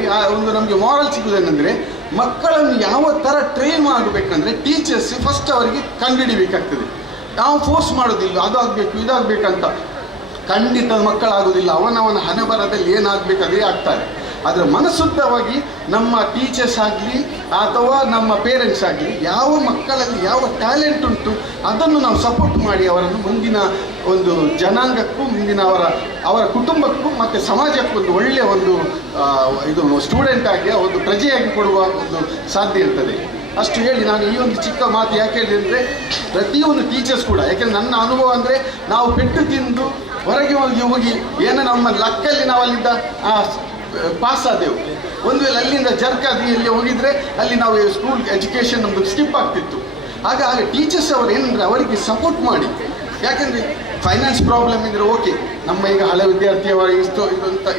ನಮಗೆ ಮಾರಲ್ ಸಿಗೋದೇನೆಂದರೆ, ಮಕ್ಕಳನ್ನು ಯಾವ ಥರ ಟ್ರೈನ್ ಮಾಡಬೇಕಂದ್ರೆ ಟೀಚರ್ಸ್ ಫಸ್ಟ್ ಅವರಿಗೆ ಕಂಡುಹಿಡಿಬೇಕಾಗ್ತದೆ. ನಾವು ಫೋರ್ಸ್ ಮಾಡೋದಿಲ್ಲ, ಅದು ಆಗಬೇಕು ಇದಾಗಬೇಕಂತ. ಖಂಡಿತ ಮಕ್ಕಳಾಗೋದಿಲ್ಲ, ಅವನವನ ಹಣೆ ಬರದಲ್ಲಿ ಏನಾಗಬೇಕು ಅದೇ ಆಗ್ತಾರೆ. ಆದರೆ ಮನಸ್ಸುದ್ಧವಾಗಿ ನಮ್ಮ ಟೀಚರ್ಸ್ ಆಗಲಿ ಅಥವಾ ನಮ್ಮ ಪೇರೆಂಟ್ಸ್ ಆಗಲಿ, ಯಾವ ಮಕ್ಕಳಲ್ಲಿ ಯಾವ ಟ್ಯಾಲೆಂಟ್ ಉಂಟು ಅದನ್ನು ನಾವು ಸಪೋರ್ಟ್ ಮಾಡಿ ಅವರನ್ನು ಮುಂದಿನ ಒಂದು ಜನಾಂಗಕ್ಕೂ, ಮುಂದಿನ ಅವರ ಕುಟುಂಬಕ್ಕೂ ಮತ್ತು ಸಮಾಜಕ್ಕೂ ಒಂದು ಒಳ್ಳೆಯ ಇದು ಸ್ಟೂಡೆಂಟ್ ಆಗಿ ಒಂದು ಪ್ರಜೆಯಾಗಿ ಕೊಡುವ ಒಂದು ಸಾಧ್ಯ ಇರ್ತದೆ. ಅಷ್ಟು ಹೇಳಿ ನಾನು ಈ ಒಂದು ಚಿಕ್ಕ ಮಾತು ಯಾಕೆ ಹೇಳಿದೆ ಅಂದರೆ, ಪ್ರತಿಯೊಂದು ಟೀಚರ್ಸ್ ಕೂಡ, ಯಾಕೆಂದರೆ ನನ್ನ ಅನುಭವ ಅಂದರೆ, ನಾವು ಪೆಟ್ಟು ತಿಂದು ಹೊರಗೆ ಹೋಗಿ ಏನೋ ನಮ್ಮ ಲಕ್ಕಲ್ಲಿ ನಾವು ಅಲ್ಲಿಂದ ಪಾಸ್ ಆದೆವು. ಒಂದು ವೇಳೆ ಅಲ್ಲಿಂದ ಜರ್ಕಾದಿಯಲ್ಲಿ ಹೋಗಿದರೆ ಅಲ್ಲಿ ನಾವು ಸ್ಕೂಲ್ ಎಜುಕೇಷನ್ ನಮ್ಮದು ಸ್ಕಿಪ್ ಆಗ್ತಿತ್ತು. ಆಗ ಟೀಚರ್ಸ್ ಅವರು ಏನಂದರೆ ಅವರಿಗೆ ಸಪೋರ್ಟ್ ಮಾಡಿ. ಯಾಕೆಂದರೆ ಫೈನಾನ್ಸ್ ಪ್ರಾಬ್ಲಮ್ ಇದ್ದರೆ ಓಕೆ, ನಮ್ಮ ಈಗ ಹಳೆ ವಿದ್ಯಾರ್ಥಿಯವರು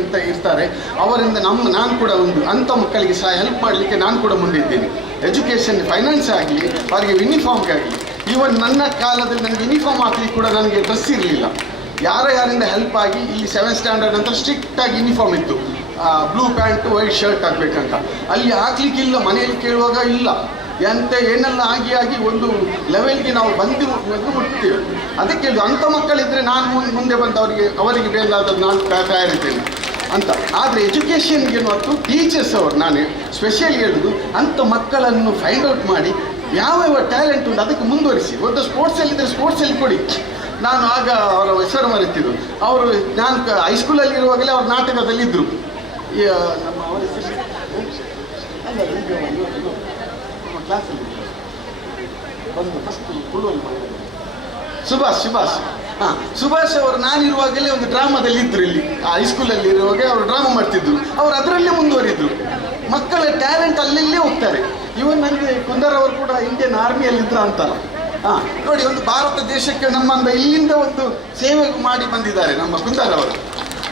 ಇಂಥ ಇರ್ತಾರೆ, ಅವರಿಂದ ನಾನು ಕೂಡ ಅಂಥ ಮಕ್ಕಳಿಗೆ ಸಹ ಹೆಲ್ಪ್ ಮಾಡಲಿಕ್ಕೆ ನಾನು ಕೂಡ ಮುಂದಿದ್ದೇನೆ. ಎಜುಕೇಷನ್ ಫೈನಾನ್ಸ್ ಆಗಲಿ, ಅವರಿಗೆ ಯೂನಿಫಾರ್ಮ್ಗೆ ಆಗಲಿ. ಈವನ್ ನನ್ನ ಕಾಲದಲ್ಲಿ ನನಗೆ ಯೂನಿಫಾರ್ಮ್ ಹಾಕಲಿಕ್ಕೆ ಕೂಡ ನನಗೆ ಡ್ರೆಸ್ ಇರಲಿಲ್ಲ. ಯಾರಿಂದ ಹೆಲ್ಪ್ ಆಗಿ ಇಲ್ಲಿ 7th ಸ್ಟ್ಯಾಂಡರ್ಡ್ ಅಂತ ಸ್ಟ್ರಿಕ್ಟಾಗಿ ಯೂನಿಫಾರ್ಮ್ ಇತ್ತು, ಬ್ಲೂ ಪ್ಯಾಂಟು ವೈಟ್ ಶರ್ಟ್ ಹಾಕಬೇಕಂತ. ಅಲ್ಲಿ ಹಾಕ್ಲಿಕ್ಕಿಲ್ಲ, ಮನೆಯಲ್ಲಿ ಕೇಳುವಾಗ ಇಲ್ಲ, ಏನೆಲ್ಲ ಆಗಿ ಒಂದು ಲೆವೆಲ್ಗೆ ನಾವು ಬಂದು ಮುಟ್ತೇವೆ. ಅದಕ್ಕೆ ಅಂಥ ಮಕ್ಕಳಿದ್ದರೆ ನಾನು ಮುಂದೆ ಬಂದು ಅವರಿಗೆ ಬೇಕಾದದ್ದು ನಾನು ತಯಾರಿದ್ದೇನೆ ಅಂತ. ಆದರೆ ಎಜುಕೇಷನ್ಗೆ ಮತ್ತು ಟೀಚರ್ಸ್ ಅವರು ನಾನು ಸ್ಪೆಷಲಿ ಹೇಳೋದು, ಅಂಥ ಮಕ್ಕಳನ್ನು ಫೈಂಡ್ ಔಟ್ ಮಾಡಿ ಯಾವ ಟ್ಯಾಲೆಂಟ್ ಉಂಟು ಅದಕ್ಕೆ ಮುಂದುವರಿಸಿ. ಒಂದು ಸ್ಪೋರ್ಟ್ಸಲ್ಲಿದ್ದರೆ ಸ್ಪೋರ್ಟ್ಸಲ್ಲಿ ಕೊಡಿ. ನಾನು ಆಗ ಅವರ ಹೆಸರು ಮರೆತಿದ್ದು, ಅವರು ನಾನು ಹೈಸ್ಕೂಲಲ್ಲಿ ಇರುವಾಗಲೇ ಅವ್ರ ನಾಟಕದಲ್ಲಿದ್ದರು. ನಮ್ಮ ಅವರ ಕ್ಲಾಸಲ್ಲಿ ಬಂದು ಫಸ್ಟ್ ಸುಭಾಷ್ ಅವರು ನಾನಿರುವಾಗಲೇ ಒಂದು ಡ್ರಾಮಾದಲ್ಲಿ ಇದ್ದರು. ಇಲ್ಲಿ ಹೈಸ್ಕೂಲಲ್ಲಿ ಇರುವಾಗ ಅವರು ಡ್ರಾಮಾ ಮಾಡ್ತಿದ್ರು, ಅವರು ಅದರಲ್ಲೇ ಮುಂದುವರಿದ್ರು. ಮಕ್ಕಳ ಟ್ಯಾಲೆಂಟ್ ಅಲ್ಲೇ ಹೋಗ್ತಾರೆ. ಇವನ್ ನನಗೆ ಕುಂದರ್ ಅವರು ಕೂಡ ಇಂಡಿಯನ್ ಆರ್ಮಿಯಲ್ಲಿ ಇದ್ರ ಅಂತಲ್ಲ. ನೋಡಿ, ಒಂದು ಭಾರತ ದೇಶಕ್ಕೆ ಇಲ್ಲಿಂದ ಒಂದು ಸೇವೆ ಮಾಡಿ ಬಂದಿದ್ದಾರೆ ನಮ್ಮ ಕುಂದರ್ ಅವರು.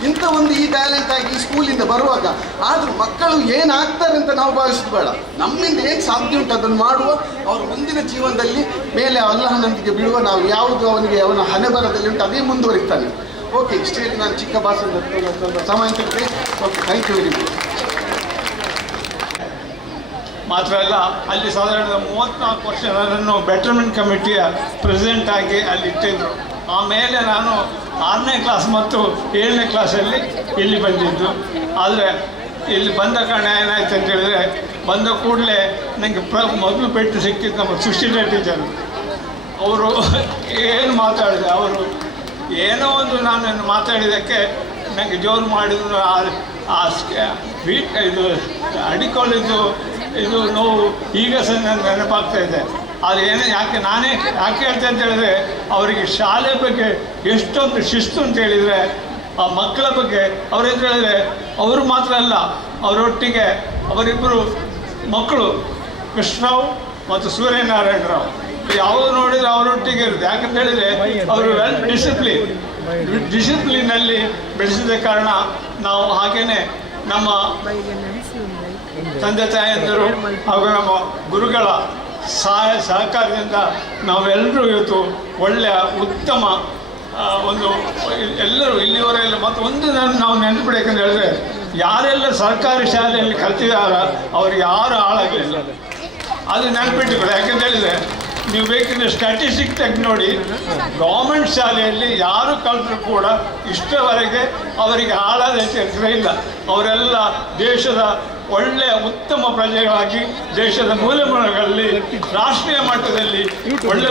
ಇಂಥ ಒಂದು ಈ ಟ್ಯಾಲೆಂಟ್ ಆಗಿ ಈ ಸ್ಕೂಲಿಂದ ಬರುವಾಗ. ಆದರೂ ಮಕ್ಕಳು ಏನಾಗ್ತಾರೆ ಅಂತ ನಾವು ಭಾವಿಸೋದು ಬೇಡ, ನಮ್ಮಿಂದ ಏನು ಸಾಧ್ಯ ಉಂಟು ಅದನ್ನು ಮಾಡುವ. ಅವರು ಮುಂದಿನ ಜೀವನದಲ್ಲಿ ಮೇಲೆ ಅಲ್ಲಾಹನೊಂದಿಗೆ ಬಿಡುವ. ನಾವು ಯಾವುದು ಅವನಿಗೆ ಅವನ ಹಣೆ ಬರದಲ್ಲಿ ಉಂಟು ಅದೇ ಮುಂದುವರಿತಾನೆ. ಓಕೆ, ಇಷ್ಟೇ ಹೇಳಿ ನಾನು ಚಿಕ್ಕ ಭಾಷೆ ಸಮಯ ತೆಗೆದೆ. Okay, thank you very much. ಮಾತ್ರ ಅಲ್ಲ, ಅಲ್ಲಿ ಸಾಧಾರಣ 34 ವರ್ಷ ನನ್ನನ್ನು ಬೆಟರ್ಮೆಂಟ್ ಕಮಿಟಿಯ ಪ್ರೆಸಿಡೆಂಟ್ ಆಗಿ ಅಲ್ಲಿ ಇಟ್ಟಿದ್ದರು. ಆಮೇಲೆ ನಾನು 6ನೇ ಕ್ಲಾಸ್ ಮತ್ತು 7ನೇ ಕ್ಲಾಸಲ್ಲಿ ಇಲ್ಲಿ ಬಂದಿದ್ದು. ಆದರೆ ಇಲ್ಲಿ ಬಂದ ಕಾರಣ ಏನಾಯ್ತು ಅಂತ ಹೇಳಿದರೆ, ಬಂದ ಕೂಡಲೇ ನನಗೆ ಮೊದಲು ಪೆಟ್ಟು ಸಿಕ್ಕಿದ್ದು ನಮ್ಮ ಸುಶೀಲ ಟೀಚರು. ಅವರು ಏನು ಮಾತಾಡಿದೆ, ಅವರು ಏನೋ ಒಂದು ನಾನು ಮಾತಾಡಿದ್ದಕ್ಕೆ ನನಗೆ ಜೋರು ಮಾಡಿದ್ರು. ಇದು ಅಡಿಕೊಳ್ಳಿದ್ದು ಇದು ನೋವು ಈಗ ಸಹ ನನಗೆ ನೆನಪಾಗ್ತಾ ಇದೆ. ಆದರೆ ಯಾಕೆ ಹೇಳ್ತೆ ಅಂತ ಹೇಳಿದ್ರೆ, ಅವರಿಗೆ ಶಾಲೆ ಬಗ್ಗೆ ಎಷ್ಟೊಂದು ಶಿಸ್ತು ಅಂತ ಹೇಳಿದರೆ, ಆ ಮಕ್ಕಳ ಬಗ್ಗೆ ಅವರೆಂತ ಹೇಳಿದ್ರೆ, ಅವರು ಮಾತ್ರ ಅಲ್ಲ, ಅವರೊಟ್ಟಿಗೆ ಅವರಿಬ್ಬರು ಮಕ್ಕಳು ಕೃಷ್ಣರಾವ್ ಮತ್ತು ಸೂರ್ಯನಾರಾಯಣರಾವ್ ಯಾವುದು ನೋಡಿದರೆ ಅವರೊಟ್ಟಿಗೆ ಇರುತ್ತೆ. ಯಾಕಂತ ಹೇಳಿದರೆ ಅವರು ವೆಲ್ ಡಿಸಿಪ್ಲಿನಲ್ಲಿ ಬೆಳೆಸಿದ ಕಾರಣ ನಾವು ಹಾಗೆಯೇ ನಮ್ಮ ತಂದೆ ತಾಯಿಯಂದರು ಹಾಗೂ ನಮ್ಮ ಗುರುಗಳ ಸಹಕಾರದಿಂದ ನಾವೆಲ್ಲರೂ ಇವತ್ತು ಒಳ್ಳೆಯ ಉತ್ತಮ ಒಂದು ಎಲ್ಲರೂ ಇಲ್ಲಿವರೆಲ್ಲ. ಮತ್ತು ಒಂದು ನಾವು ನೆನಪಿಡಬೇಕಂತ ಹೇಳಿದ್ರೆ, ಯಾರೆಲ್ಲ ಸರ್ಕಾರಿ ಶಾಲೆಯಲ್ಲಿ ಕಲ್ತಿದಾರ ಅವ್ರಿಗೆ ಯಾರು ಹಾಳಾಗಲಿಲ್ಲ, ಅದು ನೆನಪಿಟ್ಟುಕೊಳ್ಳಿ. ಯಾಕಂತ ಹೇಳಿದರೆ, ನೀವು ಬೇಕಿದ್ರೆ ಸ್ಟ್ಯಾಟಿಸ್ಟಿಕ್ ತೆಗೆದು ನೋಡಿ, ಗೌರ್ಮೆಂಟ್ ಶಾಲೆಯಲ್ಲಿ ಯಾರು ಕಲಿತರೂ ಕೂಡ ಇಷ್ಟವರೆಗೆ ಅವರಿಗೆ ಹಾಳಾದ ಚರಿತ್ರೆ ಇಲ್ಲ. ಅವರೆಲ್ಲ ದೇಶದ ಒಳ್ಳೆಯ ಉತ್ತಮ ಪ್ರಜೆಗಳಾಗಿ ದೇಶದ ಮೂಲೆಗಳಲ್ಲಿ ರಾಷ್ಟ್ರೀಯ ಮಟ್ಟದಲ್ಲಿ ಒಳ್ಳೆ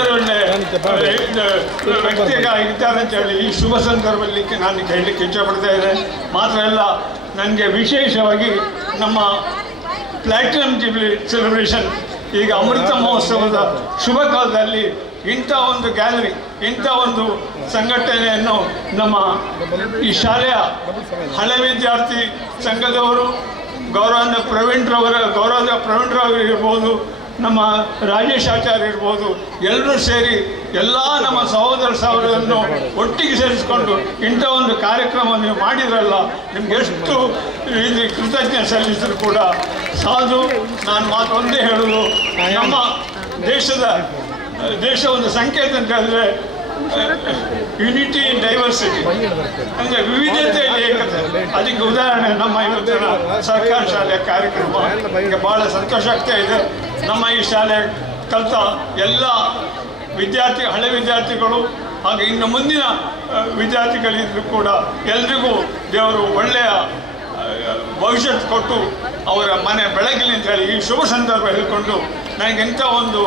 ವ್ಯಕ್ತಿಗಳಾಗಿದ್ದಾರೆ ಅಂತೇಳಿ ಈ ಶುಭ ಸಂದರ್ಭದಲ್ಲಿ ನಾನು ಹೇಳಲಿಕ್ಕೆ ಇಷ್ಟಪಡ್ತಾ ಇದ್ದೇನೆ. ಮಾತ್ರ ಅಲ್ಲ, ನನಗೆ ವಿಶೇಷವಾಗಿ ನಮ್ಮ ಪ್ಲಾಟಿನಮ್ ಜೂಬ್ಲಿ ಸೆಲೆಬ್ರೇಷನ್, ಈಗ ಅಮೃತ ಮಹೋತ್ಸವದ ಶುಭ ಕಾಲದಲ್ಲಿ ಇಂಥ ಒಂದು ಗ್ಯಾಲರಿ, ಇಂಥ ಒಂದು ಸಂಘಟನೆಯನ್ನು ನಮ್ಮ ಈ ಶಾಲೆಯ ಹಳೆ ವಿದ್ಯಾರ್ಥಿ ಸಂಘದವರು, ಗೌರವದ ಪ್ರವೀಣ್ ರಾವ್ ಇರ್ಬೋದು, ನಮ್ಮ ರಾಜೇಶ್ ಆಚಾರ್ಯ ಇರ್ಬೋದು, ಎಲ್ಲರೂ ಸೇರಿ ಎಲ್ಲ ನಮ್ಮ ಸಹೋದರನ್ನು ಒಟ್ಟಿಗೆ ಸೇರಿಸಿಕೊಂಡು ಇಂಥ ಒಂದು ಕಾರ್ಯಕ್ರಮ ನೀವು ಮಾಡಿದ್ರಲ್ಲ, ನಿಮ್ಗೆ ಎಷ್ಟು ಇದು ಕೃತಜ್ಞತೆ ಸಲ್ಲಿಸಿದ್ರು ಕೂಡ ಸಾಧು. ನಾನು ಮಾತು ಒಂದೇ ಹೇಳೋದು, ನಮ್ಮ ದೇಶ ಒಂದು ಸಂಕೇತ ಅಂತ ಹೇಳಿದ್ರೆ ಯೂನಿಟಿ ಇನ್ ಡೈವರ್ಸಿಟಿ, ಅಂದರೆ ವಿವಿಧತೆಯಲ್ಲಿ ಏಕತೆ. ಅದಕ್ಕೆ ಉದಾಹರಣೆ ನಮ್ಮ ಇವತ್ತಿನ ಸರ್ಕಾರಿ ಶಾಲೆಯ ಕಾರ್ಯಕ್ರಮ. ನನಗೆ ಭಾಳ ಸಂತೋಷ ಆಗ್ತಾ ಇದೆ. ನಮ್ಮ ಈ ಶಾಲೆ ಕಲಿತ ಎಲ್ಲ ಹಳೆ ವಿದ್ಯಾರ್ಥಿಗಳು ಹಾಗೂ ಇನ್ನು ಮುಂದಿನ ವಿದ್ಯಾರ್ಥಿಗಳಿದ್ರು ಕೂಡ ಎಲ್ರಿಗೂ ದೇವರು ಒಳ್ಳೆಯ ಭವಿಷ್ಯತ್ ಕೊಟ್ಟು ಅವರ ಮನೆ ಬೆಳಗಲಿ ಅಂತ ಹೇಳಿ ಈ ಶುಭ ಸಂದರ್ಭ ಹೇಳಿಕೊಂಡು, ನನಗೆಂಥ ಒಂದು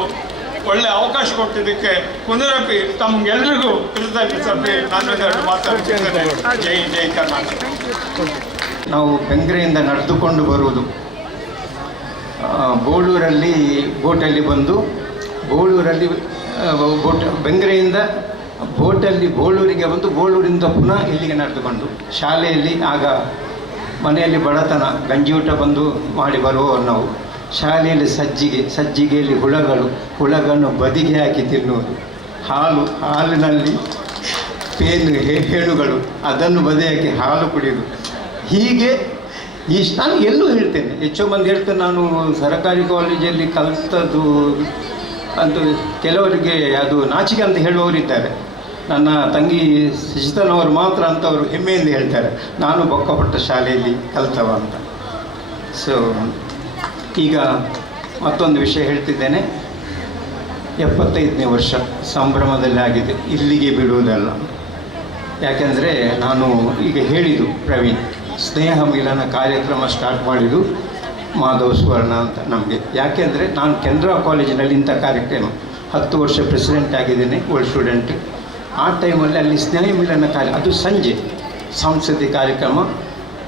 ಒಳ್ಳೆಯ ಅವಕಾಶ ಕೊಟ್ಟಿದ್ದಕ್ಕೆ ಪುನರಪಿ ತಮಗೆಲ್ಲರಿಗೂ ಕೃತಜ್ಞತೆ ನಾನು ಮಾತಾಡ್ತಿದ್ದೇನೆ. ಜೈ ಕರ್ನಾಟಕ. ನಾವು ಬೆಂಗ್ರೆಯಿಂದ ನಡೆದುಕೊಂಡು ಬರುವುದು, ಬೋಳೂರಲ್ಲಿ ಬೋಟಲ್ಲಿ ಬಂದು, ಬೋಳೂರಲ್ಲಿ ಬೆಂಗ್ರೆಯಿಂದ ಬೋಳೂರಿಗೆ ಬಂದು, ಬೋಳೂರಿಂದ ಪುನಃ ಇಲ್ಲಿಗೆ ನಡೆದುಕೊಂಡು ಶಾಲೆಯಲ್ಲಿ ಆಗ ಮನೆಯಲ್ಲಿ ಬಡತನ, ಗಂಜಿಯೂಟ ಬಂದು ಮಾಡಿ ಬರುವವರು ನಾವು. ಶಾಲೆಯಲ್ಲಿ ಸಜ್ಜಿಗೆಯಲ್ಲಿ ಹುಳಗಳನ್ನು ಬದಿಗೆ ಹಾಕಿ ತಿನ್ನುವುದು, ಹಾಲಿನಲ್ಲಿ ಹೇಳುಗಳು, ಅದನ್ನು ಬದಿ ಹಾಕಿ ಹಾಲು ಕುಡಿಯುವುದು. ಹೀಗೆ ನಾನು ಎಲ್ಲೂ ಹೇಳ್ತೇನೆ, ಹೆಚ್ಚು ಮಂದಿ ಹೇಳ್ತೇನೆ, ನಾನು ಸರಕಾರಿ ಕಾಲೇಜಲ್ಲಿ ಕಲಿತದ್ದು ಅಂತೂ ಕೆಲವರಿಗೆ ಅದು ನಾಚಿಕೆ ಅಂತ ಹೇಳುವವರಿದ್ದಾರೆ. ನನ್ನ ತಂಗಿ ಶಶಿತನವರು ಮಾತ್ರ ಅಂತವರು ಹೆಮ್ಮೆಯಿಂದ ಹೇಳ್ತಾರೆ, ನಾನು ಬೊಕ್ಕಪಟ್ಟ ಶಾಲೆಯಲ್ಲಿ ಕಲಿತವ ಅಂತ. ಸೊ ಈಗ ಮತ್ತೊಂದು ವಿಷಯ ಹೇಳ್ತಿದ್ದೇನೆ. 75ನೇ ವರ್ಷ ಸಂಭ್ರಮದಲ್ಲಿ ಆಗಿದೆ, ಇಲ್ಲಿಗೆ ಬಿಡುವುದಲ್ಲ. ಯಾಕೆಂದರೆ ನಾನು ಈಗ ಹೇಳಿದ್ದು ಪ್ರವೀಣ್, ಸ್ನೇಹ ಮಿಲನ ಕಾರ್ಯಕ್ರಮ ಸ್ಟಾರ್ಟ್ ಮಾಡಿದ್ದು ಮಾಧವ್ ಸುವರ್ಣ ಅಂತ ನಮಗೆ. ಯಾಕೆಂದರೆ ನಾನು ಕೆನರಾ ಕಾಲೇಜಿನಲ್ಲಿ ಇಂಥ ಕಾರ್ಯಕ್ರಮ 10 ವರ್ಷ ಪ್ರೆಸಿಡೆಂಟ್ ಆಗಿದ್ದೇನೆ, ಓಲ್ಡ್ ಸ್ಟೂಡೆಂಟ್. ಆ ಟೈಮಲ್ಲಿ ಅಲ್ಲಿ ಸ್ನೇಹ ಮಿಲನ ಅದು ಸಂಜೆ ಸಾಂಸ್ಕೃತಿಕ ಕಾರ್ಯಕ್ರಮ,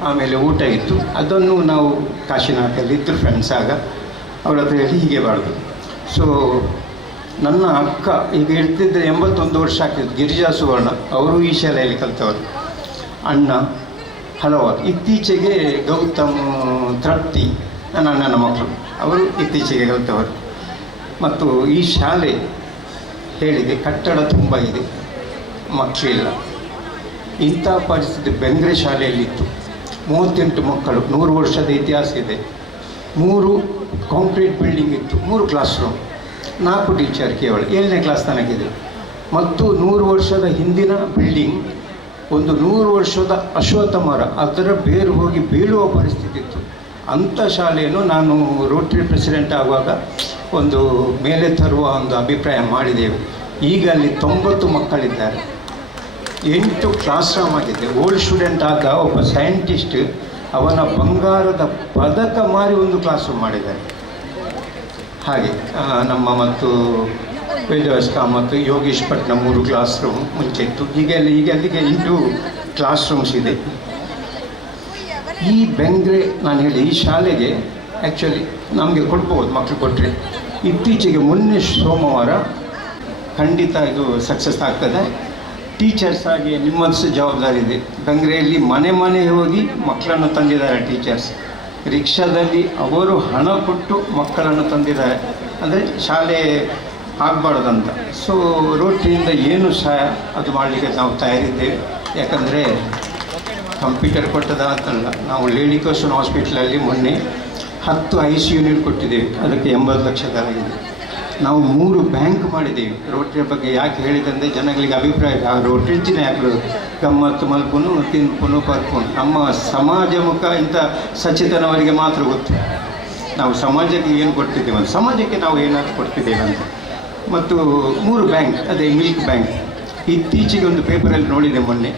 ಆಮೇಲೆ ಊಟ ಇತ್ತು. ಅದನ್ನು ನಾವು ಕಾಶಿನಾಥಲ್ಲಿ ಇದ್ದರು ಫ್ರೆಂಡ್ಸ್, ಆಗ ಅವ್ರ ಹತ್ರ ಹೇಳಿ ಹೀಗೆ ಬಾರ್ದು. ಸೊ ನನ್ನ ಅಕ್ಕ ಈಗ ಇರ್ತಿದ್ದರೆ 81 ವರ್ಷ ಆಗ್ತಿತ್ತು, ಗಿರಿಜಾ ಸುವರ್ಣ, ಅವರು ಈ ಶಾಲೆಯಲ್ಲಿ ಕಲಿತವರು. ಅಣ್ಣ ಹಲವಾರು, ಇತ್ತೀಚೆಗೆ ಗೌತಮ್, ತೃಪ್ತಿ, ನನ್ನ ಅಣ್ಣನ ಮಕ್ಕಳು, ಅವರು ಇತ್ತೀಚೆಗೆ ಕಲಿತವರು. ಮತ್ತು ಈ ಶಾಲೆ ಹೇಳಿದೆ, ಕಟ್ಟಡ ತುಂಬ ಇದೆ, ಮಕ್ಕಳಿಲ್ಲ. ಇಂಥ ಪರಿಸ್ಥಿತಿ ಬೆಂಗ್ರೆ ಶಾಲೆಯಲ್ಲಿತ್ತು. 38 ಮಕ್ಕಳು, 100 ವರ್ಷದ ಇತಿಹಾಸ ಇದೆ. 3 ಕಾಂಕ್ರೀಟ್ ಬಿಲ್ಡಿಂಗ್ ಇತ್ತು, 3 ಕ್ಲಾಸ್ ರೂಮ್, 4 ಟೀಚರ್ ಕೇವಲ 7ನೇ ಕ್ಲಾಸ್ ತನಗಿದೆ. ಮತ್ತು 100 ವರ್ಷದ ಹಿಂದಿನ ಬಿಲ್ಡಿಂಗ್, ಒಂದು 100 ವರ್ಷದ ಅಶ್ವತ್ಥ ಮರ ಅದರ ಬೇರು ಹೋಗಿ ಬೀಳುವ ಪರಿಸ್ಥಿತಿ ಇತ್ತು. ಅಂಥ ಶಾಲೆಯನ್ನು ನಾನು ರೋಟರಿ ಪ್ರೆಸಿಡೆಂಟ್ ಆಗುವಾಗ ಒಂದು ಮೇಲೆ ತರುವ ಒಂದು ಅಭಿಪ್ರಾಯ ಮಾಡಿದೆವು. ಈಗ ಅಲ್ಲಿ 90 ಮಕ್ಕಳಿದ್ದಾರೆ, 8 ಕ್ಲಾಸ್ ರೂಮ್ ಆಗಿದೆ. ಓಲ್ಡ್ ಸ್ಟೂಡೆಂಟ್ ಆದ ಒಬ್ಬ ಸೈಂಟಿಸ್ಟ್ ಅವನ ಬಂಗಾರದ ಪದಕ ಮಾರಿ ಒಂದು ಕ್ಲಾಸ್ ರೂಮ್ ಮಾಡಿದ್ದಾರೆ. ಹಾಗೆ ನಮ್ಮ ಮತ್ತು ವೇದವ್ಯಾಸ ಮತ್ತು ಯೋಗೇಶ್ ಪಟ್ನ 3 ಕ್ಲಾಸ್ ರೂಮ್ ಮುಂಚೆ ಇತ್ತು. ಈಗ ಅಲ್ಲಿಗೆ 8 ಕ್ಲಾಸ್ ರೂಮ್ಸ್ ಇದೆ. ಈ ಬೆಂಗ್ರೆ ನಾನು ಹೇಳಿ ಈ ಶಾಲೆಗೆ ಆ್ಯಕ್ಚುಲಿ ನಮಗೆ ಕೊಡ್ಬೋದು, ಮಕ್ಕಳು ಕೊಟ್ಟರೆ. ಇತ್ತೀಚೆಗೆ ಮೊನ್ನೆ ಸೋಮವಾರ ಖಂಡಿತ ಇದು ಸಕ್ಸಸ್ ಆಗ್ತದೆ. ಟೀಚರ್ಸ್ ಆಗಿ ನಿಮ್ಮದು ಜವಾಬ್ದಾರಿ ಇದೆ. ಬೆಂಗ್ರೆಯಲ್ಲಿ ಮನೆ ಹೋಗಿ ಮಕ್ಕಳನ್ನು ತಂದಿದ್ದಾರೆ ಟೀಚರ್ಸ್. ರಿಕ್ಷಾದಲ್ಲಿ ಅವರು ಹಣ ಕೊಟ್ಟು ಮಕ್ಕಳನ್ನು ತಂದಿದ್ದಾರೆ, ಅಂದರೆ ಶಾಲೆ ಆಗಬಾರ್ದಂತ. ಸೊ ರೋಟರಿಯಿಂದ ಏನು ಸಹಾಯ ಅದು ಮಾಡಲಿಕ್ಕೆ ನಾವು ತಯಾರಿದ್ದೇವೆ. ಯಾಕಂದರೆ ಕಂಪ್ಯೂಟರ್ ಕೊಟ್ಟದ ಅಂತಲ್ಲ, ನಾವು ಲೇಡಿ ಕರ್ಸನ್ ಹಾಸ್ಪಿಟ್ಲಲ್ಲಿ ಮೊನ್ನೆ 10 ICU ಯೂನಿಟ್ ಕೊಟ್ಟಿದ್ದೇವೆ, ಅದಕ್ಕೆ 80 ಲಕ್ಷದಾಗಿದೆ. ನಾವು 3 ಬ್ಯಾಂಕ್ ಮಾಡಿದ್ದೇವೆ. ರೋಟರಿಯ ಬಗ್ಗೆ ಯಾಕೆ ಹೇಳಿದಂದರೆ ಜನಗಳಿಗೆ ಅಭಿಪ್ರಾಯ, ರೋಟರಿಚಿನ ಯಾಕೆ ಗಮ್ಮತ್ತು ಮಲ್ಪುನು ತಿನ್ಪುನು ಬರ್ಪುನು. ನಮ್ಮ ಸಮಾಜಮುಖ ಇಂಥ ಸಚೇತನವರಿಗೆ ಮಾತ್ರ ಗೊತ್ತು ನಾವು ಸಮಾಜಕ್ಕೆ ಏನು ಕೊಡ್ತಿದ್ದೇವೆ ಅಂತ, ಸಮಾಜಕ್ಕೆ ನಾವು ಏನಾದರೂ ಕೊಡ್ತಿದ್ದೇವೆ ಅಂತ. ಮತ್ತು 3 ಬ್ಯಾಂಕ್, ಅದೇ ಮಿಲ್ಕ್ ಬ್ಯಾಂಕ್. ಇತ್ತೀಚೆಗೆ ಒಂದು ಪೇಪರಲ್ಲಿ ನೋಡಿದೆ ಮೊನ್ನೆ,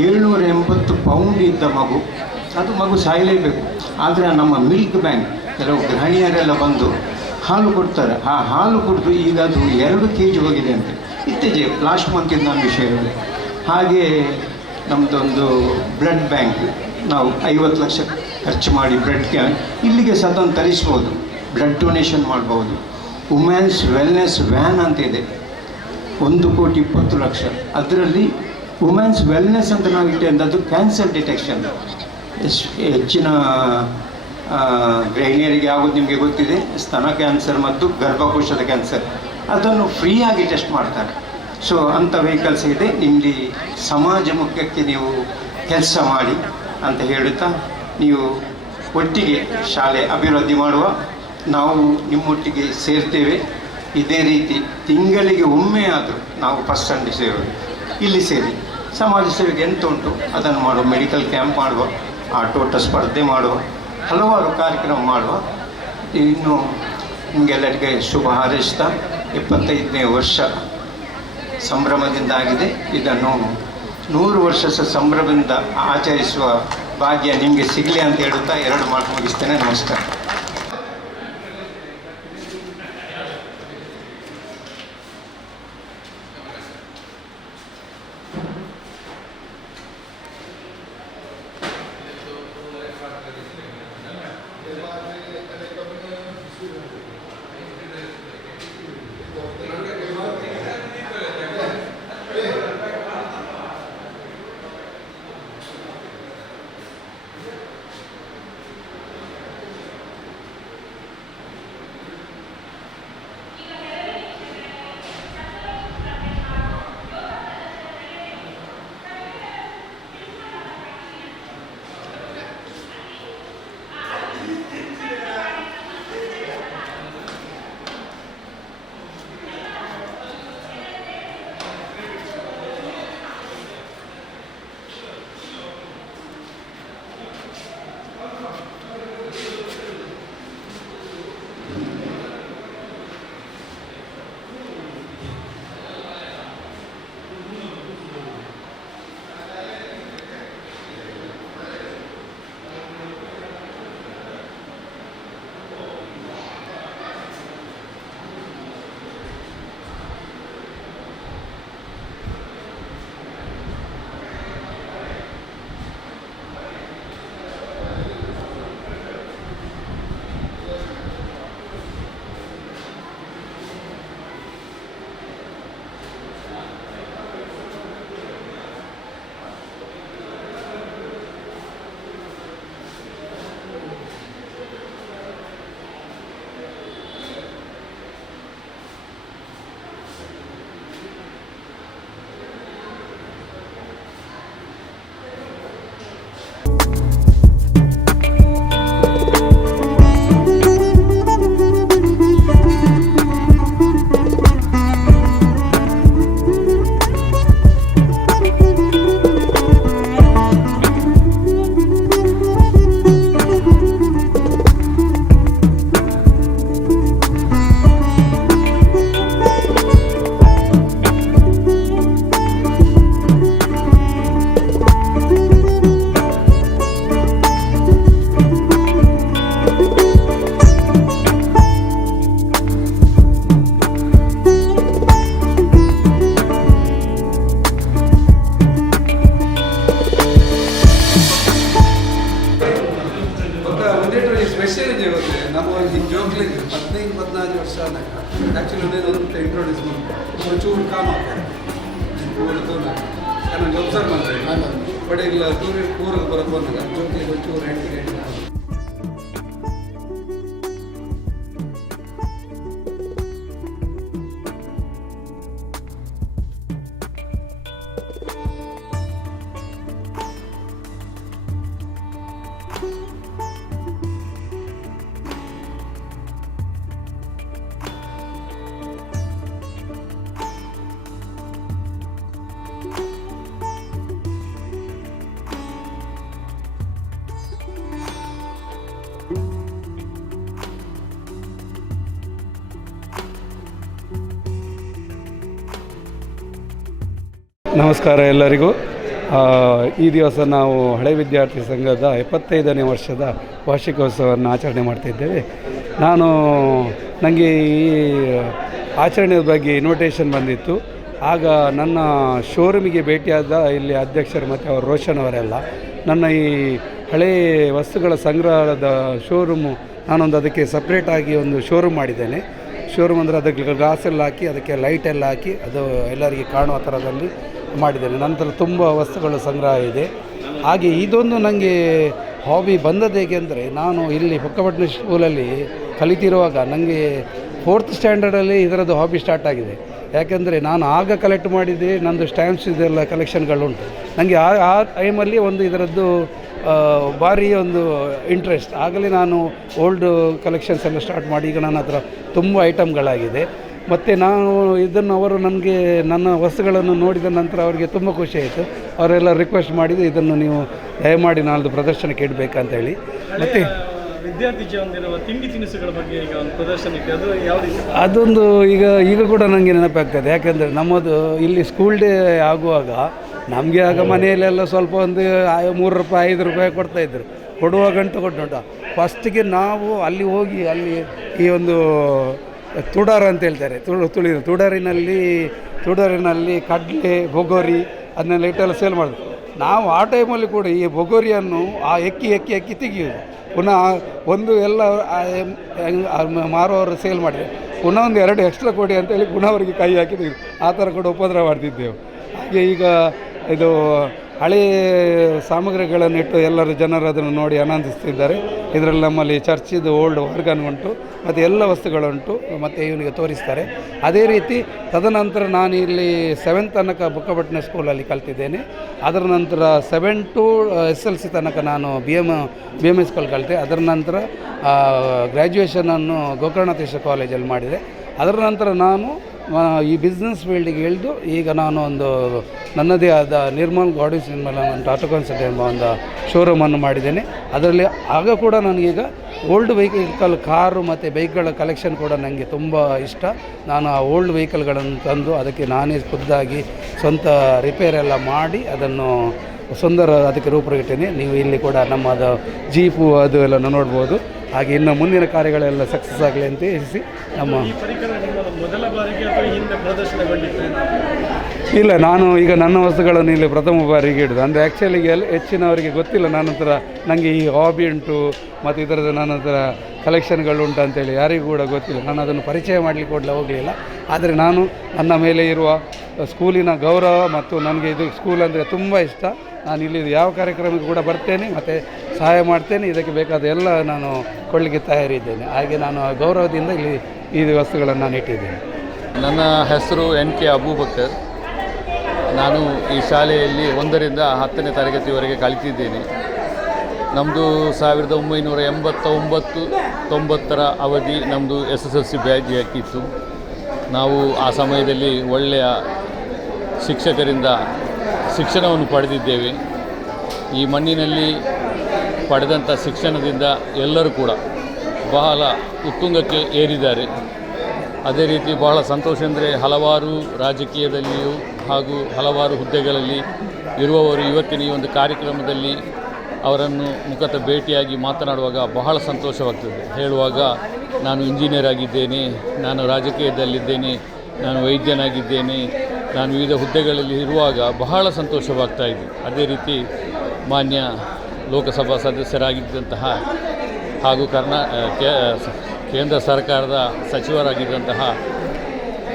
780 ಪೌಂಡ್ ಇದ್ದ ಮಗು ಸಾಯಲೇಬೇಕು. ಆದರೆ ನಮ್ಮ ಮಿಲ್ಕ್ ಬ್ಯಾಂಕ್ ಕೆಲವು ಗೃಹಿಣಿಯರೆಲ್ಲ ಬಂದು ಹಾಲು ಕೊಡ್ತಾರೆ. ಆ ಹಾಲು ಕುಡಿದು ಈಗ ಅದು 2 kg ಹೋಗಿದೆ ಅಂತೆ. ಇತ್ತೀಚೆಗೆ ಲಾಸ್ಟ್ ಮಂತಿಂದ ನಾನು ವಿಷಯ ಹೇಳಿದೆ. ಹಾಗೆ ನಮ್ಮದೊಂದು ಬ್ಲಡ್ ಬ್ಯಾಂಕ್, ನಾವು 50 ಲಕ್ಷ ಖರ್ಚು ಮಾಡಿ ಬ್ಲಡ್ ಕ್ಯಾಂಪ್ ಇಲ್ಲಿಗೆ ಸತನ್ ತರಿಸ್ಬೋದು, ಬ್ಲಡ್ ಡೊನೇಷನ್ ಮಾಡ್ಬೋದು. ವುಮೆನ್ಸ್ ವೆಲ್ನೆಸ್ ವ್ಯಾನ್ ಅಂತ ಇದೆ, 1,20,00,000. ಅದರಲ್ಲಿ ವುಮೆನ್ಸ್ ವೆಲ್ನೆಸ್ ಅಂತ ನಾವು ಇಟ್ಟಂಥದ್ದು ಕ್ಯಾನ್ಸರ್ ಡಿಟೆಕ್ಷನ್. ಹೆಚ್ಚಿನ ಗೃಹಿಣಿಯರಿಗೆ ಆಗೋದು ನಿಮಗೆ ಗೊತ್ತಿದೆ, ಸ್ತನ ಕ್ಯಾನ್ಸರ್ ಮತ್ತು ಗರ್ಭಕೋಶದ ಕ್ಯಾನ್ಸರ್, ಅದನ್ನು ಫ್ರೀಯಾಗಿ ಟೆಸ್ಟ್ ಮಾಡ್ತಾರೆ. ಸೊ ಅಂಥ ವೆಹಿಕಲ್ಸ್ ಇದೆ. ಇಲ್ಲಿ ಸಮಾಜ ಮುಖ್ಯಕ್ಕೆ ನೀವು ಕೆಲಸ ಮಾಡಿ ಅಂತ ಹೇಳುತ್ತಾ, ನೀವು ಒಟ್ಟಿಗೆ ಶಾಲೆ ಅಭಿವೃದ್ಧಿ ಮಾಡುವ, ನಾವು ನಿಮ್ಮೊಟ್ಟಿಗೆ ಸೇರ್ತೇವೆ. ಇದೇ ರೀತಿ ತಿಂಗಳಿಗೆ ಒಮ್ಮೆ ಆದರೂ ನಾವು ಫಸ್ಟ್ ಸಂಡೇ ಸೇರೋದು, ಇಲ್ಲಿ ಸೇರಿ ಸಮಾಜ ಸೇವೆಗೆ ಎಂತ ಉಂಟು ಅದನ್ನು ಮಾಡುವ. ಮೆಡಿಕಲ್ ಕ್ಯಾಂಪ್ ಮಾಡುವ, ಆಟೋಟ ಸ್ಪರ್ಧೆ ಮಾಡುವ, ಹಲವಾರು ಕಾರ್ಯಕ್ರಮ ಮಾಡುವ. ಇನ್ನು ನಿಮಗೆಲ್ಲರಿಗೆ ಶುಭ ಹಾರೈಸ್ತಾ, 75ನೇ ವರ್ಷ ಸಂಭ್ರಮದಿಂದ ಆಗಿದೆ. ಇದನ್ನು 100 ವರ್ಷ ಸಂಭ್ರಮದಿಂದ ಆಚರಿಸುವ ಭಾಗ್ಯ ನಿಮಗೆ ಸಿಗಲಿ ಅಂತ ಹೇಳುತ್ತಾ 2 ಮಾತು ಮುಗಿಸ್ತೇನೆ. ನಮಸ್ಕಾರ. ಬಂದಾಗ ಆ್ಯಕ್ಚುಲಿ ಒಂದು ಇಂಟ್ರೊಡ್ಯೂಸ್ ಮಾಡಿ ಒಂಚೂರು ಕಾಮ್ ಆಗ್ತಾರೆ ನನಗೆ ಒಬ್ಸರ್ವ್ ಮಾಡ್ತಾರೆ ಬಟ್ ಇಲ್ಲ ಊರಿಗೆ ಬರೋದು ಬಂದಾಗ ಜೊತೆಗೆ ಒಂಚೂರು ಹೆಂಡಿಗೆ ನಮಸ್ಕಾರ ಎಲ್ಲರಿಗೂ. ಈ ದಿವಸ ನಾವು ಹಳೆ ವಿದ್ಯಾರ್ಥಿ ಸಂಘದ 75ನೇ ವರ್ಷದ ವಾರ್ಷಿಕೋತ್ಸವವನ್ನು ಆಚರಣೆ ಮಾಡ್ತಿದ್ದೇವೆ. ನನಗೆ ಈ ಆಚರಣೆಯ ಬಗ್ಗೆ ಇನ್ವಿಟೇಷನ್ ಬಂದಿತ್ತು. ಆಗ ನನ್ನ ಶೋರೂಮಿಗೆ ಭೇಟಿಯಾದ ಇಲ್ಲಿ ಅಧ್ಯಕ್ಷರು ಮತ್ತು ಅವರು ರೋಷನ್ ಅವರೆಲ್ಲ ನನ್ನ ಈ ಹಳೆ ವಸ್ತುಗಳ ಸಂಗ್ರಹದ ಶೋರೂಮು ನಾನೊಂದು ಅದಕ್ಕೆ ಸಪ್ರೇಟಾಗಿ ಒಂದು ಶೋರೂಮ್ ಮಾಡಿದ್ದೇನೆ. ಶೋರೂಮ್ ಅಂದರೆ ಅದಕ್ಕೆ ಗ್ಲಾಸ್ ಎಲ್ಲ ಹಾಕಿ ಅದಕ್ಕೆ ಲೈಟೆಲ್ಲ ಹಾಕಿ ಅದು ಎಲ್ಲರಿಗೆ ಕಾಣುವ ಥರದಲ್ಲಿ ಮಾಡಿದ್ದೇನೆ. ನಂತರ ತುಂಬ ವಸ್ತುಗಳ ಸಂಗ್ರಹ ಇದೆ. ಹಾಗೆ ಇದೊಂದು ನನಗೆ ಹಾಬಿ ಬಂದದ್ದು ಹೇಗೆ ಅಂದರೆ, ನಾನು ಇಲ್ಲಿ ಬೊಕ್ಕಪಟ್ಟಣ ಸ್ಕೂಲಲ್ಲಿ ಕಲಿತಿರುವಾಗ ನನಗೆ 4th ಸ್ಟ್ಯಾಂಡರ್ಡಲ್ಲಿ ಇದರದ್ದು ಹಾಬಿ ಸ್ಟಾರ್ಟ್ ಆಗಿದೆ. ಯಾಕೆಂದರೆ ನಾನು ಆಗ ಕಲೆಕ್ಟ್ ಮಾಡಿದ್ದೆ, ನಂದು ಸ್ಟ್ಯಾಂಪ್ಸ್ ಇದೆಲ್ಲ ಕಲೆಕ್ಷನ್ಗಳುಂಟು. ನನಗೆ ಆ ಟೈಮಲ್ಲಿ ಒಂದು ಇದರದ್ದು ಭಾರಿ ಒಂದು ಇಂಟ್ರೆಸ್ಟ್. ಆಗಲೇ ನಾನು ಓಲ್ಡ್ ಕಲೆಕ್ಷನ್ಸ್ ಎಲ್ಲ ಸ್ಟಾರ್ಟ್ ಮಾಡಿ ಈಗ ನನ್ನ ಹತ್ರ ತುಂಬ ಐಟಮ್ಗಳಾಗಿದೆ. ಮತ್ತು ನಾನು ಇದನ್ನು ಅವರು ನನಗೆ ನನ್ನ ವಸ್ತುಗಳನ್ನು ನೋಡಿದ ನಂತರ ಅವರಿಗೆ ತುಂಬ ಖುಷಿ ಆಯಿತು. ಅವರೆಲ್ಲ ರಿಕ್ವೆಸ್ಟ್ ಮಾಡಿದ್ದು ಇದನ್ನು ನೀವು ದಯಮಾಡಿ ನಾಳ್ದು ಪ್ರದರ್ಶನಕ್ಕೆ ಇಡಬೇಕಂತ ಹೇಳಿ. ಮತ್ತು ವಿದ್ಯಾರ್ಥಿ ಜೀವನದಲ್ಲಿರುವ ತಿಂಡಿ ತಿನಿಸುಗಳ ಬಗ್ಗೆ ಈಗ ಒಂದು ಪ್ರದರ್ಶನಕ್ಕೆ ಅದು ಯಾವ ರೀತಿ ಅದೊಂದು ಈಗ ಕೂಡ ನನಗೆ ನೆನಪಾಗ್ತದೆ. ಯಾಕೆಂದರೆ ನಮ್ಮದು ಇಲ್ಲಿ ಸ್ಕೂಲ್ ಡೇ ಆಗುವಾಗ ನಮಗೆ ಆಗ ಮನೆಯಲ್ಲೆಲ್ಲ ಸ್ವಲ್ಪ ಒಂದು 3 ರೂಪಾಯಿ 5 ರೂಪಾಯಿ ಕೊಡ್ತಾಯಿದ್ರು. ಕೊಡುವಾಗಂತೂ ಕೊಟ್ಟು ಫಸ್ಟಿಗೆ ನಾವು ಅಲ್ಲಿ ಹೋಗಿ ಅಲ್ಲಿ ಈ ಒಂದು ತುಡಾರ ಅಂತ ಹೇಳ್ತಾರೆ, ತುಡಾರಿನಲ್ಲಿ ಕಡಲೆ ಬೊಗೋರಿ ಅದನ್ನೆಲ್ಲ ಇಟ್ಟೆಲ್ಲ ಸೇಲ್ ಮಾಡೋದು. ನಾವು ಆ ಟೈಮಲ್ಲಿ ಕೂಡ ಈ ಬೊಗೋರಿಯನ್ನು ಎಕ್ಕಿ ತೆಗೆಯೋದು. ಪುನಃ ಒಂದು ಎಲ್ಲ ಮಾರುವವರು ಸೇಲ್ ಮಾಡಿದೆ, ಪುನಃ ಒಂದು 2 ಎಕ್ಸ್ಟ್ರಾ ಕೊಡಿ ಅಂತೇಳಿ ಪುನಃ ಅವರಿಗೆ ಕೈ ಹಾಕಿ ತೆಗೆದು ಆ ಥರ ಕೂಡ ಉಪದ್ರ ಮಾಡ್ತಿದ್ದೆವು. ಹಾಗೆ ಈಗ ಇದು ಹಳೆಯ ಸಾಮಗ್ರಿಗಳನ್ನಿಟ್ಟು ಎಲ್ಲರೂ ಜನರು ಅದನ್ನು ನೋಡಿ ಆನಂದಿಸ್ತಿದ್ದಾರೆ. ಇದರಲ್ಲಿ ನಮ್ಮಲ್ಲಿ ಚರ್ಚಿದು ಓಲ್ಡ್ ಆರ್ಗನ್ ಉಂಟು ಮತ್ತು ಎಲ್ಲ ವಸ್ತುಗಳುಂಟು ಮತ್ತು ಇವನಿಗೆ ತೋರಿಸ್ತಾರೆ. ಅದೇ ರೀತಿ ತದನಂತರ ನಾನು ಇಲ್ಲಿ 7th ತನಕ ಬೊಕ್ಕಪಟ್ಟಣ ಸ್ಕೂಲಲ್ಲಿ ಕಲ್ತಿದ್ದೇನೆ. ಅದರ ನಂತರ 7 to SLC ತನಕ ನಾನು BM ಸ್ಕೂಲ್ ಕಲಿತೆ. ಅದರ ನಂತರ ಗ್ರ್ಯಾಜುಯೇಷನನ್ನು ಗೋಕರ್ಣಾಧೀಶ ಕಾಲೇಜಲ್ಲಿ ಮಾಡಿದೆ. ಅದರ ನಂತರ ನಾನು ಈ ಬಿಸ್ನೆಸ್ ಫೀಲ್ಡಿಗೆ ಇಳಿದು ಈಗ ನಾನು ಒಂದು ನನ್ನದೇ ಆದ ನಿರ್ಮಲ್ ಗಾರ್ಡನ್ಸ್ ಆಟೋ ಕಾನ್ಸೆಪ್ಟ್ ಎಂಬ ಒಂದು ಶೋರೂಮನ್ನು ಮಾಡಿದ್ದೇನೆ. ಅದರಲ್ಲಿ ಆಗ ಕೂಡ ನನಗೀಗ ಓಲ್ಡ್ ವೆಹಿಕಲ್ ಕಾರು ಮತ್ತು ಬೈಕ್ಗಳ ಕಲೆಕ್ಷನ್ ಕೂಡ ನನಗೆ ತುಂಬ ಇಷ್ಟ. ನಾನು ಆ ಓಲ್ಡ್ ವೆಹಿಕಲ್ಗಳನ್ನು ತಂದು ಅದಕ್ಕೆ ನಾನೇ ಖುದ್ದಾಗಿ ಸ್ವಂತ ರಿಪೇರೆಲ್ಲ ಮಾಡಿ ಅದನ್ನು ಸುಂದರ ಅದಕ್ಕೆ ರೂಪುರೇಟೇನೆ. ನೀವು ಇಲ್ಲಿ ಕೂಡ ನಮ್ಮದು ಜೀಪು ಅದು ಎಲ್ಲ ನೋಡ್ಬೋದು. ಹಾಗೆ ಇನ್ನು ಮುಂದಿನ ಕಾರ್ಯಗಳೆಲ್ಲ ಸಕ್ಸಸ್ ಆಗಲಿ ಅಂತ ಹೇಳಿಸಿ ನಮ್ಮ ಮೊದಲ ಬಾರಿಗೆ ಅಥವಾ ಹಿಂದೆ ಪ್ರದರ್ಶನಗೊಂಡಿತ್ತು? ಇಲ್ಲ, ನಾನು ಈಗ ನನ್ನ ವಸ್ತುಗಳನ್ನು ಇಲ್ಲಿ ಪ್ರಥಮ ಬಾರಿಗೆ ಇಡೋದು. ಅಂದರೆ ಆ್ಯಕ್ಚುಲಿ ಹೆಚ್ಚಿನವರಿಗೆ ಗೊತ್ತಿಲ್ಲ ನನ್ನ ಹತ್ರ ನನಗೆ ಈ ಹಾಬಿ ಉಂಟು ಮತ್ತು ಇದರದ್ದು ನನ್ನ ಹತ್ರ ಕಲೆಕ್ಷನ್ಗಳು ಉಂಟು ಅಂತೇಳಿ ಯಾರಿಗೂ ಕೂಡ ಗೊತ್ತಿಲ್ಲ. ನಾನು ಅದನ್ನು ಪರಿಚಯ ಮಾಡಲಿಕ್ಕೆ ಕೂಡ ಹೋಗಲಿಲ್ಲ. ಆದರೆ ನಾನು ನನ್ನ ಮೇಲೆ ಇರುವ ಸ್ಕೂಲಿನ ಗೌರವ ಮತ್ತು ನನಗೆ ಇದು ಸ್ಕೂಲ್ ಅಂದರೆ ತುಂಬ ಇಷ್ಟ. ನಾನು ಇಲ್ಲಿ ಯಾವ ಕಾರ್ಯಕ್ರಮಕ್ಕೆ ಕೂಡ ಬರ್ತೇನೆ ಮತ್ತು ಸಹಾಯ ಮಾಡ್ತೇನೆ. ಇದಕ್ಕೆ ಬೇಕಾದ ಎಲ್ಲ ನಾನು ಕೊಡಲಿಕ್ಕೆ ತಯಾರಿದ್ದೇನೆ. ಹಾಗೆ ನಾನು ಗೌರವದಿಂದ ಇಲ್ಲಿ ಈ ವಸ್ತುಗಳನ್ನು ನಾನು ಇಟ್ಟಿದ್ದೇನೆ. ನನ್ನ ಹೆಸರು NK ಅಬೂಬಕರ್. ನಾನು ಈ ಶಾಲೆಯಲ್ಲಿ 1ರಿಂದ 10ನೇ ತರಗತಿವರೆಗೆ ಕಲಿತಿದ್ದೇನೆ. ನಮ್ಮದು 1989-90ರ ಅವಧಿ ನಮ್ಮದು SSLC ಬ್ಯಾಚ್ ಹಾಕಿತ್ತು. ನಾವು ಆ ಸಮಯದಲ್ಲಿ ಒಳ್ಳೆಯ ಶಿಕ್ಷಕರಿಂದ ಶಿಕ್ಷಣವನ್ನು ಪಡೆದಿದ್ದೇವೆ. ಈ ಮಣ್ಣಿನಲ್ಲಿ ಪಡೆದಂಥ ಶಿಕ್ಷಣದಿಂದ ಎಲ್ಲರೂ ಕೂಡ ಬಹಳ ಉತ್ತುಂಗಕ್ಕೆ ಏರಿದ್ದಾರೆ. ಅದೇ ರೀತಿ ಬಹಳ ಸಂತೋಷ ಅಂದರೆ ಹಲವಾರು ರಾಜಕೀಯದಲ್ಲಿಯೂ ಹಾಗೂ ಹಲವಾರು ಹುದ್ದೆಗಳಲ್ಲಿ ಇರುವವರು ಇವತ್ತಿನ ಈ ಒಂದು ಕಾರ್ಯಕ್ರಮದಲ್ಲಿ ಅವರನ್ನು ಮುಖತಃ ಭೇಟಿಯಾಗಿ ಮಾತನಾಡುವಾಗ ಬಹಳ ಸಂತೋಷವಾಗ್ತದೆ. ಹೇಳುವಾಗ ನಾನು ಇಂಜಿನಿಯರ್ ಆಗಿದ್ದೇನೆ, ನಾನು ರಾಜಕೀಯದಲ್ಲಿದ್ದೇನೆ, ನಾನು ವೈದ್ಯನಾಗಿದ್ದೇನೆ, ನಾನು ವಿವಿಧ ಹುದ್ದೆಗಳಲ್ಲಿ ಇರುವಾಗ ಬಹಳ ಸಂತೋಷವಾಗ್ತಾಯಿದೆ. ಅದೇ ರೀತಿ ಮಾನ್ಯ ಲೋಕಸಭಾ ಸದಸ್ಯರಾಗಿದ್ದಂತಹ ಹಾಗೂ ಕೇಂದ್ರ ಸರ್ಕಾರದ ಸಚಿವರಾಗಿದ್ದಂತಹ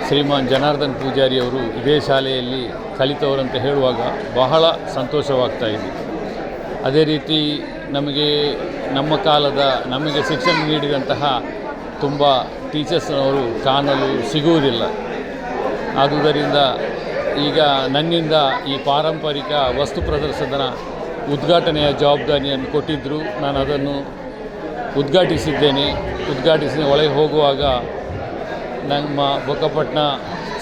ಶ್ರೀಮಾನ್ ಜನಾರ್ದನ್ ಪೂಜಾರಿಯವರು ಇದೇ ಶಾಲೆಯಲ್ಲಿ ಕಲಿತವರಂತ ಹೇಳುವಾಗ ಬಹಳ ಸಂತೋಷವಾಗ್ತಾ ಇದೆ. ಅದೇ ರೀತಿ ನಮ್ಮ ಕಾಲದ ನಮಗೆ ಶಿಕ್ಷಣ ನೀಡಿದಂತಹ ತುಂಬ ಟೀಚರ್ಸ್ನವರು ಕಾಣಲು ಸಿಗುವುದಿಲ್ಲ. ಆದುದರಿಂದ ಈಗ ನನ್ನಿಂದ ಈ ಪಾರಂಪರಿಕ ವಸ್ತು ಪ್ರದರ್ಶನದ ಉದ್ಘಾಟನೆಯ ಜವಾಬ್ದಾರಿಯನ್ನು ಕೊಟ್ಟಿದ್ದರು. ನಾನು ಅದನ್ನು ಉದ್ಘಾಟಿಸಿ ಒಳಗೆ ಹೋಗುವಾಗ ನಮ್ಮ ಬೊಕ್ಕಪಟ್ಟಣ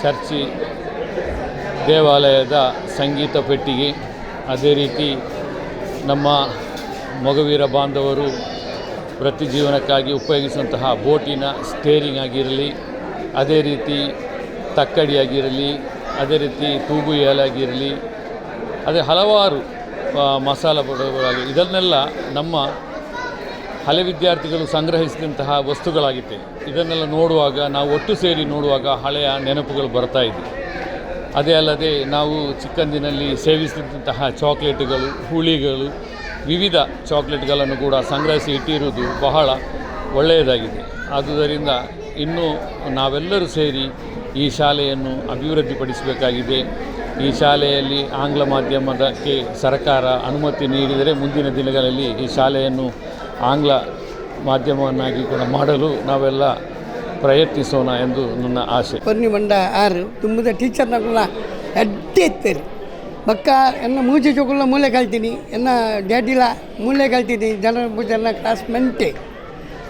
ಚರ್ಚಿ ದೇವಾಲಯದ ಸಂಗೀತ ಪೆಟ್ಟಿಗೆ, ಅದೇ ರೀತಿ ನಮ್ಮ ಮೊಗವೀರ ಬಾಂಧವರು ವೃತ್ತಿ ಜೀವನಕ್ಕಾಗಿ ಉಪಯೋಗಿಸುವಂತಹ ಬೋಟಿನ ಸ್ಟೇರಿಂಗ್ ಆಗಿರಲಿ, ಅದೇ ರೀತಿ ತಕ್ಕಡಿಯಾಗಿರಲಿ, ಅದೇ ರೀತಿ ತೂಗು ಏಲಾಗಿರಲಿ, ಅದೇ ಹಲವಾರು ಮಸಾಲ ಪೌಡರ್ಗಳಾಗಿ ಇದನ್ನೆಲ್ಲ ನಮ್ಮ ಹಳೆ ವಿದ್ಯಾರ್ಥಿಗಳು ಸಂಗ್ರಹಿಸಿದಂತಹ ವಸ್ತುಗಳಾಗಿತ್ತು. ಇದನ್ನೆಲ್ಲ ನೋಡುವಾಗ ನಾವು ಒಟ್ಟು ಸೇರಿ ನೋಡುವಾಗ ಹಳೆಯ ನೆನಪುಗಳು ಬರ್ತಾ ಇದೆ. ಅದೇ ಅಲ್ಲದೆ ನಾವು ಚಿಕ್ಕಂದಿನಲ್ಲಿ ಸೇವಿಸಿದಂತಹ ಚಾಕ್ಲೇಟುಗಳು, ಹುಳಿಗಳು, ವಿವಿಧ ಚಾಕ್ಲೇಟ್ಗಳನ್ನು ಕೂಡ ಸಂಗ್ರಹಿಸಿ ಇಟ್ಟಿರುವುದು ಬಹಳ ಒಳ್ಳೆಯದಾಗಿದೆ. ಆದುದರಿಂದ ಇನ್ನೂ ನಾವೆಲ್ಲರೂ ಸೇರಿ ಈ ಶಾಲೆಯನ್ನು ಅಭಿವೃದ್ಧಿಪಡಿಸಬೇಕಾಗಿದೆ. ಈ ಶಾಲೆಯಲ್ಲಿ ಆಂಗ್ಲ ಮಾಧ್ಯಮದಕ್ಕೆ ಸರ್ಕಾರ ಅನುಮತಿ ನೀಡಿದರೆ ಮುಂದಿನ ದಿನಗಳಲ್ಲಿ ಈ ಶಾಲೆಯನ್ನು ಆಂಗ್ಲ ಮಾಧ್ಯಮವನ್ನಾಗಿ ಕೂಡ ಮಾಡಲು ನಾವೆಲ್ಲ ಪ್ರಯತ್ನಿಸೋಣ ಎಂದು ನನ್ನ ಆಸೆ. ಕೊರ್ನಿ ಬಂಡ ಆರು ತುಂಬದ ಟೀಚರ್ನಗುಲ್ಲ ಅಡ್ಡಿ ಎತ್ತೇರಿ ಬಕ್ಕ ಎನ್ನ ಮೂಜೆ ಚೊಕುಲ್ಲ ಮೂಲೆ ಕಲ್ತೀನಿ ಎನ್ನ ಡ್ಯಾಡಿಲ ಮೂಲೆ ಕಲ್ತೀನಿ ಜನರ ಪೂಜನ ಕ್ಲಾಸ್ ಮೆಂಟೆ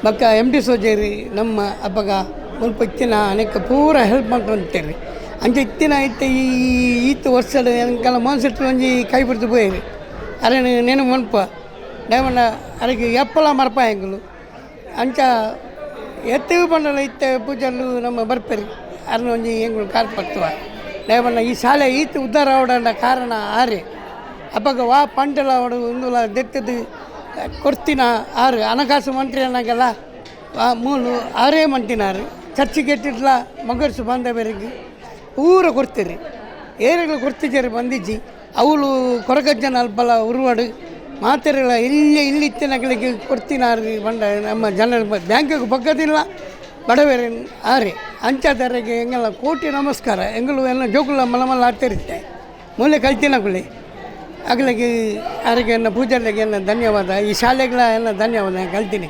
ಬಕ್ಕ MD ಸೋಜೇರಿ ನಮ್ಮ ಅಪ್ಪಗ ಸ್ವಲ್ಪ ಇತ್ತಿನ ಅನೇಕ ಪೂರ ಹೆಲ್ಪ್ ಮಾಡ್ಕೊಂತೇರಿ ಅಂಚೆ ಇತ್ತಿನ ಇತ್ತೆ ಈತು ವರ್ಷದ ಎನಕಲ್ಲ ಮನ್ಸಿಟ್ಟು ಒಂಜಿ ಕೈ ಬಿಡ್ತು போயிரு ಅರೆ ನೆನಪು ಮನ್ಪ ಡೈಮಂಡ ಅದಕ್ಕೆ ಎಪ್ಪಲ ಮರಪ ಹೆಂಗಲು ಅಂಚ ಎತ್ತವು ಬಂಡಲ ಇತ್ತೆ ಪೂಜಲು ನಮ್ಮ ಬರ್ಪೇರಿ ಅರ್ನ ಒಂಜಿ ಹೆಂಗಳು ಕಾರ್ ಪಡ್ತವ ಡೈಮಂಡ ಈ ಶಾಲೆ ಈತು ಉದ್ಧಾರ ಅವಡ ಕಾರಣ ಆರೆ ಅಪ್ಪಗ ವಾ ಪಂಟಲ ಅವಡು ಒಂದುಲ ದೆತ್ತದು ಕೊಡ್ತಿನ ಆರು ಹಣಕಾಸು ಮಂತ್ರಿ ಅನ್ನಗೆಲ್ಲ ಮೂಲು ಆರೇ ಮಂಟಿನಾರು ಚರ್ಚಿಗೆ ಎಟ್ಟಿಟ್ಲ ಮಗರ್ಸು ಬಾಂಧವ್ಯರಿಗೆ ಪೂರ ಕೊಡ್ತೀರಿ ಏರೆಗಳು ಕೊಡ್ತಿದ್ದಾರೆ ಬಂದಿಜ್ಜಿ ಅವಳು ಕೊರಗಜ್ಜನ ಅಲ್ಪಲ ಉರುವಾಡು ಮಾತೆರೆಗಳ ಇಲ್ಲಿ ಇತ್ತಿನಗಳಿಗೆ ಕೊಡ್ತಿನಾರು ಬಂಡ ನಮ್ಮ ಜನರ ಬ್ಯಾಂಕಿಗೆ ಬಗ್ಗದಿಲ್ಲ ಬಡವೇರೆ ಆರೆ ಅಂಚದರೆಗೆ ಎಂಗೆಲ್ಲ ಕೋಟಿ ನಮಸ್ಕಾರ ಎಂಗಳು ಎಲ್ಲ ಜೋಕುಲ ಮಲಮಲ್ಲ ಆಡ್ತಿರುತ್ತೆ ಮೂಲೆ ಕಲ್ತಿನಗುಳಿ ಅಗಲಿಗೆ ಅವರಿಗೆ ಪೂಜಾರಿಗೆ ಧನ್ಯವಾದ. ಈ ಶಾಲೆಗಳ ಎಲ್ಲ ಧನ್ಯವಾದ ಕಲ್ತೀನಿ.